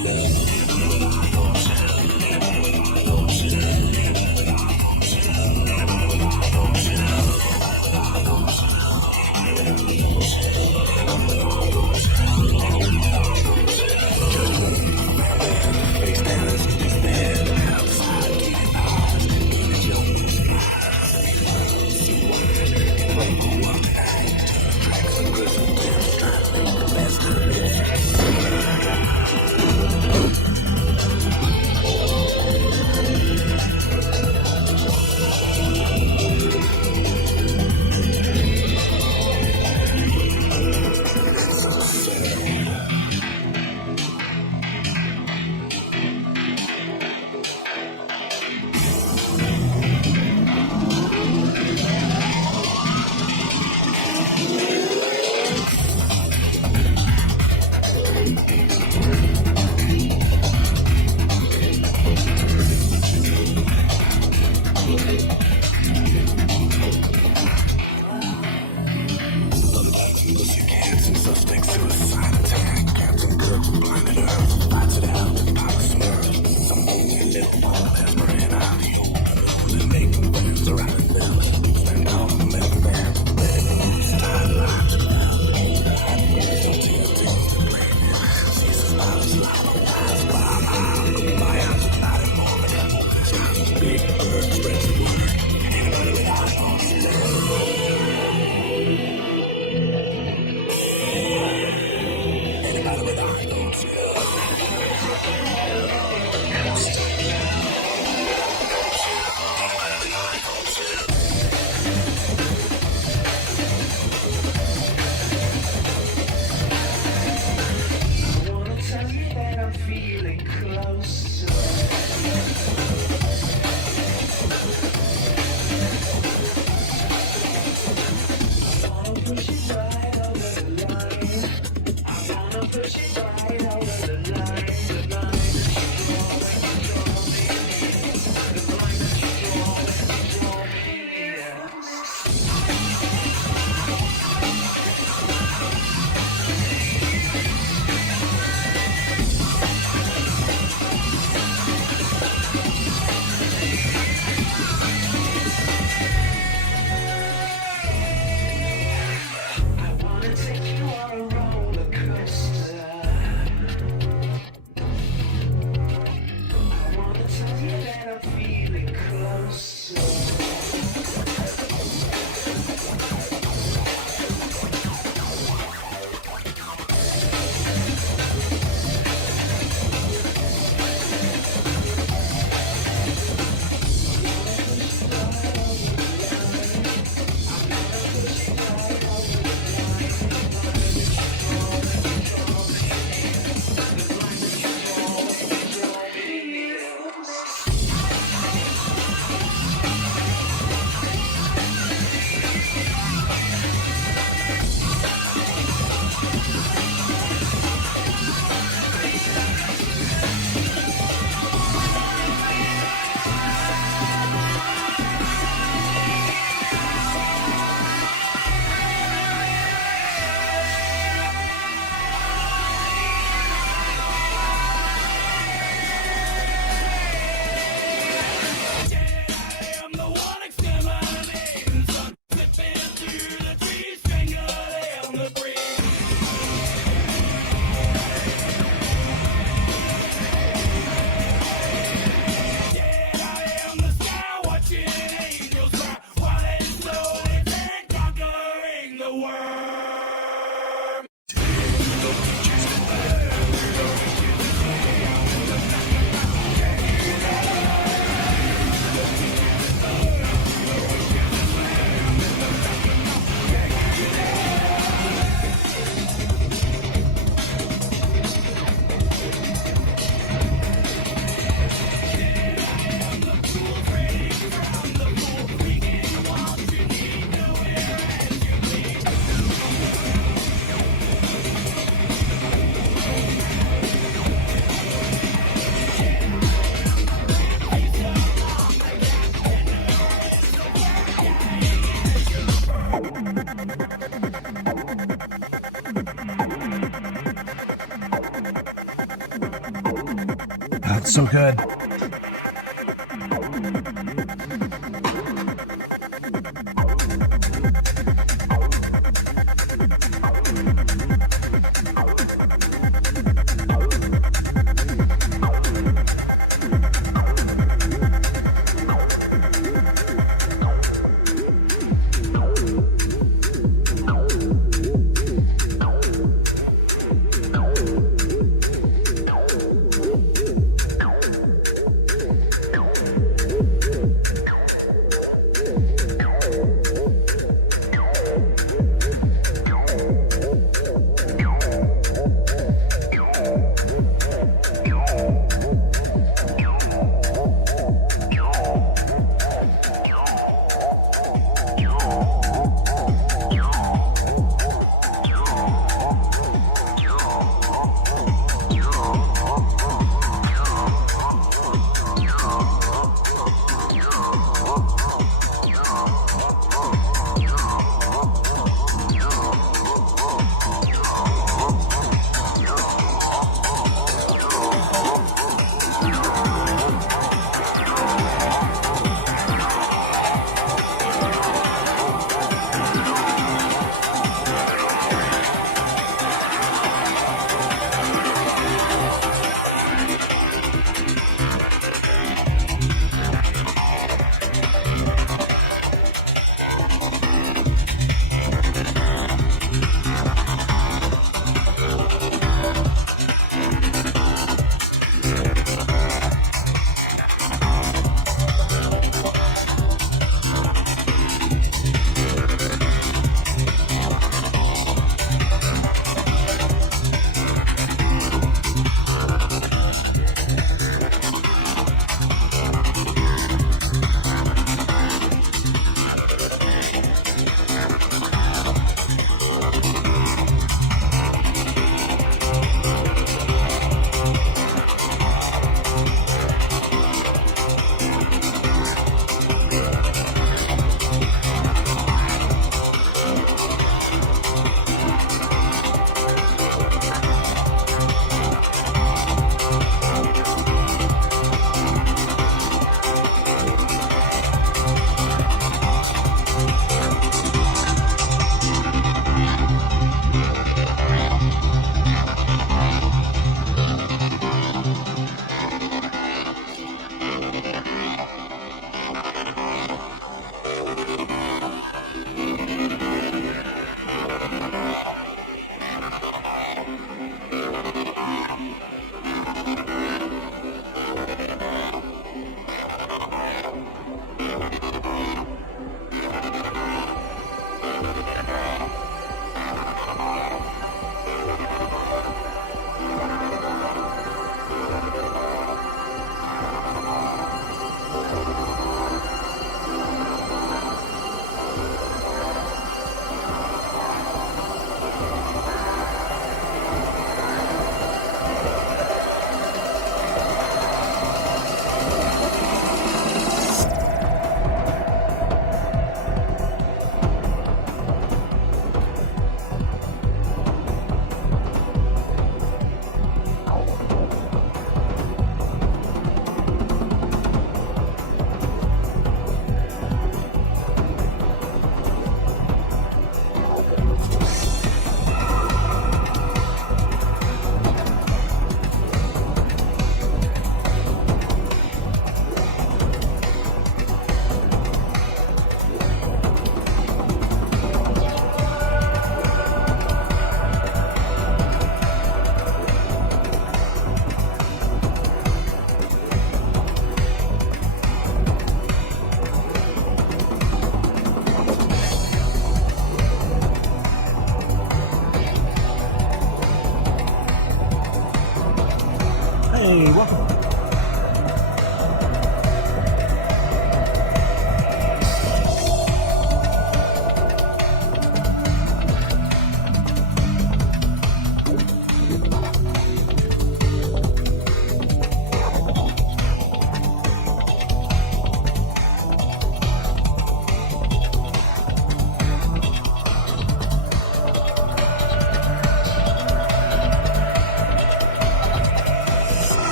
so good.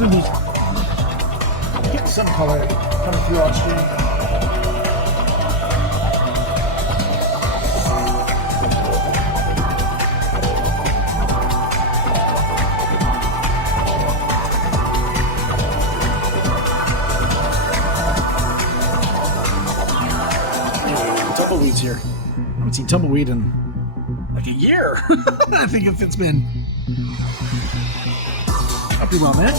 usually be getting some color coming through on screen. Tumbleweeds here. I haven't seen Tumbleweed in like a year. I think if it's been pretty well, man.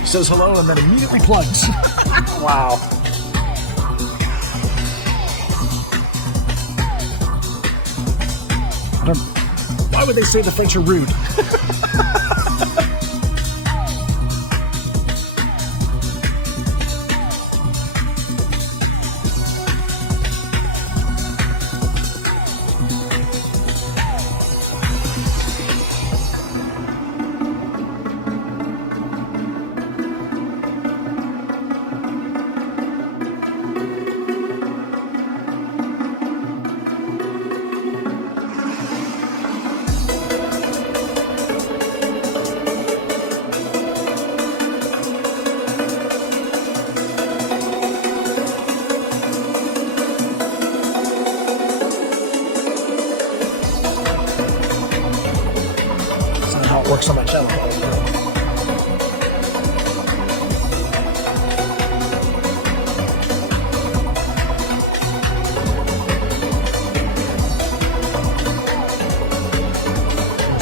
He says hello and then immediately plugs. Wow. Why would they say the French are rude? Works on my channel.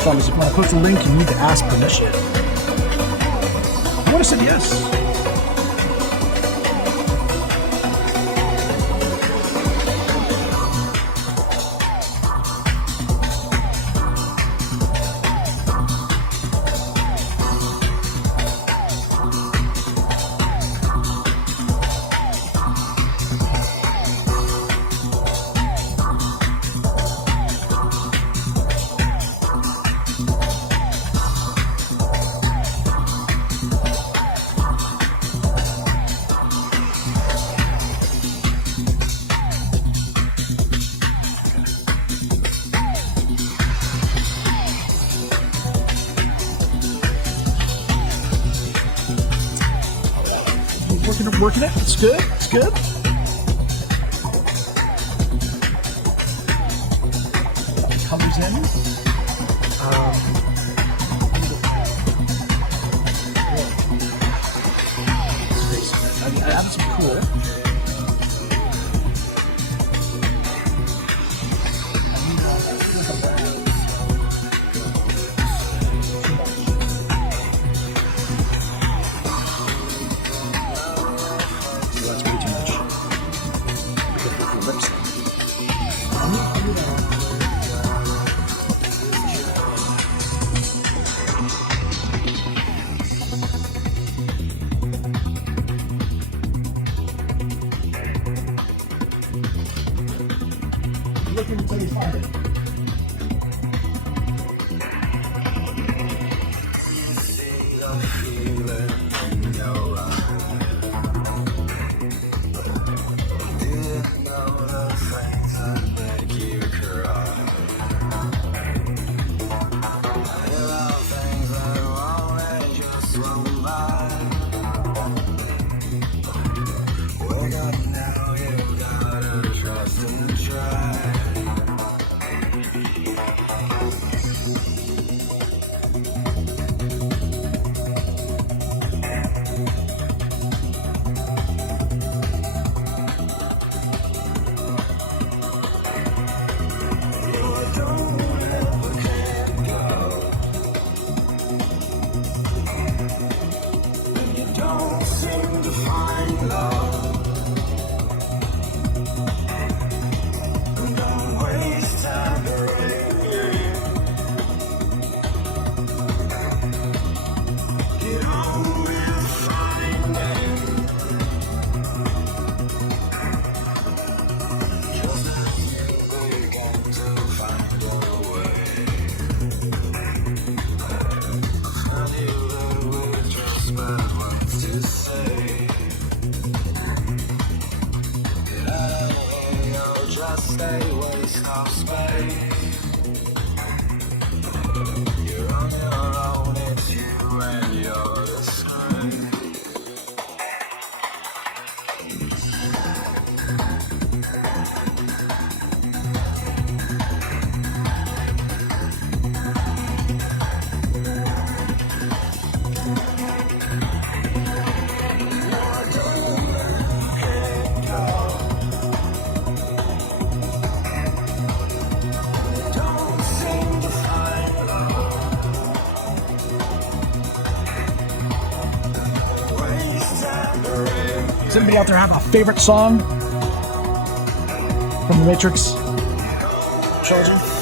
When I post a link, you need to ask permission. I would have said yes. Working it. It's good. It's good. Colors in. I have some cool. Does anybody out there have a favorite song from the Matrix trilogy?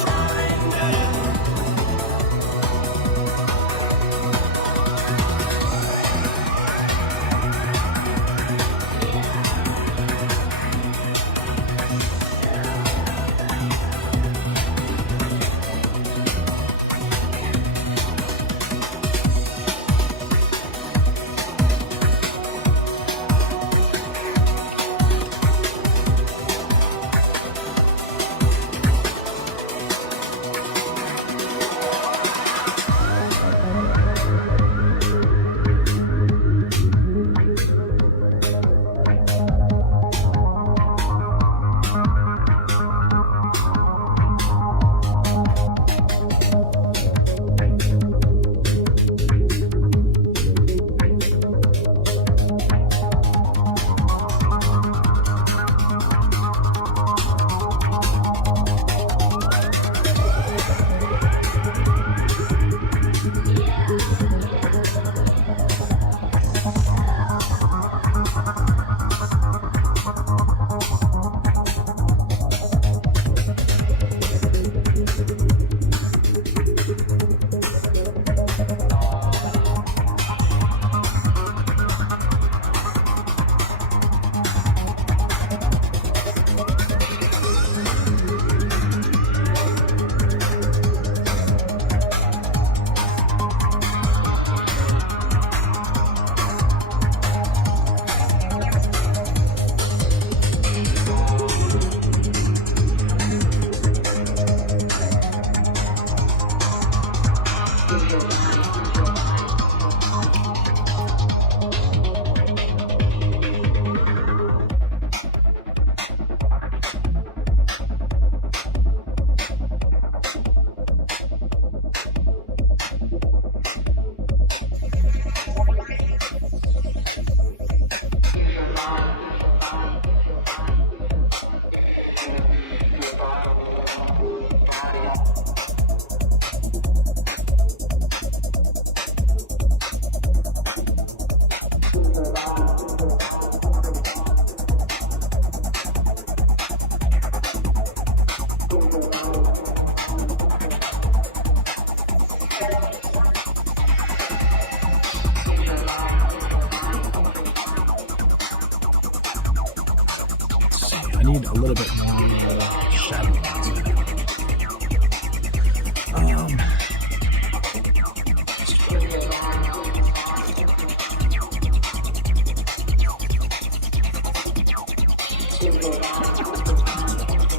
Need a little bit more shadow.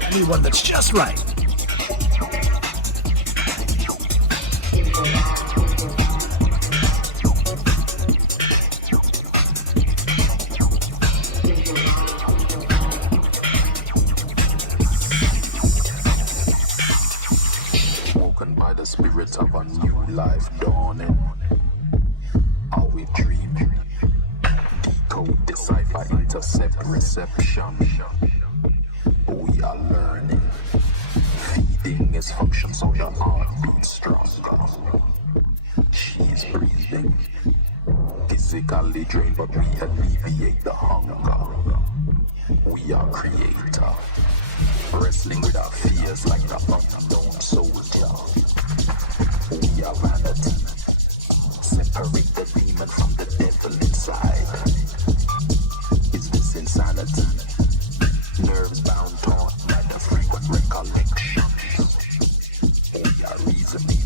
I need one that's just right. Spirits of a new life dawning. Are we dreaming? Decode, decipher, intercept, reception. We are learning. Feeding is function, so your heart beats stronger. She's breathing. Physically drained, but we alleviate the hunger. We are creator. Wrestling with our fears like the unknown soldier. We are vanity. Separate the demon from the devil inside. Is this insanity? Nerves bound, torn by the frequent recollections. We are reasoning.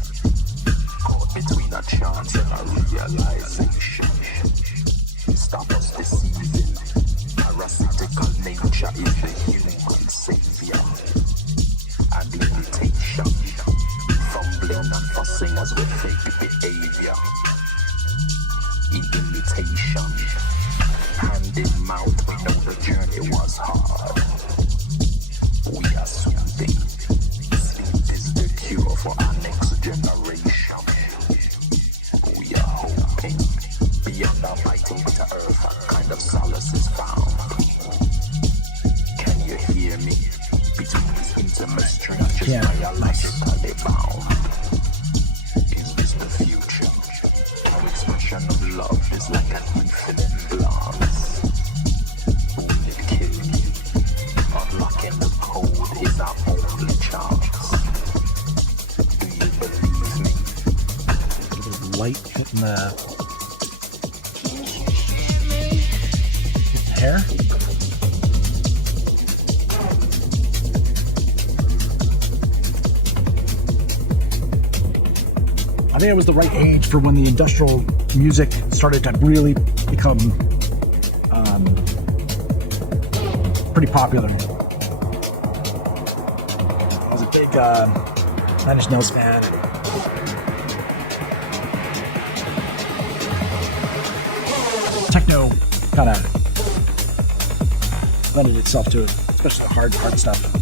Caught between a chance and a realization. Stop us deceiving. Parasitical nature is the human savior. And limitation. Fumbling and fussing as we fake behavior. In imitation. Hand in mouth, we know the journey was hard. We are soothing. Sleep is the cure for our next generation. We are hoping. Beyond our fighting with the earth, a kind of solace is found. Can you hear me? Between these intimate strangers, biologically bound. Is this the future? Our expression of love is like an infinite glance. light hitting the hair. I think it was the right age for when the industrial music started to really become pretty popular. I was a big Nine Inch Nails fan. Techno kind of lended itself to it, especially the hard stuff.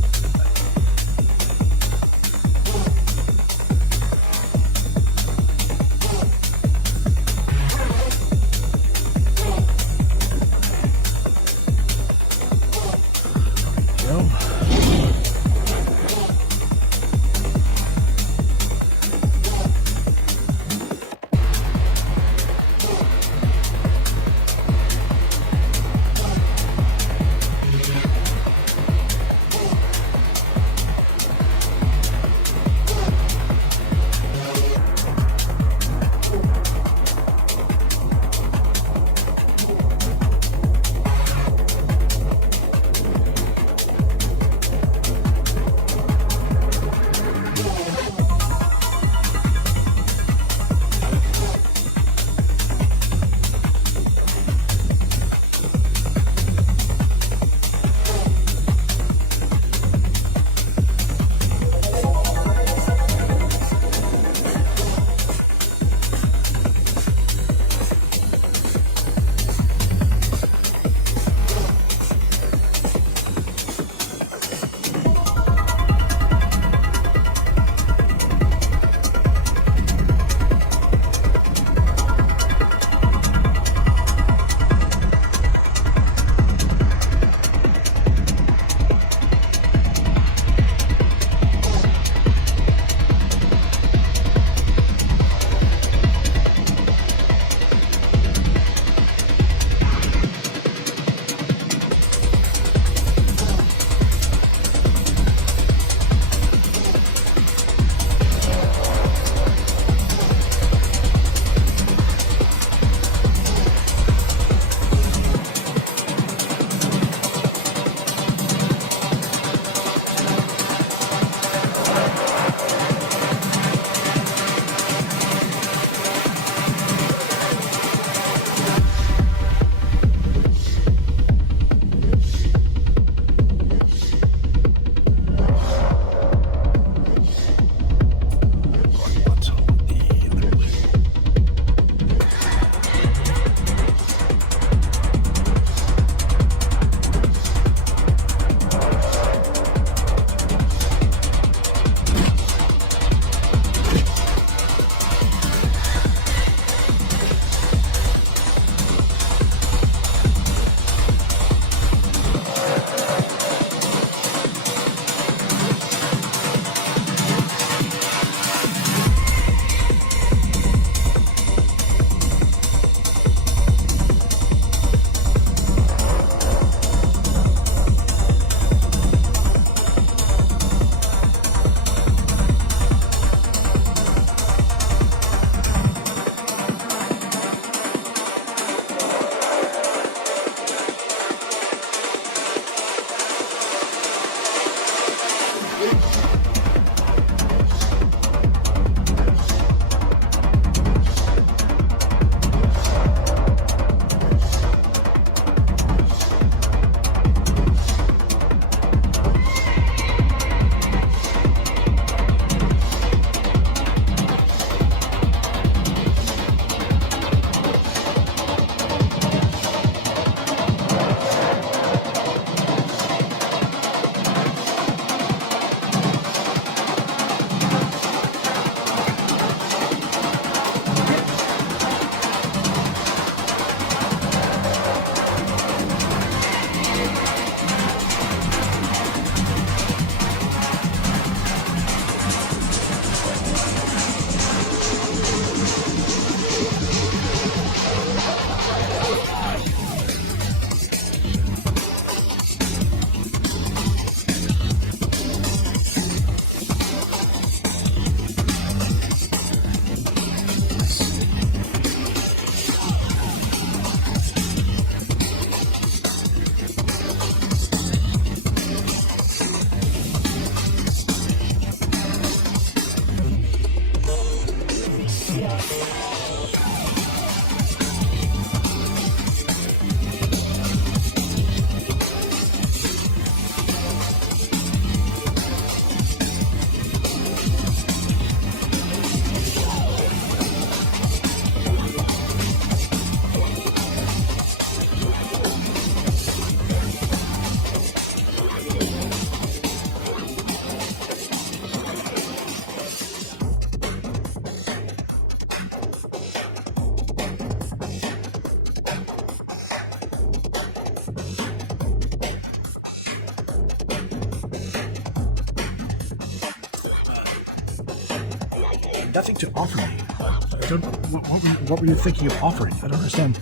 Nothing to offer me. What were you thinking of offering? I don't understand.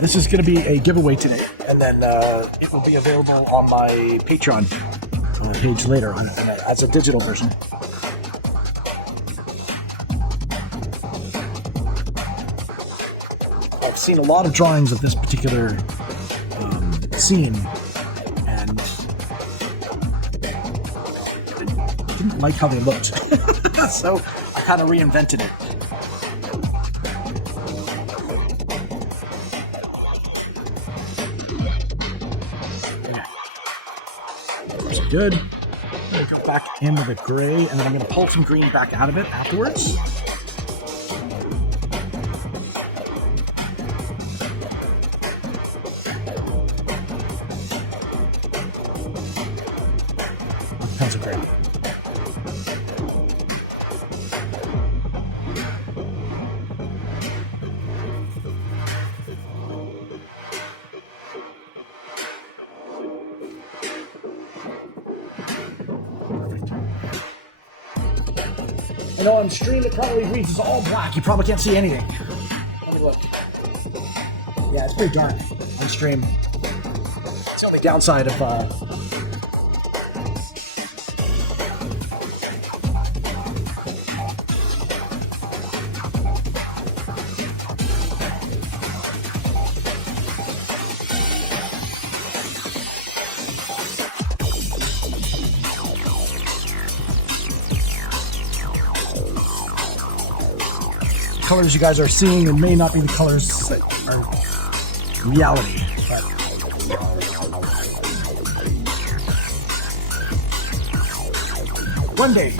This is going to be a giveaway today, and then it will be available on my Patreon page later on as a digital version. I've seen a lot of drawings of this particular scene, and I didn't like how they looked, so I kind of reinvented it. Good. I'm going to go back in with a gray, and then I'm going to pull some green back out of it afterwards. Pencil gray. I know on stream it probably reads as all black. You probably can't see anything. Let me look. Yeah, it's pretty dark on stream. It's the only downside of colors you guys are seeing, and may not be the colors that are reality, but one day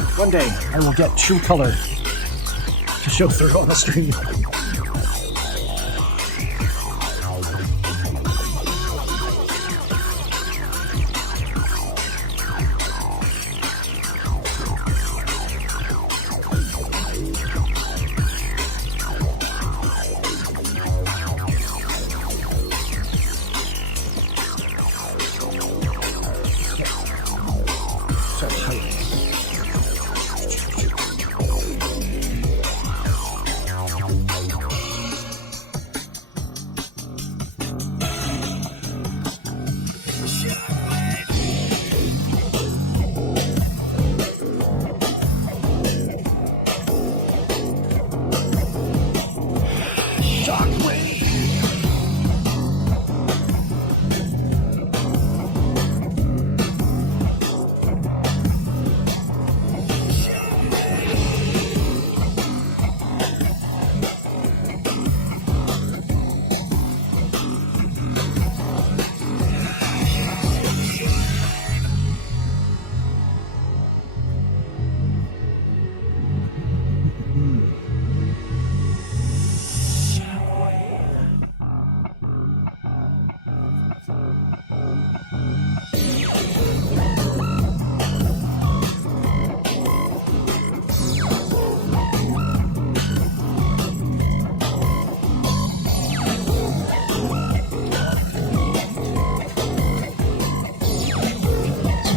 I will get true color to show through on the stream.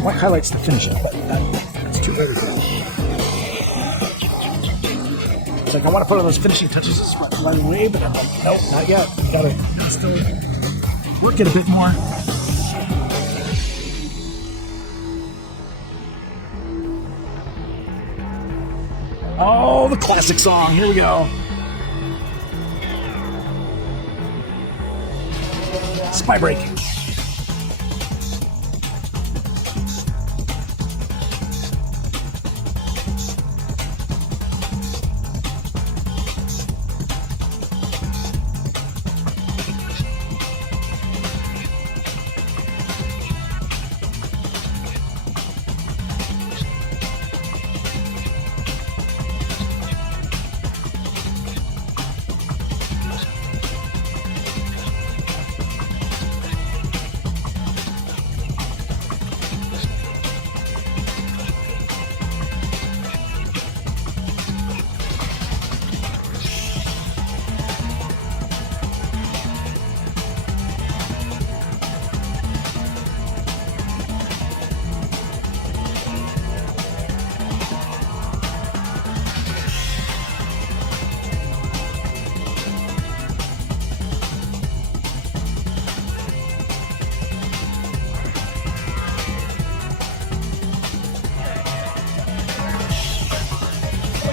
White highlights the finishing, but that's too early. It's like I want to put on those finishing touches right away, but I'm like, nope, not yet. Gotta still work it a bit more. Oh, the classic song. Here we go. Spy break.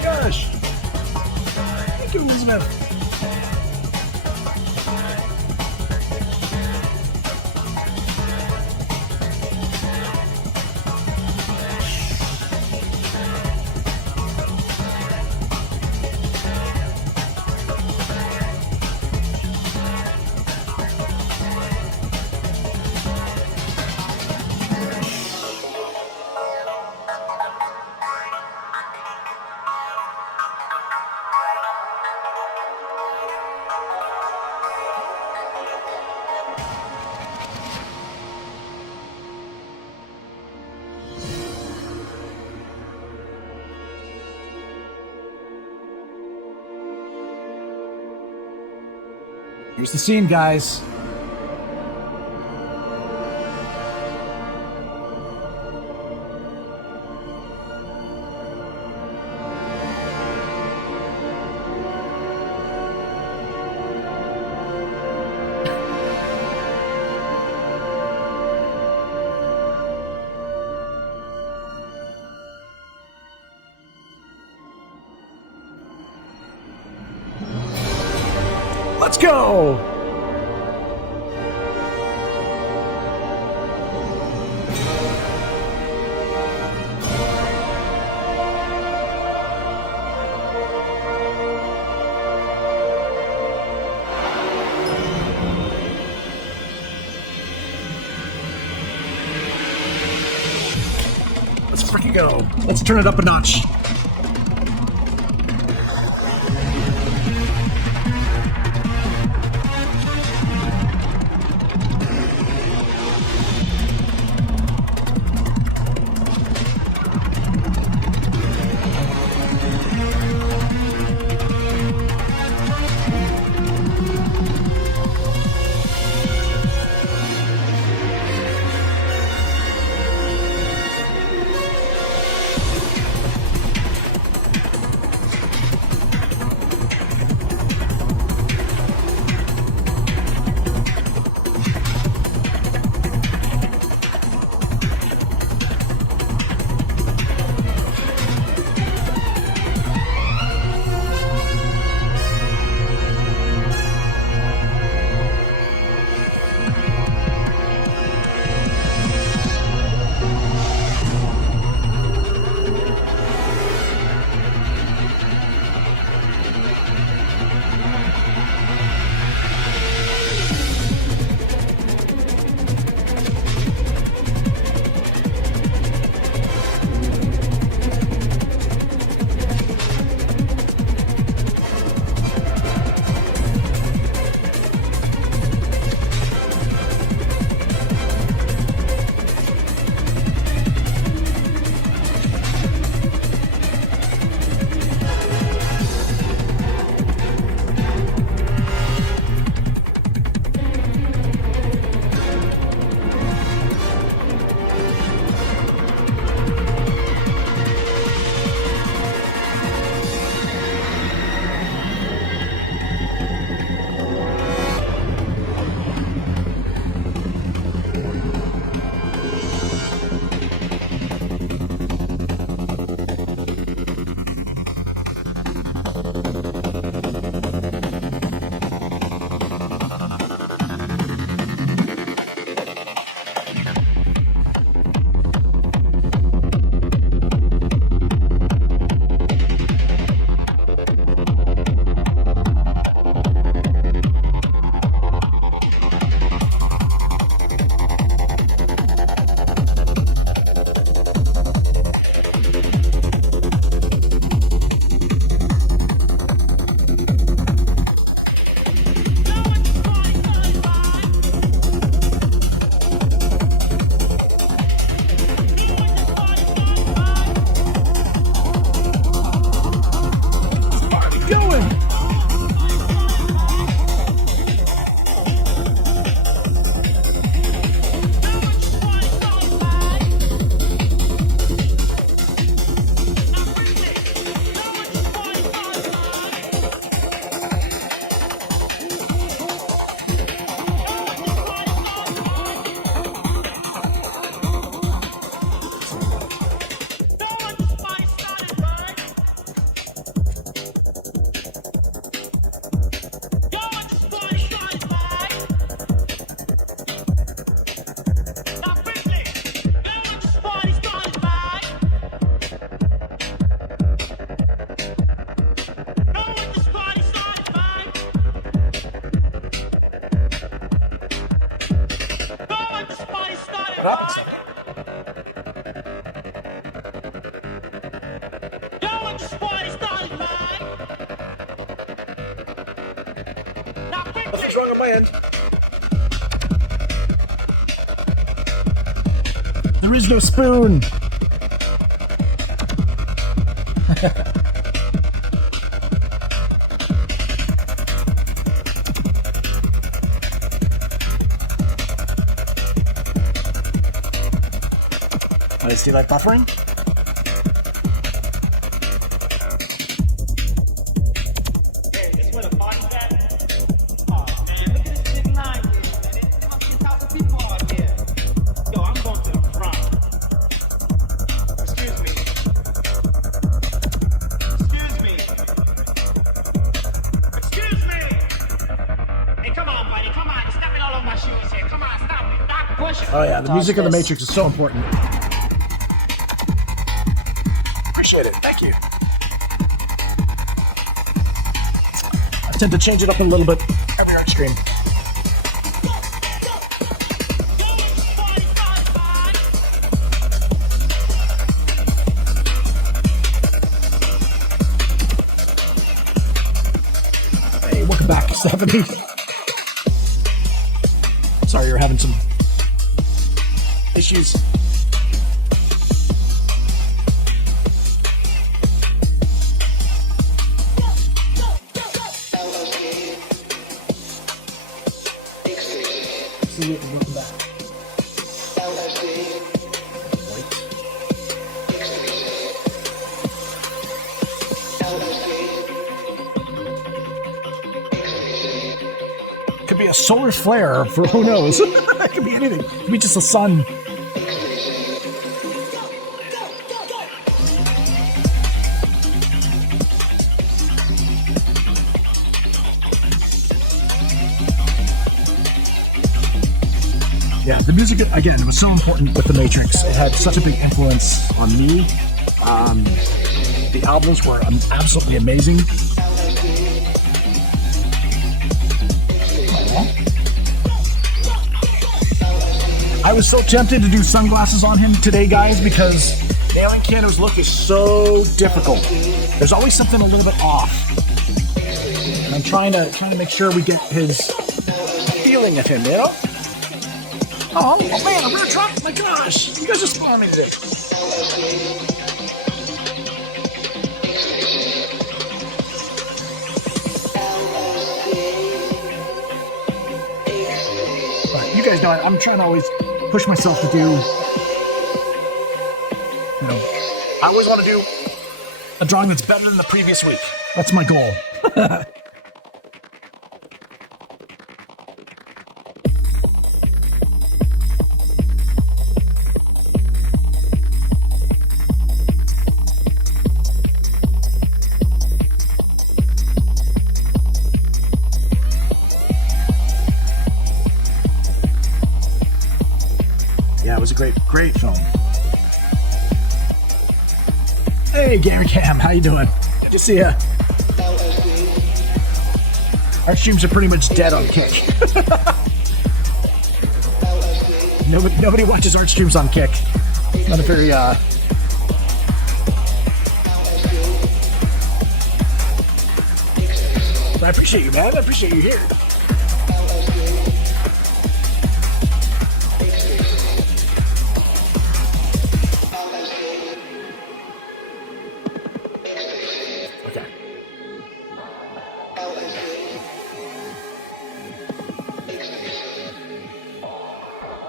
Gosh. Thank you, Elizabeth. Here's the scene, guys. Let's go! Let's freaking go. Let's turn it up a notch. on my end. There is no spoon. I see like buffering. Oh yeah, the music of the Matrix is so important. Appreciate it, thank you. I tend to change it up a little bit every art stream. Hey, welcome back, Stephanie. Sorry you're having some issues. Absolutely, welcome back. Could be a solar flare for who knows. It could be anything. It could be just the sun. Yeah, the music, again, it was so important with The Matrix. It had such a big influence on me. The albums were absolutely amazing. I was so tempted to do sunglasses on him today, guys, because nailing Keanu's look is so difficult. There's always something a little bit off. And I'm trying to make sure we get his feeling of him, you know? Oh man, I'm gonna drop. My gosh, you guys are spawning today. But you guys know I'm trying to always push myself to do. You know, I always want to do a drawing that's better than the previous week. That's my goal. It was a great film. Hey, Gary Cam, how you doing? Good to see ya. Our streams are pretty much dead on Kick. Nobody watches art streams on Kick. Not a very But I appreciate you, man. I appreciate you here.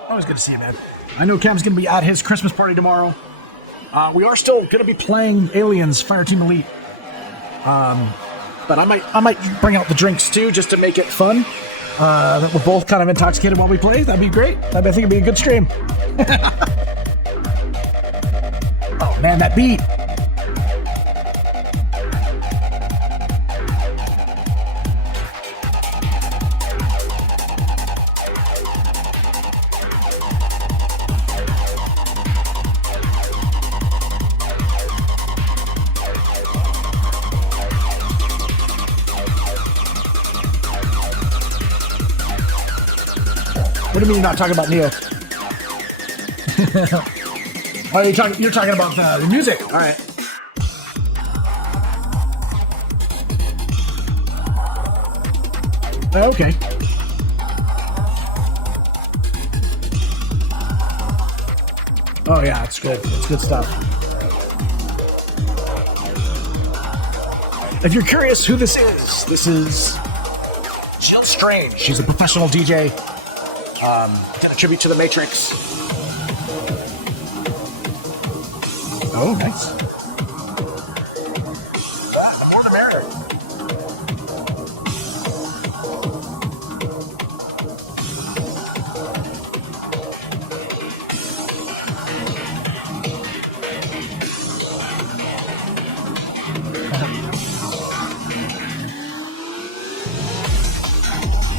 Always good to see you, man. I know Cam's going to be at his Christmas party tomorrow. We are still going to be playing Aliens Fireteam Elite. But I might bring out the drinks too, just to make it fun. That we're both kind of intoxicated while we play. That'd be great. I think it'd be a good stream. Oh man, that beat. What do you mean you're not talking about Neo? Oh, you're talking about the music. All right. Okay. Oh yeah, it's good. It's good stuff. If you're curious who this is Jill Strange. She's a professional DJ. Did a tribute to The Matrix. Oh, nice. The more the merrier.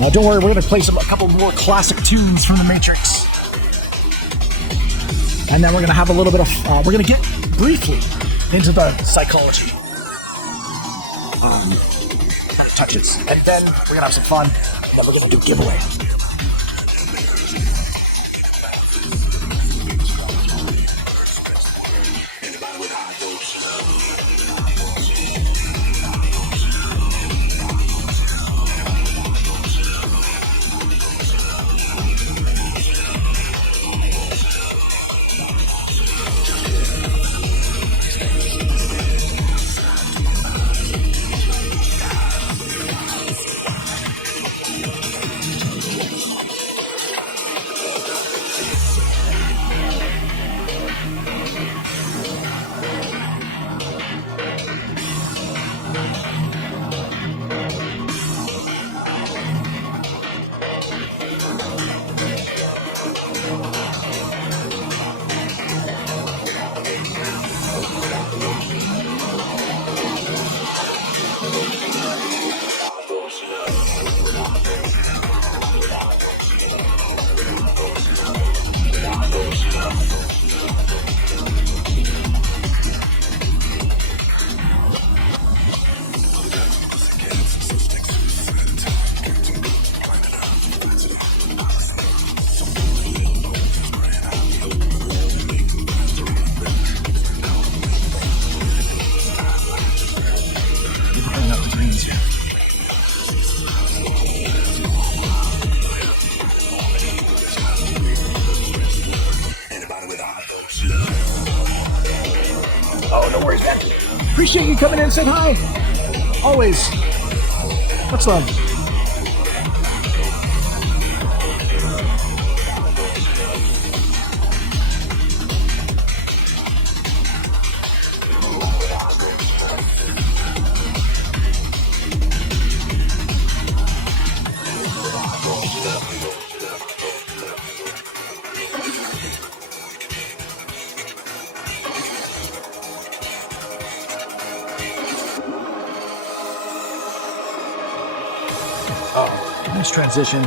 Now, don't worry, we're going to play a couple more classic tunes from The Matrix. And then we're going to have a little bit of, we're going to get briefly into the psychology. Kind of touches. And then we're going to have some fun. And then we're going to do a giveaway. Appreciate you coming in and saying hi. Always. Much love. Nice transition.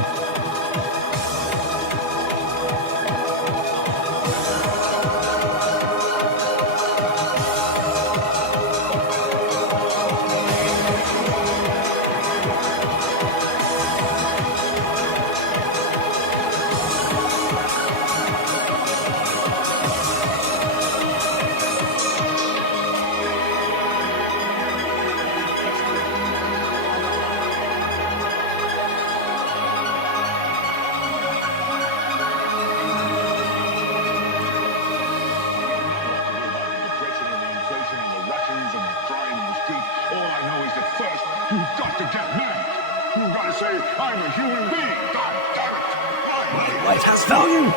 Life has value.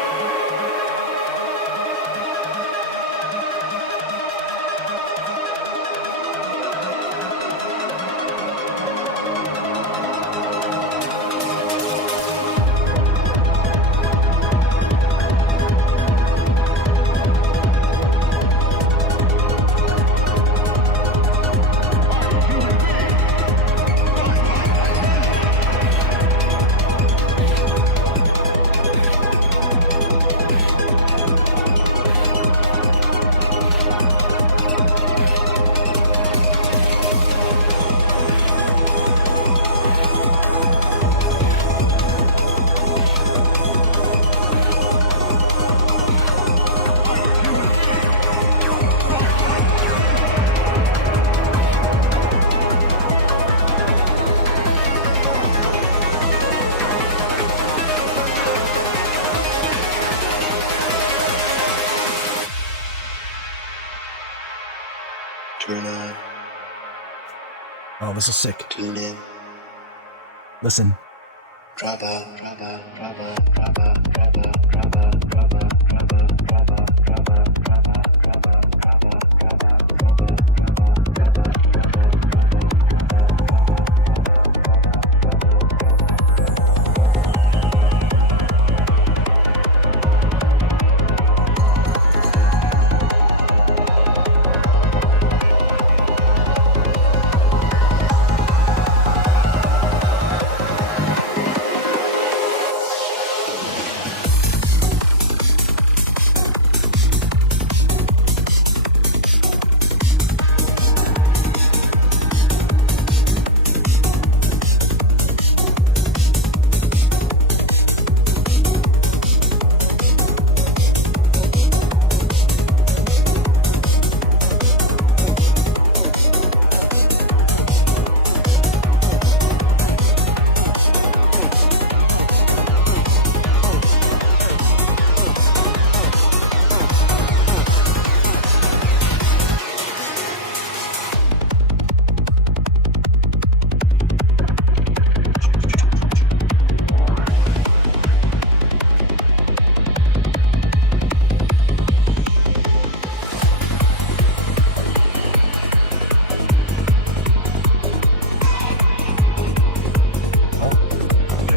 Oh, this is sick. Tune in. Listen. Drop out.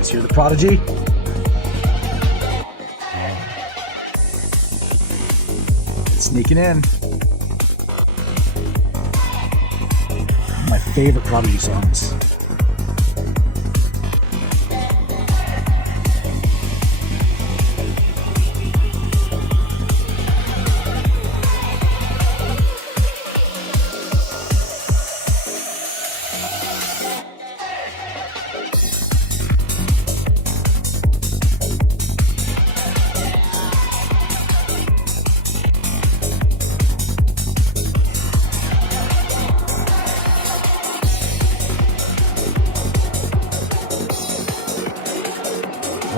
Hear the Prodigy. Sneaking in. My favorite Prodigy songs.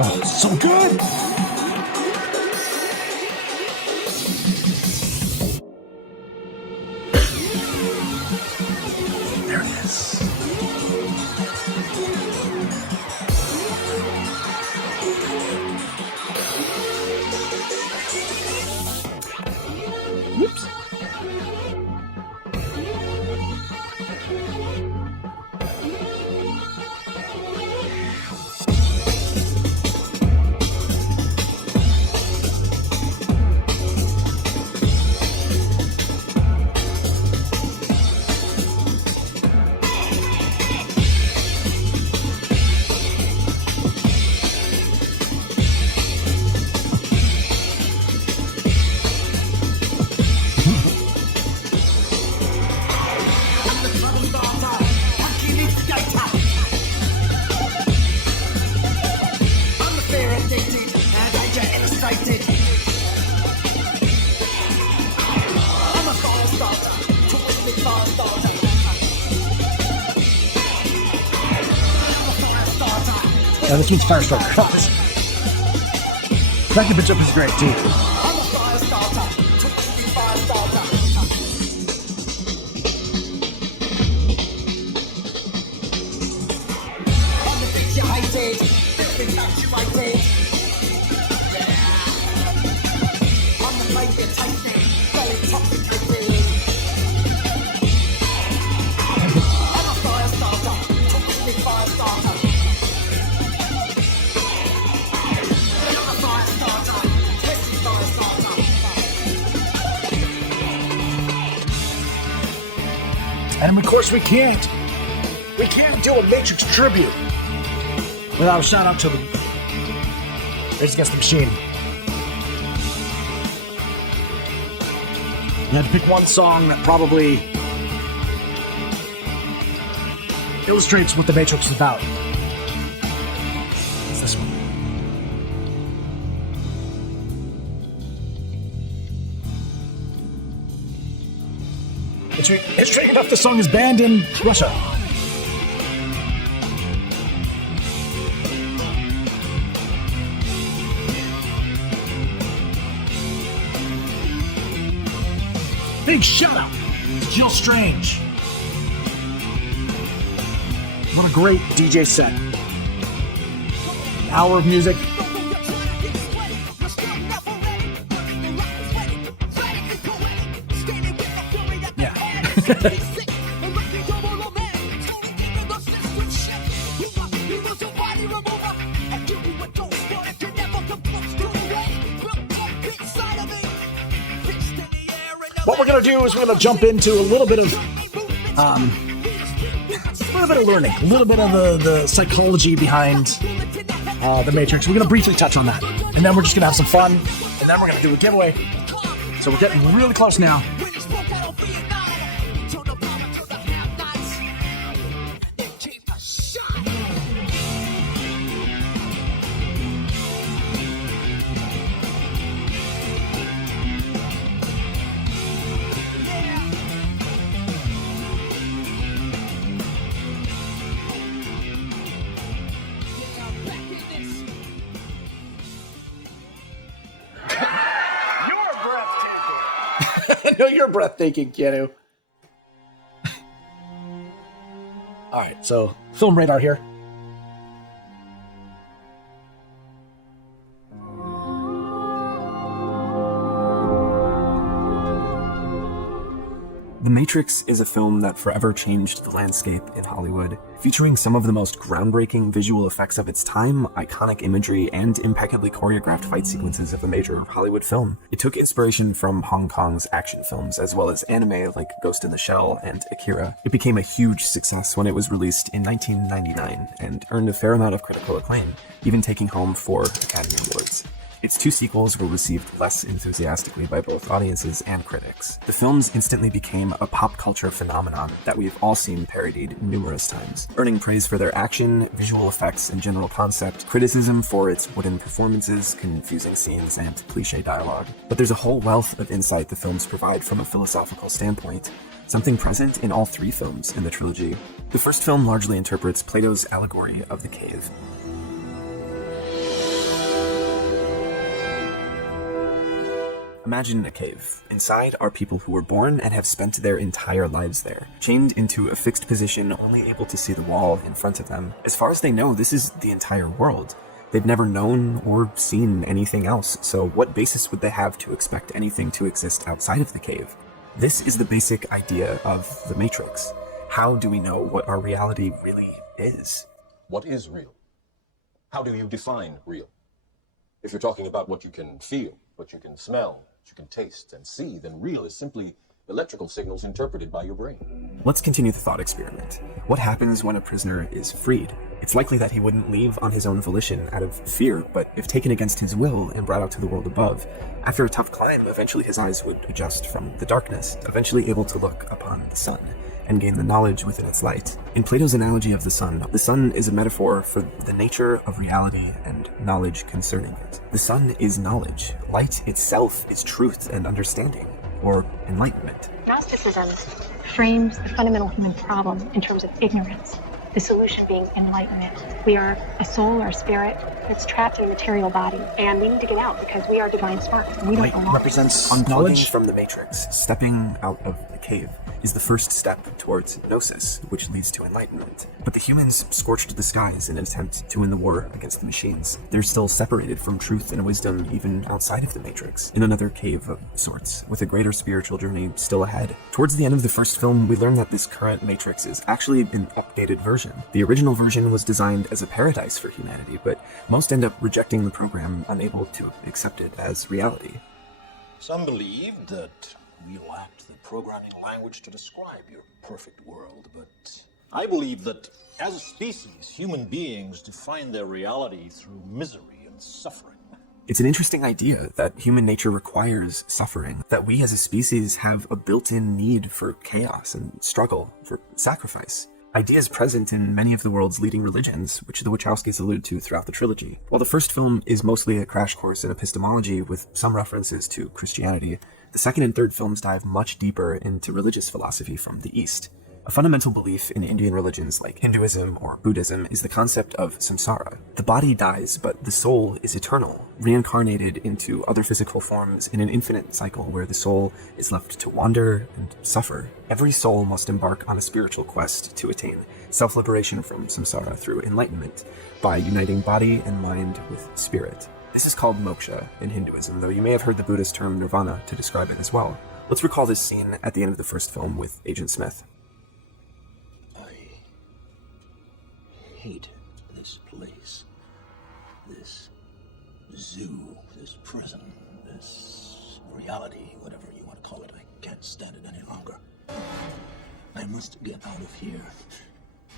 Oh, so good! There it is. Whoops. Yeah, this one's Firestarter. Second pitch up is great too. And of course we can't do a Matrix tribute without a shout out to the Rage Against the Machine. You had to pick one song that probably illustrates what the Matrix is about. It's this one. Interesting enough, the song is banned in Russia. Big shout out to Jill Strange. What a great DJ set. An hour of music. Yeah. What we're gonna do is we're gonna jump into a little bit of learning, a little bit of the psychology behind the Matrix. We're gonna briefly touch on that, and then we're just gonna have some fun, and then we're gonna do a giveaway. So we're getting really close now. No, you're breathtaking, Keanu. All right, so film radar here. The Matrix is a film that forever changed the landscape in Hollywood, featuring some of the most groundbreaking visual effects of its time, iconic imagery, and impeccably choreographed fight sequences of a major Hollywood film. It took inspiration from Hong Kong's action films, as well as anime like Ghost in the Shell and Akira. It became a huge success when it was released in 1999, and earned a fair amount of critical acclaim, even taking home 4 Academy Awards. Its 2 sequels were received less enthusiastically by both audiences and critics. The films instantly became a pop culture phenomenon that we've all seen parodied numerous times, earning praise for their action, visual effects, and general concept, criticism for its wooden performances, confusing scenes, and cliché dialogue. But there's a whole wealth of insight the films provide from a philosophical standpoint, something present in all 3 films in the trilogy. The first film largely interprets Plato's allegory of the cave. Imagine a cave. Inside are people who were born and have spent their entire lives there, chained into a fixed position, only able to see the wall in front of them. As far as they know, this is the entire world. They've never known or seen anything else, so what basis would they have to expect anything to exist outside of the cave? This is the basic idea of the Matrix. How do we know what our reality really is? What is real? How do you define real? If you're talking about what you can feel, what you can smell, what you can taste and see, then real is simply electrical signals interpreted by your brain. Let's continue the thought experiment. What happens when a prisoner is freed? It's likely that he wouldn't leave on his own volition out of fear, but if taken against his will and brought out to the world above, after a tough climb, eventually his eyes would adjust from the darkness, eventually able to look upon the sun and gain the knowledge within its light. In Plato's analogy of the sun is a metaphor for the nature of reality and knowledge concerning it. The sun is knowledge. Light itself is truth and understanding, or enlightenment. Gnosticism frames the fundamental human problem in terms of ignorance, the solution being enlightenment. We are a soul or a spirit that's trapped in a material body, and we need to get out because we are divine sparks and we don't belong. Represents Unplugging knowledge from the Matrix, stepping out of the cave, is the first step towards gnosis, which leads to enlightenment. But the humans scorched the skies in an attempt to win the war against the machines. They're still separated from truth and wisdom even outside of the Matrix, in another cave of sorts, with a greater spiritual journey still ahead. Towards the end of the first film, we learn that this current Matrix is actually an updated version. The original version was designed as a paradise for humanity, but most end up rejecting the program, unable to accept it as reality. Some believe that we lacked the programming language to describe your perfect world, but I believe that as a species, human beings define their reality through misery and suffering. It's an interesting idea that human nature requires suffering, that we as a species have a built-in need for chaos and struggle, for sacrifice. Ideas present in many of the world's leading religions, which the Wachowskis allude to throughout the trilogy. While the first film is mostly a crash course in epistemology with some references to Christianity, the second and third films dive much deeper into religious philosophy from the East. A fundamental belief in Indian religions like Hinduism or Buddhism is the concept of samsara. The body dies, but the soul is eternal, reincarnated into other physical forms in an infinite cycle where the soul is left to wander and suffer. Every soul must embark on a spiritual quest to attain self-liberation from samsara through enlightenment by uniting body and mind with spirit. This is called moksha in Hinduism, though you may have heard the Buddhist term nirvana to describe it as well. Let's recall this scene at the end of the first film with Agent Smith. Hate this place, this zoo, this prison, this reality, whatever you want to call it. I can't stand it any longer. I must get out of here.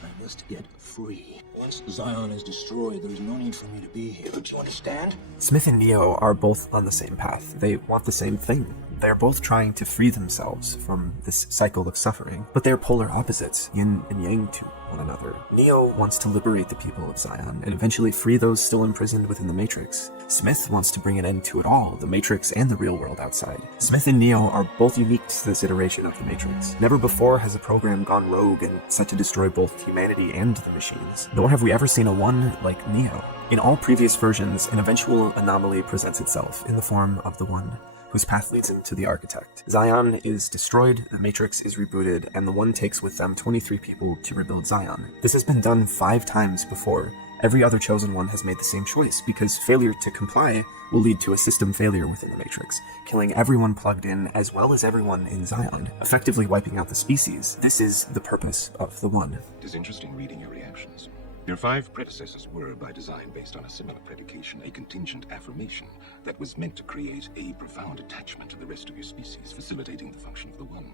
I must get free. Once Zion is destroyed, there is no need for me to be here. Do you understand? Smith and Neo are both on the same path. They want the same thing. They're both trying to free themselves from this cycle of suffering, but they're polar opposites, yin and yang to one another. Neo wants to liberate the people of Zion and eventually free those still imprisoned within the Matrix. Smith wants to bring an end to it all, the Matrix and the real world outside. Smith and Neo are both unique to this iteration of the Matrix. Never before has a program gone rogue and set to destroy both humanity and the machines, nor have we ever seen a one like Neo. In all previous versions, an eventual anomaly presents itself in the form of the One, whose path leads him to the Architect. Zion is destroyed, the Matrix is rebooted, and the One takes with them 23 people to rebuild Zion. This has been done 5 times before. Every other chosen one has made the same choice, because failure to comply will lead to a system failure within the Matrix, killing everyone plugged in as well as everyone in Zion, effectively wiping out the species. This is the purpose of the One. It is interesting reading your reactions. Your 5 predecessors were, by design, based on a similar predication, a contingent affirmation that was meant to create a profound attachment to the rest of your species, facilitating the function of the One.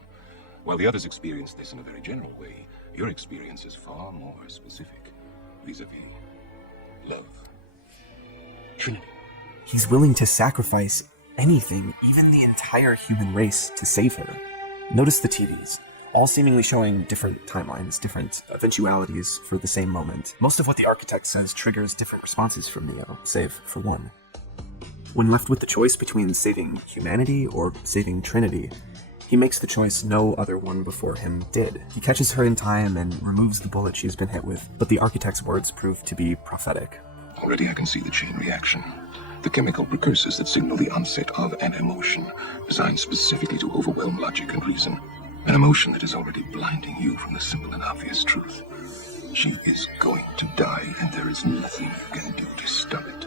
While the others experienced this in a very general way, your experience is far more specific, vis-a-vis love. Trinity. He's willing to sacrifice anything, even the entire human race, to save her. Notice the TVs. All seemingly showing different timelines, different eventualities for the same moment. Most of what the Architect says triggers different responses from Neo, save for one. When left with the choice between saving humanity or saving Trinity, he makes the choice no other one before him did. He catches her in time and removes the bullet she's been hit with, but the Architect's words prove to be prophetic. Already I can see the chain reaction. The chemical precursors that signal the onset of an emotion, designed specifically to overwhelm logic and reason. An emotion that is already blinding you from the simple and obvious truth. She is going to die, and there is nothing you can do to stop it.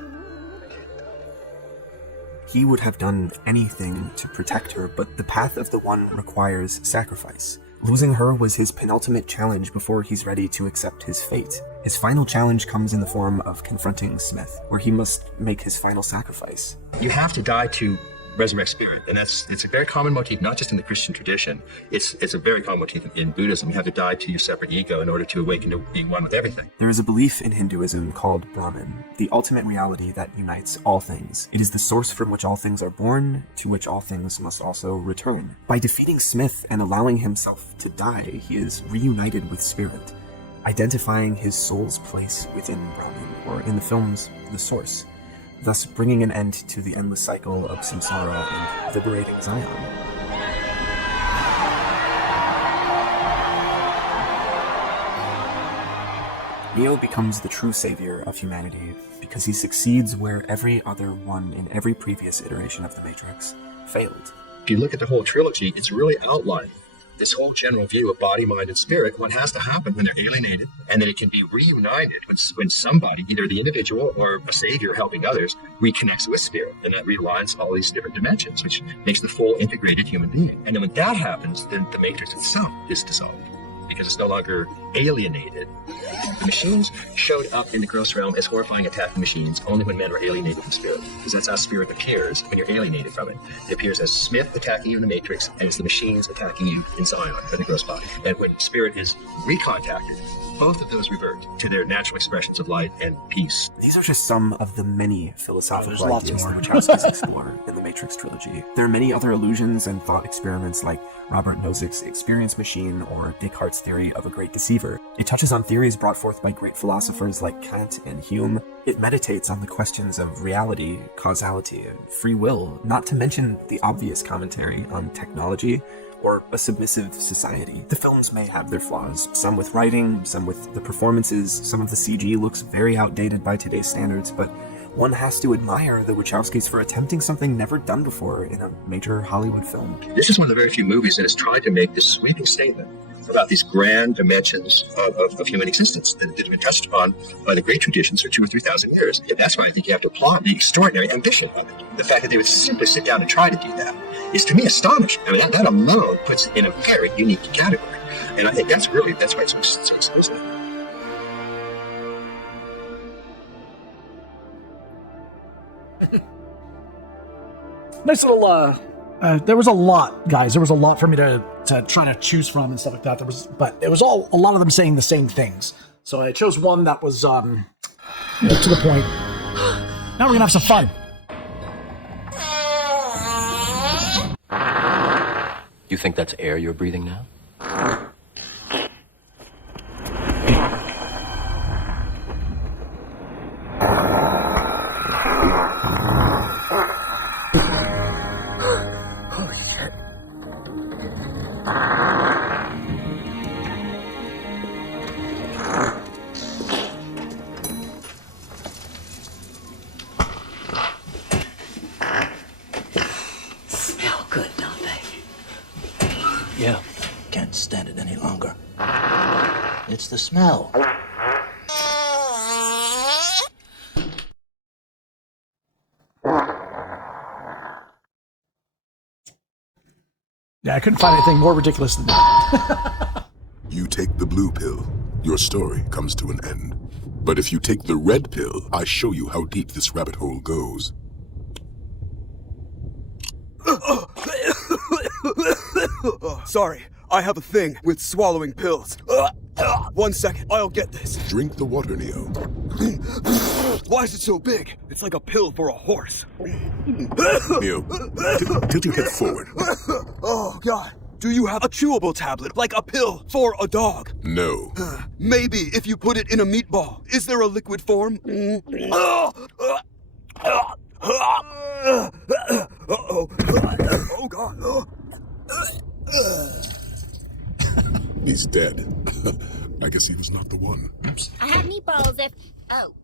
He would have done anything to protect her, but the path of the One requires sacrifice. Losing her was his penultimate challenge before he's ready to accept his fate. His final challenge comes in the form of confronting Smith, where he must make his final sacrifice. You have to die to resurrect spirit, and it's a very common motif, not just in the Christian tradition. It's a very common motif in Buddhism. You have to die to your separate ego in order to awaken to being one with everything. There is a belief in Hinduism called Brahman, the ultimate reality that unites all things. It is the source from which all things are born, to which all things must also return. By defeating Smith and allowing himself to die, he is reunited with spirit, identifying his soul's place within Brahman, or in the films, the source, thus bringing an end to the endless cycle of samsara and liberating Zion. Neo becomes the true savior of humanity because he succeeds where every other one in every previous iteration of the Matrix failed. If you look at the whole trilogy, it's really outlined this whole general view of body, mind, and spirit, what has to happen when they're alienated, and then it can be reunited when somebody, either the individual or a savior helping others, reconnects with spirit, and that realigns all these different dimensions, which makes the full integrated human being. And then when that happens, then the Matrix itself is dissolved, because it's no longer alienated. The machines showed up in the gross realm as horrifying attacking machines only when men were alienated from spirit, because that's how spirit appears when you're alienated from it. It appears as Smith attacking you in the Matrix, and it's the machines attacking you in Zion, in the gross body. And when spirit is recontacted, both of those revert to their natural expressions of light and peace. These are just some of the many philosophical ideas that Wachowskis explore in the Matrix trilogy. There are many other illusions and thought experiments like Robert Nozick's experience machine or Descartes' theory of a great deceiver. It touches on theories brought forth by great philosophers like Kant and Hume. It meditates on the questions of reality, causality, and free will, not to mention the obvious commentary on technology, or a submissive society. The films may have their flaws, some with writing, some with the performances, some of the CG looks very outdated by today's standards, but one has to admire the Wachowskis for attempting something never done before in a major Hollywood film. This is one of the very few movies that has tried to make this sweeping statement about these grand dimensions of human existence that have been touched upon by the great traditions for 2,000 or 3,000 years. That's why I think you have to applaud the extraordinary ambition of it. The fact that they would simply sit down and try to do that is, to me, astonishing. I mean, that alone puts it in a very unique category. And I think that's why it's so exclusive. Nice little, there was a lot, guys. There was a lot for me to try to choose from and stuff like that. But it was a lot of them saying the same things. So I chose one that was, to the point. Now we're gonna have some fun. You think that's air you're breathing now? Smell good, don't they? Yeah, can't stand it any longer. It's the smell. Yeah, I couldn't find anything more ridiculous than that. You take the blue pill, your story comes to an end. But if you take the red pill, I show you how deep this rabbit hole goes. Sorry, I have a thing with swallowing pills. 1 second, I'll get this. Drink the water, Neo. Why is it so big? It's like a pill for a horse. Neo, tilt your head forward. Oh, God. Do you have a chewable tablet, like a pill for a dog? No. Maybe if you put it in a meatball. Is there a liquid form? Oh, God. He's dead. I guess he was not the one. I have meatballs if... Oh.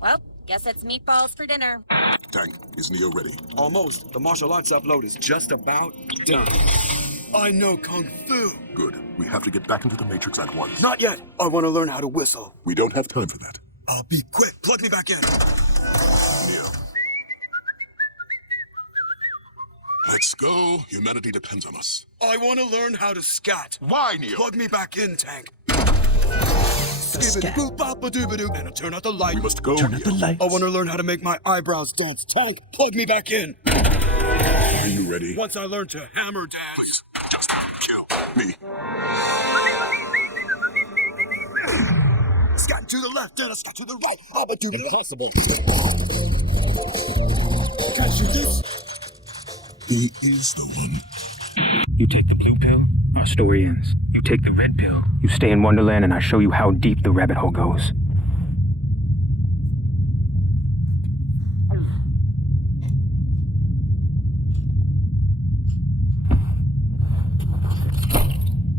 Well, guess it's meatballs for dinner. Tank, is Neo ready? Almost. The martial arts upload is just about done. I know Kung Fu. Good. We have to get back into the Matrix at once. Not yet. I want to learn how to whistle. We don't have time for that. I'll be quick. Plug me back in. Neo. Let's go. Humanity depends on us. I want to learn how to scat. Why, Neo? Plug me back in, Tank. Skibbity-boop-bop-a-dooba-doo. And turn out the light. We must go. Turn out the lights. I want to learn how to make my eyebrows dance. Tank, plug me back in. Are you ready? Once I learn to hammer dance. Please, just kill me. Scat to the left, then a scat to the right. Impossible. Can't shoot this. He is the one. You take the blue pill, our story ends. You take the red pill, you stay in Wonderland, and I show you how deep the rabbit hole goes.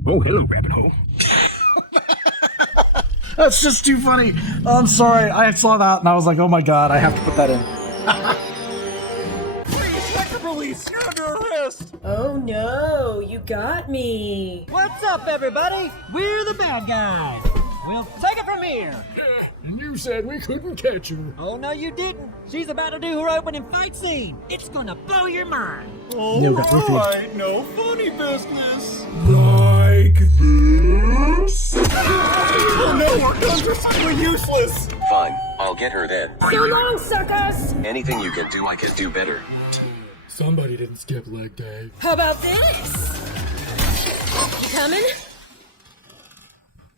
Oh, hello, rabbit hole. That's just too funny. I'm sorry. I saw that and I was like, oh my God, I have to put that in. Police, you're under arrest! Oh no, you got me. What's up, everybody? We're the bad guys. Well, take it from here. And you said we couldn't catch her. Oh, no, you didn't. She's about to do her opening fight scene. It's gonna blow your mind. No, right, no funny business. Like this? Oh no, our guns are simply useless. Fine, I'll get her then. So long, suckers! Anything you can do, I can do better. Somebody didn't skip leg day. How about this? You coming?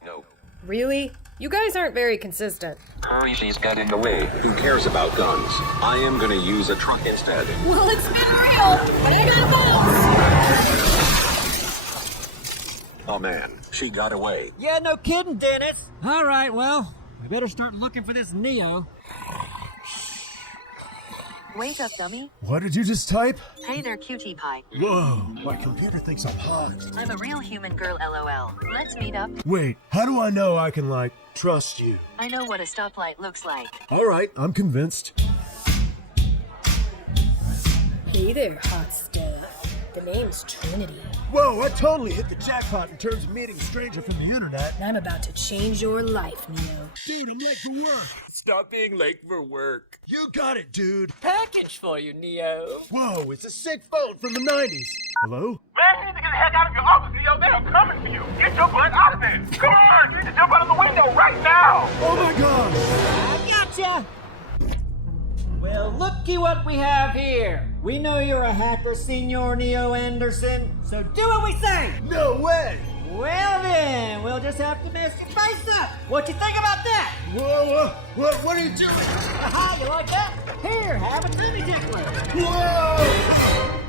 No. Really? You guys aren't very consistent. Hurry, she's got in the way. Who cares about guns? I am gonna use a truck instead. Well, it's been real, but I got balls. Oh man, she got away. Yeah, no kidding, Dennis. All right, well, we better start looking for this Neo. Wake up, dummy. What did you just type? Hey there, cutie pie. Whoa, my computer thinks I'm hot. I'm a real human girl, LOL. Let's meet up. Wait, how do I know I can, trust you? I know what a stoplight looks like. All right, I'm convinced. Hey there, hot stuff. The name's Trinity. Whoa, I totally hit the jackpot in terms of meeting a stranger from the internet. And I'm about to change your life, Neo. Dude, I'm late for work. Stop being late for work. You got it, dude. Package for you, Neo. Whoa, it's a sick phone from the 90s. Hello? Man, you need to get the heck out of your office, Neo. They are coming for you. Get your butt out of there. Come on, you need to jump out of the window right now. Oh my God. I gotcha. Well, looky what we have here. We know you're a hacker, Senor Neo Anderson, so do what we say! No way! Well then, we'll just have to mess your face up! What you think about that? Whoa, what are you doing? Aha, you like that? Here, have a tummy tickler! Whoa!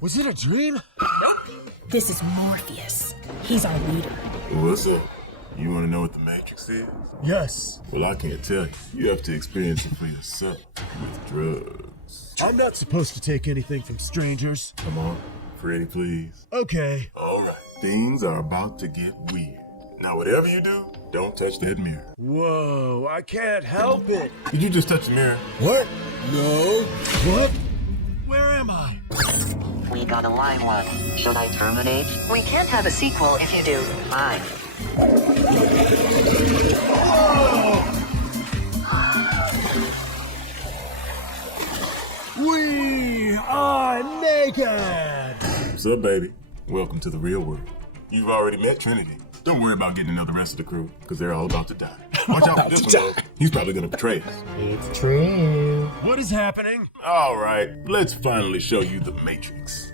Was it a dream? This is Morpheus. He's our leader. What's up? You want to know what the Matrix is? Yes. Well, I can't tell you. You have to experience it for yourself with drugs. I'm not supposed to take anything from strangers. Come on, Freddy, please. Okay. All right. Things are about to get weird. Now, whatever you do, don't touch that mirror. Whoa, I can't help it. Did you just touch the mirror? What? No. What? Where am I? We got a live one. Should I terminate? We can't have a sequel if you do. Fine. We are naked! What's up, baby? Welcome to the real world. You've already met Trinity. Don't worry about getting to know the rest of the crew, because they're all about to die. Watch out for this one, though. He's probably going to betray us. It's true. What is happening? All right, let's finally show you the Matrix.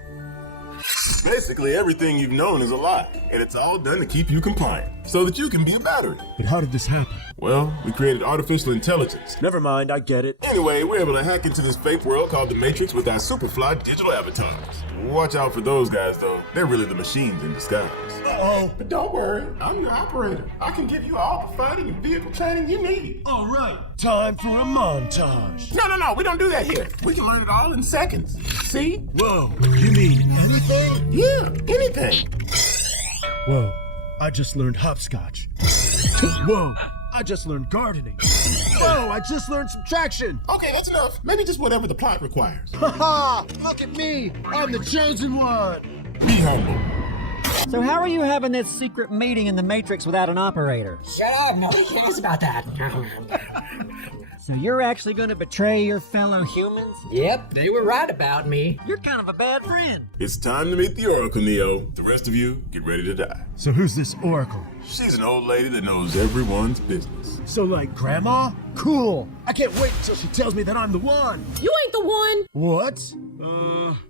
Basically, everything you've known is a lie, and it's all done to keep you compliant, so that you can be a battery. But how did this happen? Well, we created artificial intelligence. Never mind, I get it. Anyway, we're able to hack into this fake world called the Matrix with our superfly digital avatars. Watch out for those guys, though. They're really the machines in disguise. Uh-oh. But don't worry, I'm your operator. I can give you all the fighting and vehicle training you need. All right, time for a montage. No, we don't do that here. We can learn it all in seconds. See? Whoa, you mean anything? Yeah, anything. Whoa, I just learned hopscotch. Whoa, I just learned gardening. Whoa, I just learned subtraction. Okay, that's enough. Maybe just whatever the plot requires. Haha, look at me. I'm the chosen one. Be humble. So how are you having this secret meeting in the Matrix without an operator? Shut up, nobody cares about that. So you're actually going to betray your fellow humans? Yep, they were right about me. You're kind of a bad friend. It's time to meet the Oracle, Neo. The rest of you, get ready to die. So who's this Oracle? She's an old lady that knows everyone's business. So like grandma? Cool. I can't wait until she tells me that I'm the one. You ain't the one. What?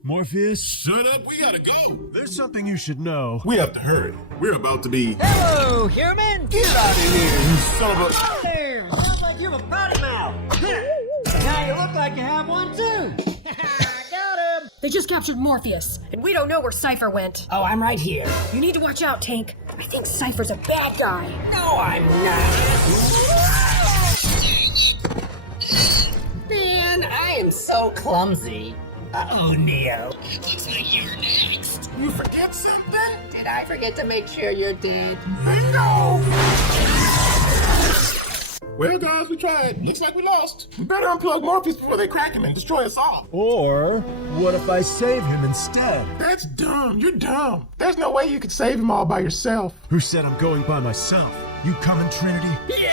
Morpheus? Shut up, we gotta go. There's something you should know. We have to hurry. We're about to be... Hello, human! Get out of here, you son of a... There! Sounds like you have a potty mouth! Now you look like you have one too! Got him! They just captured Morpheus, and we don't know where Cypher went. Oh, I'm right here. You need to watch out, Tank. I think Cypher's a bad guy. No, I'm not. Man, I am so clumsy. Uh-oh, Neo. Looks like you're next. You forget something? Did I forget to make sure you're dead? Bingo! Well, guys, we tried. Looks like we lost. We better unplug Morpheus before they crack him and destroy us all. Or what if I save him instead? That's dumb. You're dumb. There's no way you could save him all by yourself. Who said I'm going by myself? You coming, Trinity? Yeah!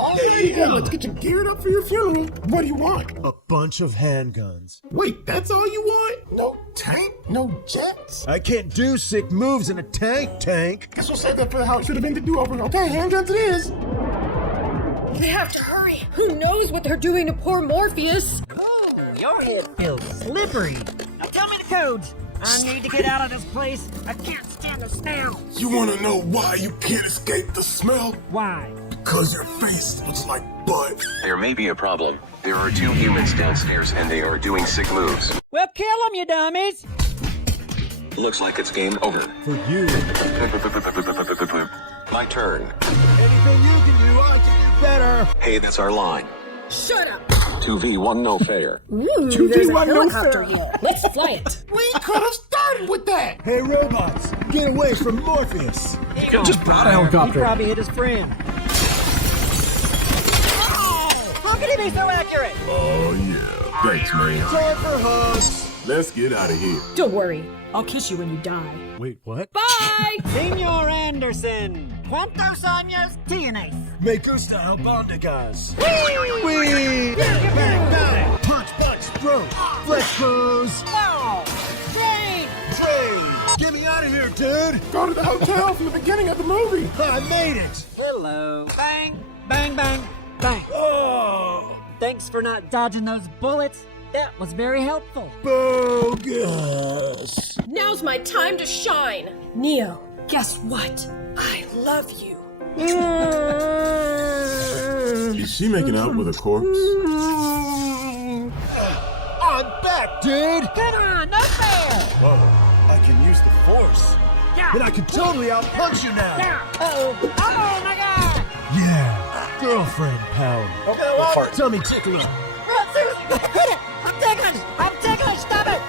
Oh, yeah, let's get you geared up for your funeral. What do you want? A bunch of handguns. Wait, that's all you want? No tank? No jets? I can't do sick moves in a tank. Guess we'll save that for how it should have been to do over. Okay, handguns it is. They have to hurry. Who knows what they're doing to poor Morpheus? Oh, your head feels slippery. Now tell me the codes. I need to get out of this place. I can't stand the smell. You want to know why you can't escape the smell? Why? Because your face looks like butt. There may be a problem. There are 2 humans downstairs and they are doing sick moves. Well, kill them, you dummies. Looks like it's game over. For you. My turn. Anything you can do, I can do better. Hey, that's our line. Shut up. 2v1 no fair. Ooh, 2v1 there's a no helicopter fair. here. Let's fly it. We could have started with that. Hey, robots, get away from Morpheus. You just brought a He helicopter. probably hit his friend. How can he be so accurate? Oh, yeah. Thanks, man. Time for hugs. Let's get out of here. Don't worry. I'll kiss you when you die. Wait, what? Bye! Senor Anderson, ¿cuántos años tienes? Me gusta el bandigas. Wee! Bang, bang. Punch, throw. Flex throws. No! Train! Get me out of here, dude. Go to the hotel from the beginning of the movie. I made it. Hello. Bang, bang, bang, bang. Oh, Thanks for not dodging those bullets. That was very helpful. bogus. Now's my time to shine. Neo, guess what? I love you. Is she making out with a corpse? I'm back, dude. Come on, no fair! Whoa, I can use the force. Yeah. And I can totally outpunch you now. Yeah. Uh-oh. Oh my god! Yeah, girlfriend power. Okay, what? Tell me, tickler. Hit it! I'm ticklish! Stop it!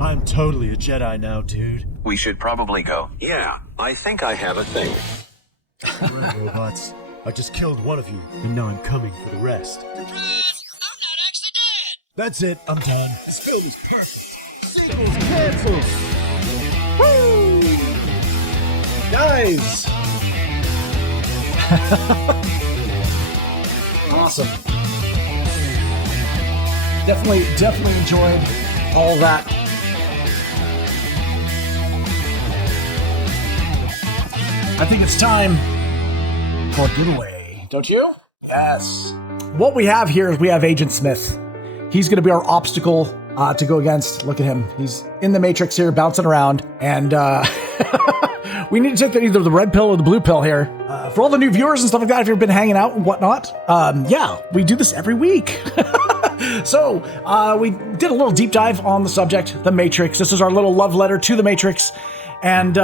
I'm totally a Jedi now, dude. We should probably go. Yeah, I think I have a thing. Alright, robots. I just killed one of you, and now I'm coming for the rest. I'm not actually dead! That's it, I'm done. This film is perfect. Sequels canceled. Woo! Guys! Awesome. Definitely enjoyed all that. I think it's time for a giveaway. Don't you? Yes. What we have here is we have Agent Smith. He's going to be our obstacle to go against. Look at him. He's in the Matrix here, bouncing around. And we need to take either the red pill or the blue pill here. For all the new viewers and stuff like that, if you've been hanging out and whatnot, yeah, we do this every week. So we did a little deep dive on the subject, the Matrix. This is our little love letter to the Matrix. And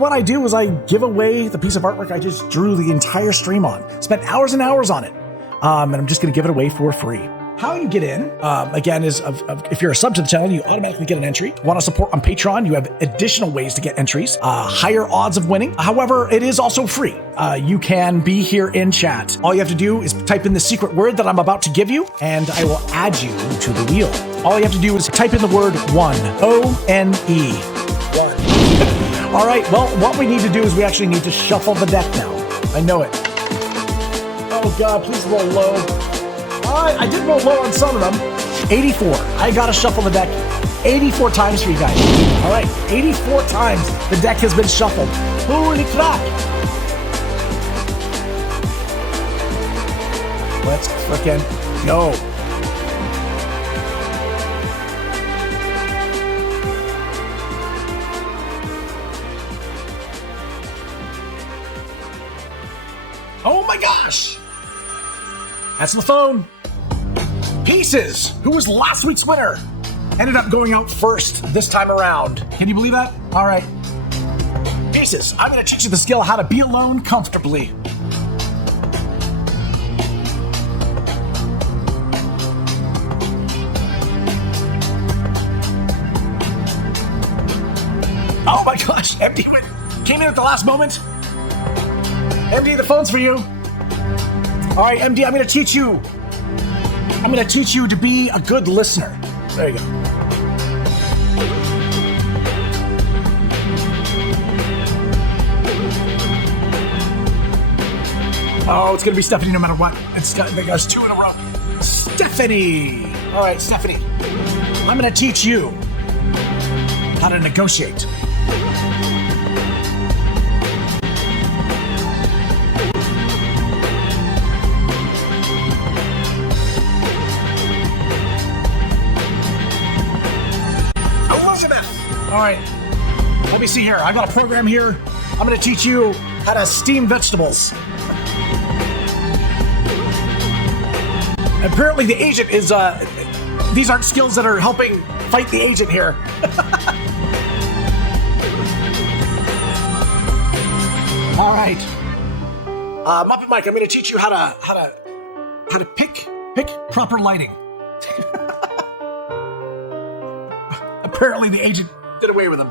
what I do is I give away the piece of artwork I just drew the entire stream on. Spent hours and hours on it. And I'm just going to give it away for free. How you get in, again, is if you're a sub to the channel, you automatically get an entry. Want to support on Patreon, you have additional ways to get entries, higher odds of winning. However, it is also free. You can be here in chat. All you have to do is type in the secret word that I'm about to give you, and I will add you to the wheel. All you have to do is type in the word one, O-N-E. One. All right, well, what we need to do is we actually need to shuffle the deck now. I know it. Oh God, please roll low. I did roll low on some of them. 84. I gotta shuffle the deck 84 times for you guys. All right, 84 times the deck has been shuffled. Holy crap. Let's frickin' go. Oh my gosh! That's the phone. Pieces, who was last week's winner, ended up going out first this time around. Can you believe that? All right. Pieces, I'm going to teach you the skill how to be alone comfortably. Oh my gosh, MD came in at the last moment. MD, the phone's for you. All right, MD, I'm going to teach you to be a good listener. There you go. Oh, it's going to be Stephanie no matter what. There's two in a row. Stephanie. All right, Stephanie. I'm going to teach you how to negotiate. All right, let me see here. I got a program here. I'm going to teach you how to steam vegetables. Apparently the agent is, these aren't skills that are helping fight the agent here. All right. Muppet Mike, I'm going to teach you how to pick proper lighting. Apparently the agent did away with him.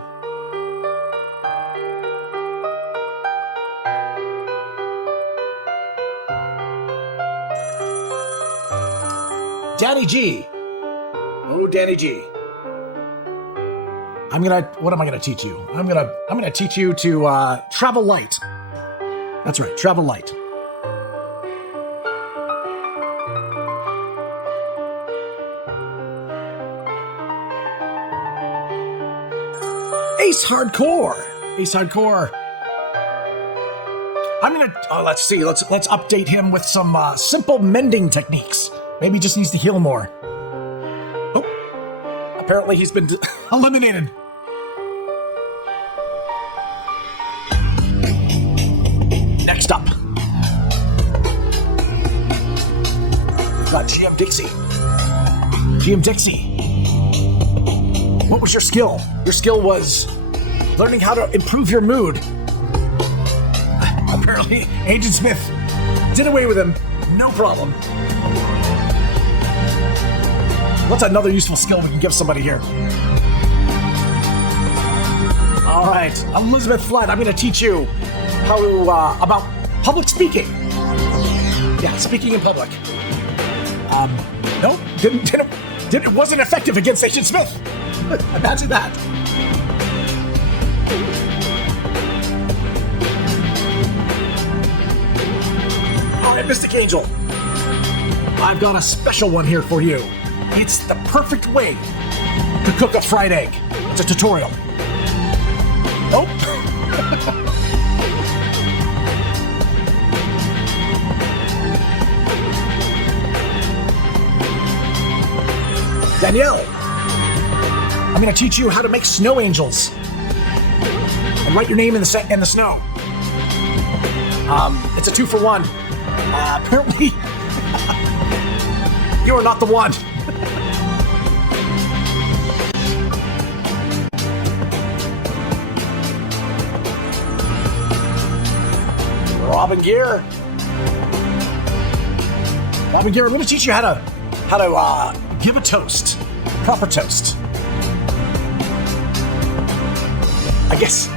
Danny G. Oh, Danny G. What am I gonna teach you? I'm gonna teach you to travel light. That's right, travel light. Ace Hardcore. I'm gonna. Let's see. Let's update him with some simple mending techniques. Maybe he just needs to heal more. Oh, apparently he's been eliminated. Next up, we've got GM Dixie. GM Dixie, what was your skill? Your skill was learning how to improve your mood. Apparently, Agent Smith did away with him. No problem. What's another useful skill we can give somebody here? All right, Elizabeth Flood, I'm going to teach you how to, about public speaking. Yeah, speaking in public. Nope, it wasn't effective against Agent Smith. Imagine that. All right, Mystic Angel, I've got a special one here for you. It's the perfect way to cook a fried egg. It's a tutorial. Nope. Danielle, I'm going to teach you how to make snow angels and write your name in the snow. It's a 2-for-1. Apparently, you are not the one. Robin Gear, I'm going to teach you how to give a toast, proper toast. I guess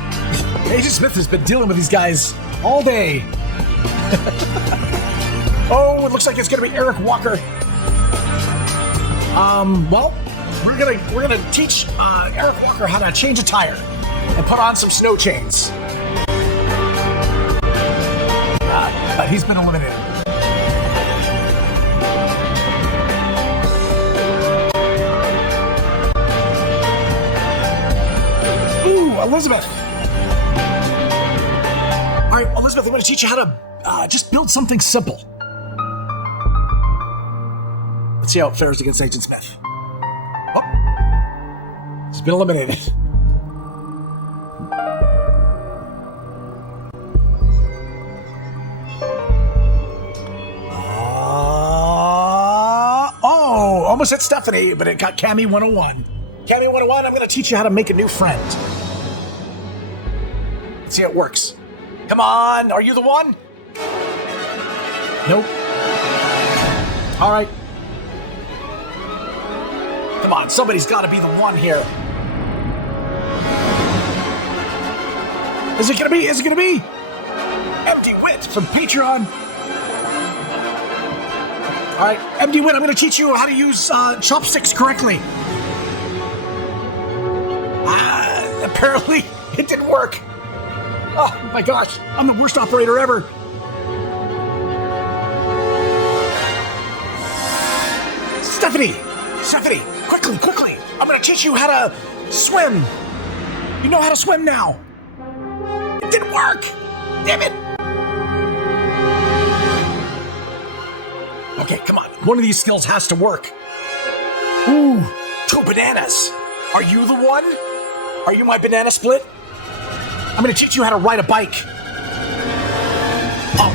Agent Smith has been dealing with these guys all day. Oh, it looks like it's going to be Eric Walker. Well, we're gonna teach Eric Walker how to change a tire and put on some snow chains. But he's been eliminated. Ooh, Elizabeth. All right, Elizabeth, I'm going to teach you how to just build something simple. Let's see how it fares against Agent Smith. Oh, he's been eliminated. Almost hit Stephanie, but it got Cammy 101. Cammy 101, I'm going to teach you how to make a new friend. Let's see how it works. Come on, are you the one? Nope. All right. Come on, somebody's got to be the one here. Is it going to be? Is it going to be? Empty Wit from Patreon. All right, MD Wit, I'm going to teach you how to use chopsticks correctly. Apparently, it didn't work. Oh, my gosh. I'm the worst operator ever. Stephanie, quickly. I'm going to teach you how to swim. You know how to swim now. It didn't work. Damn it. Okay, come on. One of these skills has to work. Ooh, 2 bananas. Are you the one? Are you my banana split? I'm going to teach you how to ride a bike. Oh,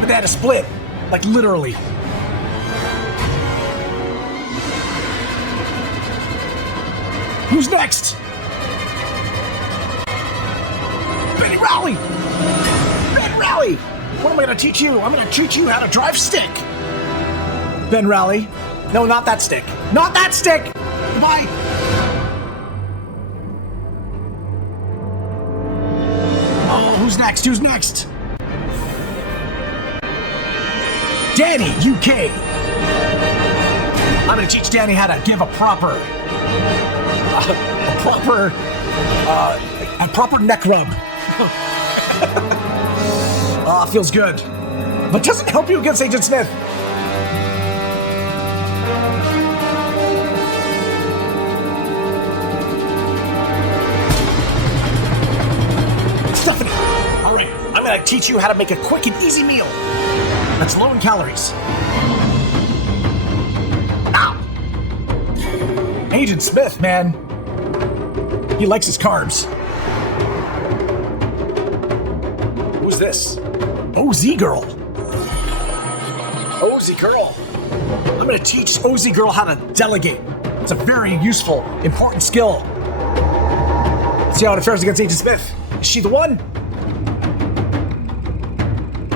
banana split. Like literally. Who's next? Betty Rowley. What am I gonna teach you? I'm gonna teach you how to drive stick. Ben Rally. No, not that stick. Not that stick! Goodbye! Oh, who's next? Who's next? Danny, UK. I'm gonna teach Danny how to give a proper neck rub. Feels good. But doesn't help you against Agent Smith. Stephanie, all right, I'm gonna teach you how to make a quick and easy meal that's low in calories. Ow! Agent Smith, man. He likes his carbs. Who's this? OZ Girl. OZ Girl. I'm gonna teach OZ Girl how to delegate. It's a very useful, important skill. Let's see how it fares against Agent Smith. Is she the one?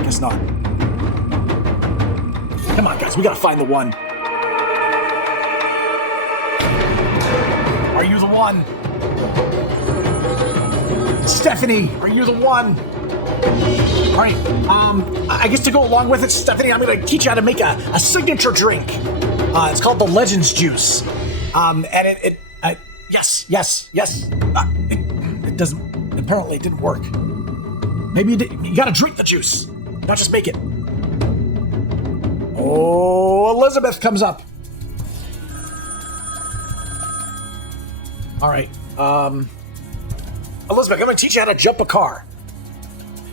Guess not. Come on, guys, we gotta find the one. Are you the one? Stephanie, are you the one? All right, I guess to go along with it, Stephanie, I'm gonna teach you how to make a signature drink. It's called the Legends Juice. And yes. It doesn't, apparently it didn't work. Maybe you gotta drink the juice, not just make it. Oh, Elizabeth comes up. All right, Elizabeth, I'm gonna teach you how to jump a car.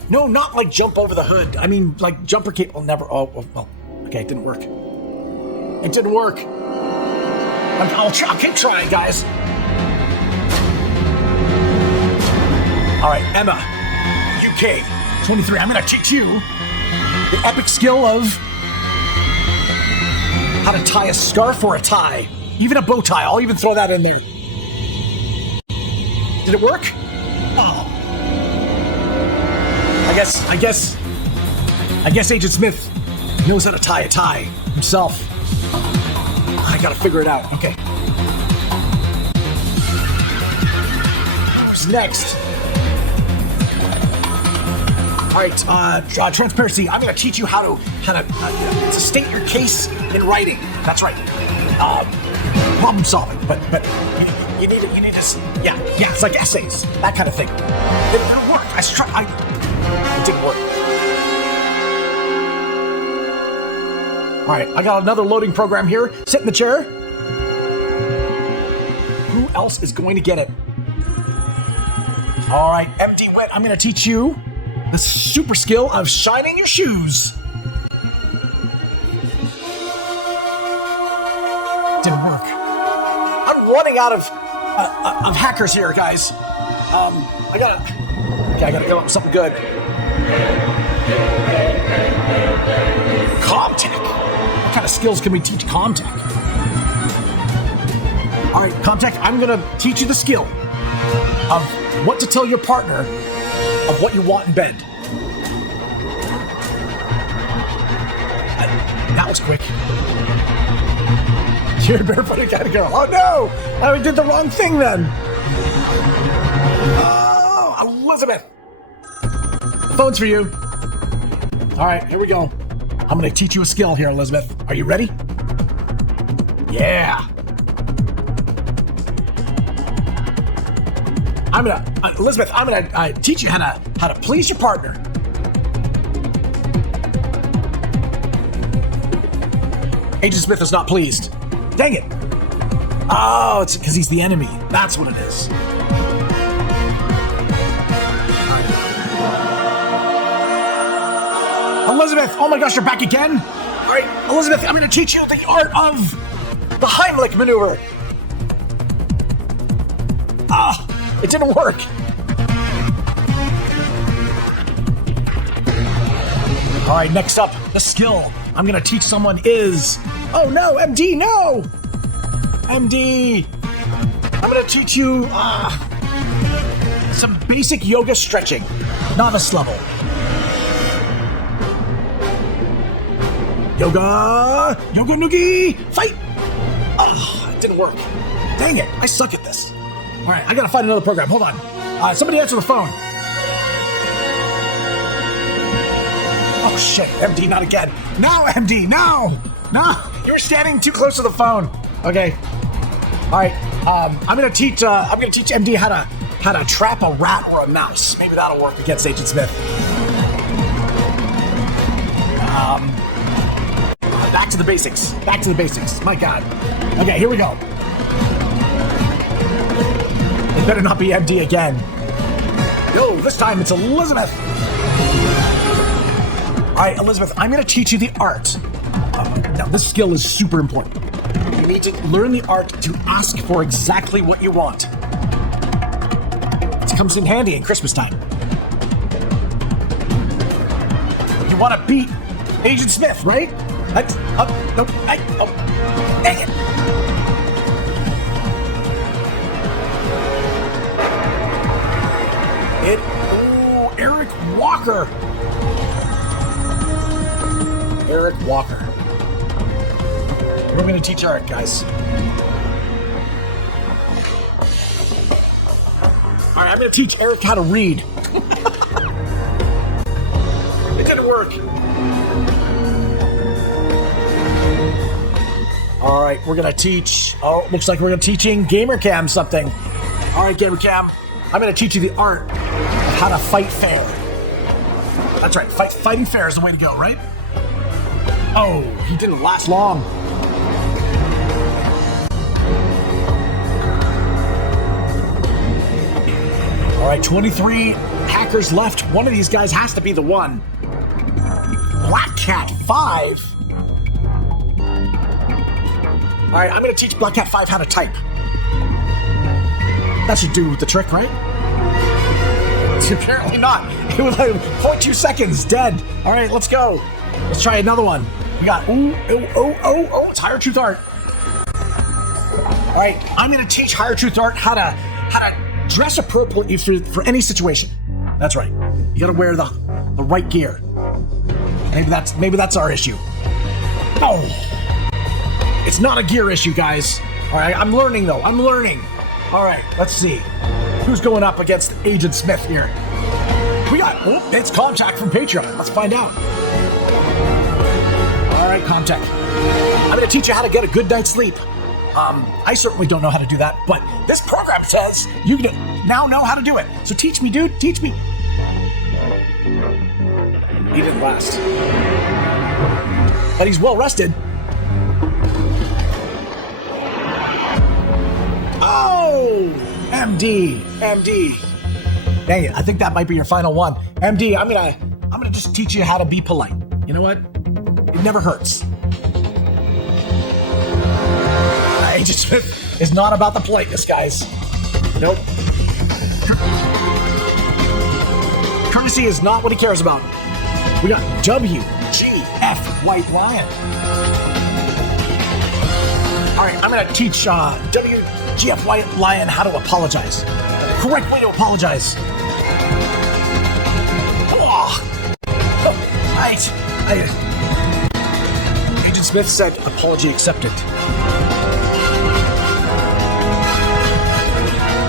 No, not like jump over the hood. I mean, like jumper cable never. Oh, well, okay, it didn't work. It didn't work. I'll keep trying, guys. All right, Emma, UK, 23. I'm gonna teach you the epic skill of how to tie a scarf or a tie, even a bow tie. I'll even throw that in there. Did it work? Oh. I guess Agent Smith knows how to tie a tie himself. I gotta figure it out. Okay. Who's next? All right, transparency. I'm gonna teach you how to state your case in writing. That's right. Problem solving, but you need to. Yeah. It's like essays, that kind of thing. It'll work. It didn't work. All right, I got another loading program here. Sit in the chair. Who else is going to get it? All right, MD Wit, I'm going to teach you the super skill of shining your shoes. Didn't work. I'm running out of hackers here, guys. I gotta go up with something good. Comtech. What kind of skills can we teach Comtech? All right, Comtech, I'm gonna teach you the skill of what to tell your partner of what you want in bed. That was quick. You're a barefooted kind of girl. Oh no! I did the wrong thing then. Oh, Elizabeth. Phone's for you. All right, here we go. I'm going to teach you a skill here, Elizabeth. Are you ready? Yeah. Elizabeth, I'm gonna teach you how to please your partner. Agent Smith is not pleased. Dang it. Oh, it's because he's the enemy. That's what it is. Elizabeth, oh my gosh, you're back again? All right, Elizabeth, I'm going to teach you the art of the Heimlich maneuver. It didn't work. All right, next up, the skill I'm going to teach someone is... Oh no, MD, no! MD, I'm going to teach you some basic yoga stretching, novice level. Yoga noogie, fight! Oh, it didn't work. Dang it, I suck at this. All right, I gotta find another program. Hold on. Somebody answer the phone. Oh shit, MD, not again. No, MD, no! You're standing too close to the phone. Okay. All right, I'm gonna teach MD how to trap a rat or a mouse. Maybe that'll work against Agent Smith. Back to the basics. My God. Okay, here we go. It better not be MD again. No, this time it's Elizabeth. All right, Elizabeth, I'm going to teach you the art. Now, this skill is super important. You need to learn the art to ask for exactly what you want. It comes in handy in Christmas time. You want to beat Agent Smith, right? Dang it. Eric Walker. We're going to teach Eric, guys. All right, I'm going to teach Eric how to read. It didn't work. All right, we're going to teach... Oh, looks like we're teaching GamerCam something. All right, GamerCam, I'm going to teach you the art of how to fight fair. That's right, fighting fair is the way to go, right? Oh, he didn't last long. All right, 23 hackers left. One of these guys has to be the one. Black Cat 5? All right, I'm going to teach Black Cat 5 how to type. That should do the trick, right? Apparently not. It was like 0.2 seconds, dead. All right, let's go. Let's try another one. We got, it's Higher Truth Art. All right, I'm going to teach Higher Truth Art how to dress appropriately for any situation. That's right. You got to wear the right gear. Maybe that's our issue. Oh, it's not a gear issue, guys. All right, I'm learning though. All right, let's see. Who's going up against Agent Smith here? We got, it's Contact from Patreon. Let's find out. All right, Contact. I'm going to teach you how to get a good night's sleep. I certainly don't know how to do that, but this program says you now know how to do it. So teach me, dude. Teach me. He didn't last. But he's well rested. Oh! MD. Dang it, I think that might be your final one. MD, I'm gonna just teach you how to be polite. You know what? It never hurts. Agent Smith is not about the politeness, guys. Nope. Courtesy is not what he cares about. We got WGF White Lion. All right, I'm gonna teach WGF White Lion how to apologize. The correct way to apologize. Agent Smith said apology accepted.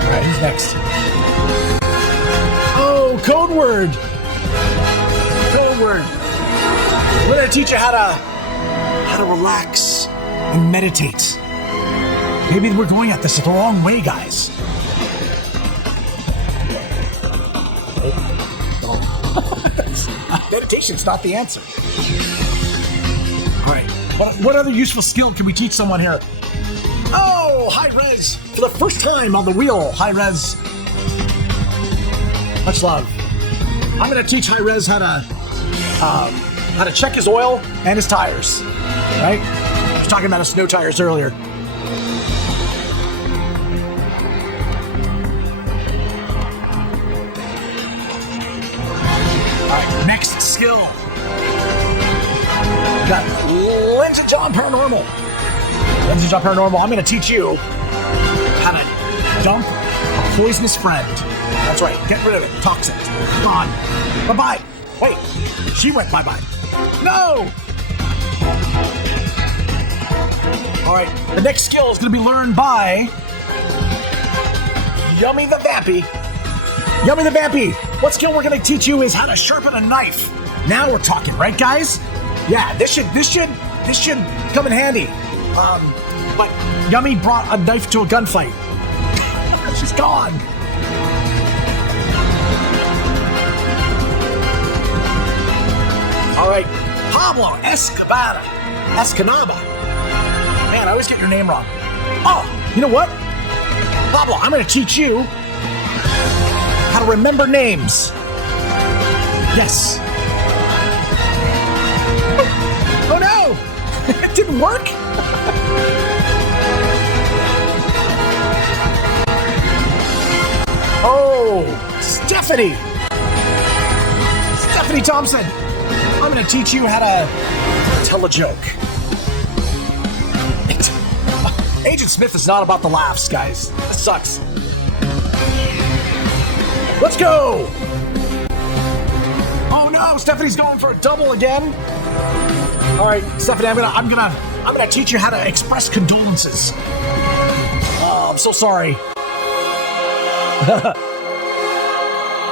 All right, who's next? Oh, code word. We're gonna teach you how to relax and meditate. Maybe we're going at this the wrong way, guys. Meditation's not the answer. All right, what other useful skill can we teach someone here? Oh, high res for the first time on the wheel. High res. Much love. I'm gonna teach high res how to check his oil and his tires. Right? I was talking about his snow tires earlier. Next skill. We got Lens of John Paranormal. I'm going to teach you how to dump a poisonous friend. That's right. Get rid of it. Toxic. Gone. Bye-bye. Wait. She went bye-bye. No! All right, the next skill is going to be learned by Yummy the Vampy. Yummy the Vampy, what skill we're going to teach you is how to sharpen a knife. Now we're talking, right, guys? Yeah, this should come in handy. But Yummy brought a knife to a gunfight. She's gone. All right, Pablo Escanaba. Man, I always get your name wrong. Oh, you know what? Pablo, I'm going to teach you how to remember names. Yes. Oh no! It didn't work? Oh, Stephanie Thompson. I'm going to teach you how to tell a joke. Agent Smith is not about the laughs, guys. This sucks. Let's go! Oh no, Stephanie's going for a double again. All right, Stephanie, I'm gonna teach you how to express condolences. Oh, I'm so sorry.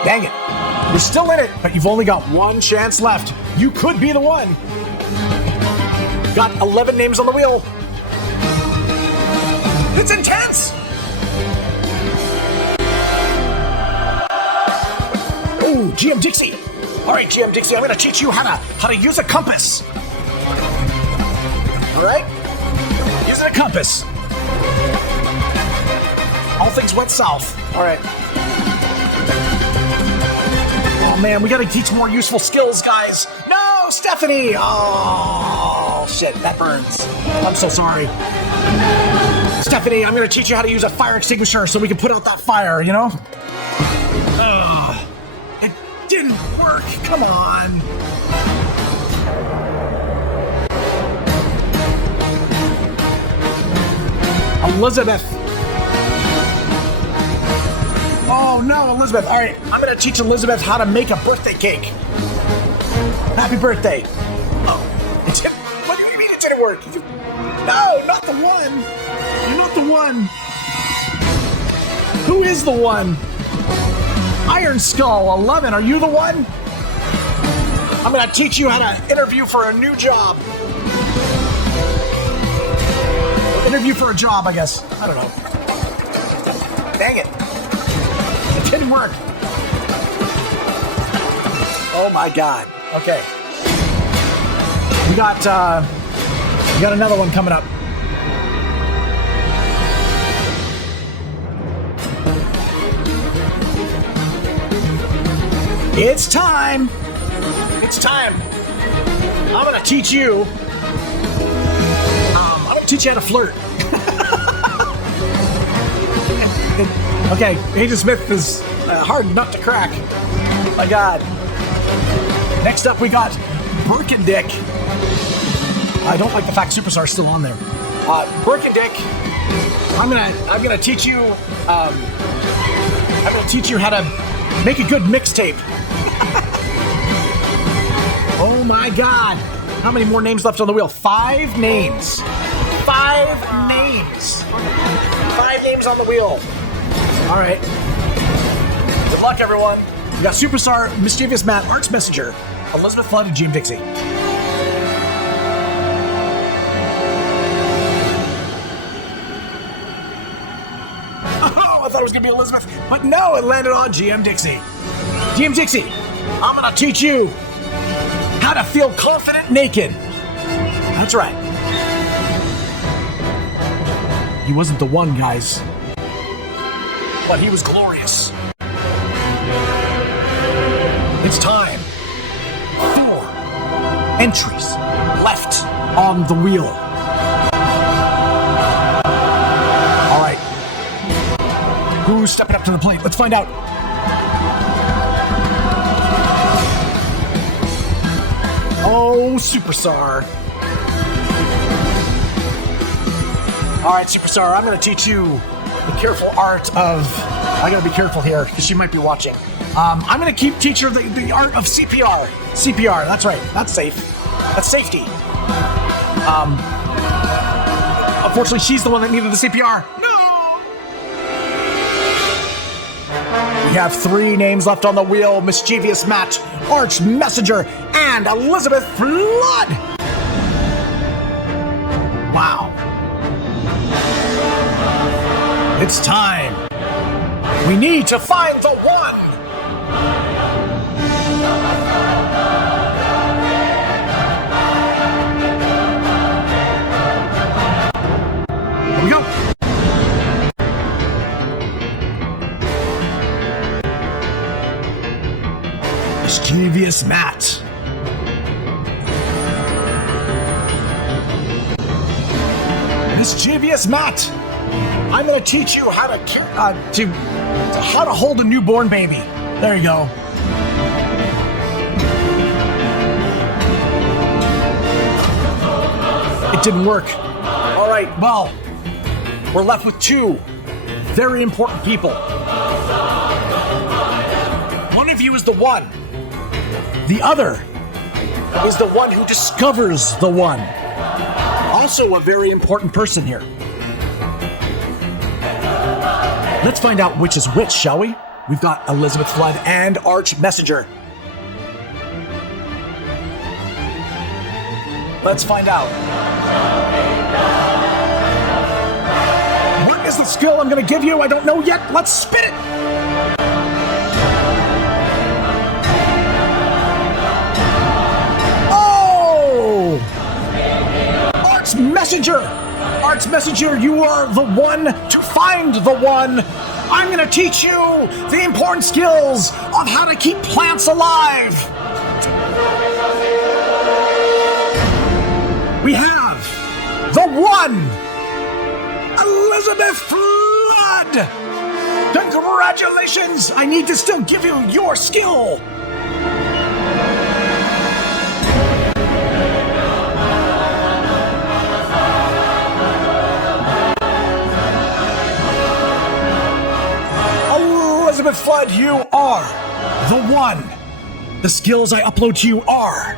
Dang it. You're still in it, but you've only got one chance left. You could be the one. Got 11 names on the wheel. It's intense! Ooh, GM Dixie. All right, GM Dixie, I'm going to teach you how to use a compass. All right? Using a compass. All things went south. All right. Oh, man, we got to teach more useful skills, guys. No, Stephanie! Oh, shit, that burns. I'm so sorry. Stephanie, I'm going to teach you how to use a fire extinguisher so we can put out that fire, you know? It didn't work. Come on. Elizabeth. Oh, no, Elizabeth. All right, I'm going to teach Elizabeth how to make a birthday cake. Happy birthday. Oh, what do you mean it didn't work? No, not the one. You're not the one. Who is the one? Iron Skull 11. Are you the one? I'm going to teach you how to interview for a new job. Interview for a job, I guess. I don't know. Dang it. It didn't work. Oh my God. Okay. We got another one coming up. It's time. It's time. I'm going to teach you. I'm going to teach you how to flirt. Okay, Agent Smith is a hard nut to crack. My God. Next up, we got Birkendick. I don't like the fact Superstar's still on there. Birkendick. I'm gonna teach you. I'm gonna teach you how to make a good mixtape. Oh my God! How many more names left on the wheel? 5 names. 5 names. 5 names on the wheel. All right. Good luck, everyone. We got Superstar, Mischievous Matt, Arts Messenger, Elizabeth Flood, and GM Dixie. Oh, I thought it was going to be Elizabeth, but no, it landed on GM Dixie. GM Dixie, I'm going to teach you how to feel confident naked. That's right. He wasn't the one, guys. But he was glorious. It's time. 4 entries left on the wheel. All right. Who's stepping up to the plate? Let's find out. Oh, Superstar. All right, Superstar, I'm going to teach you the careful art of... I got to be careful here because she might be watching. I'm going to teach her the art of CPR. CPR, that's right. That's safe. That's safety. Unfortunately, she's the one that needed the CPR. No! We have 3 names left on the wheel: Mischievous Matt, Arch Messenger, and Elizabeth Flood. Wow. It's time. We need to find the one. Here we go. Mischievous Matt. Mischievous Matt. I'm going to teach you how to hold a newborn baby. There you go. It didn't work. All right, well, we're left with 2 very important people. One of you is the one. The other is the one who discovers the one. Also a very important person here. Let's find out which is which, shall we? We've got Elizabeth Flood and Arch Messenger. Let's find out. What is the skill I'm going to give you? I don't know yet. Let's spin it. Oh! Arch Messenger! Arch Messenger, you are the one to find the one. I'm going to teach you the important skills of how to keep plants alive. We have the one, Elizabeth Flood. Congratulations. I need to still give you your skill. Elizabeth Flood, you are the one. The skills I upload to you are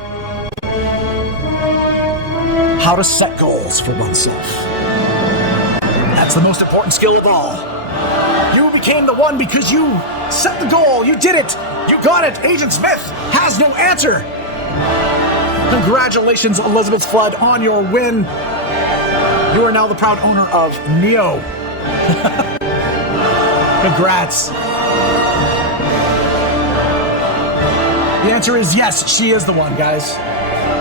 how to set goals for oneself. That's the most important skill of all. You became the one because you set the goal. You did it. You got it. Agent Smith has no answer. Congratulations, Elizabeth Flood, on your win. You are now the proud owner of Neo. Congrats. The answer is yes, she is the one, guys.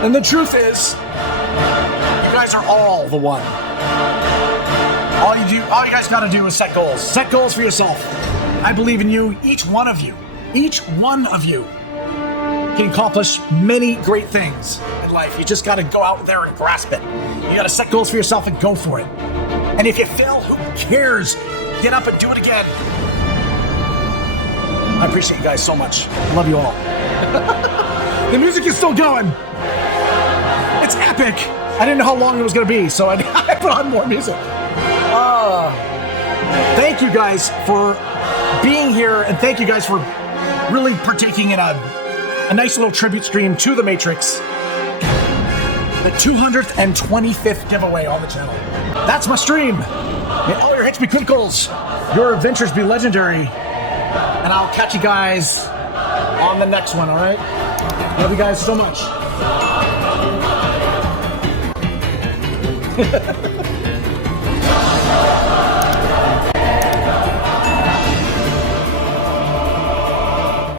And the truth is, you guys are all the one. All you guys gotta do is set goals. Set goals for yourself. I believe in you, each one of you. Each one of you can accomplish many great things in life. You just gotta go out there and grasp it. You gotta set goals for yourself and go for it. And if you fail, who cares? Get up and do it again. I appreciate you guys so much. I love you all. The music is still going. It's epic. I didn't know how long it was going to be, so I put on more music. Thank you guys for being here, and thank you guys for really partaking in a nice little tribute stream to The Matrix. The 225th giveaway on the channel. That's my stream. May all your hits be criticals, your adventures be legendary, and I'll catch you guys on the next one, all right? Love you guys so much.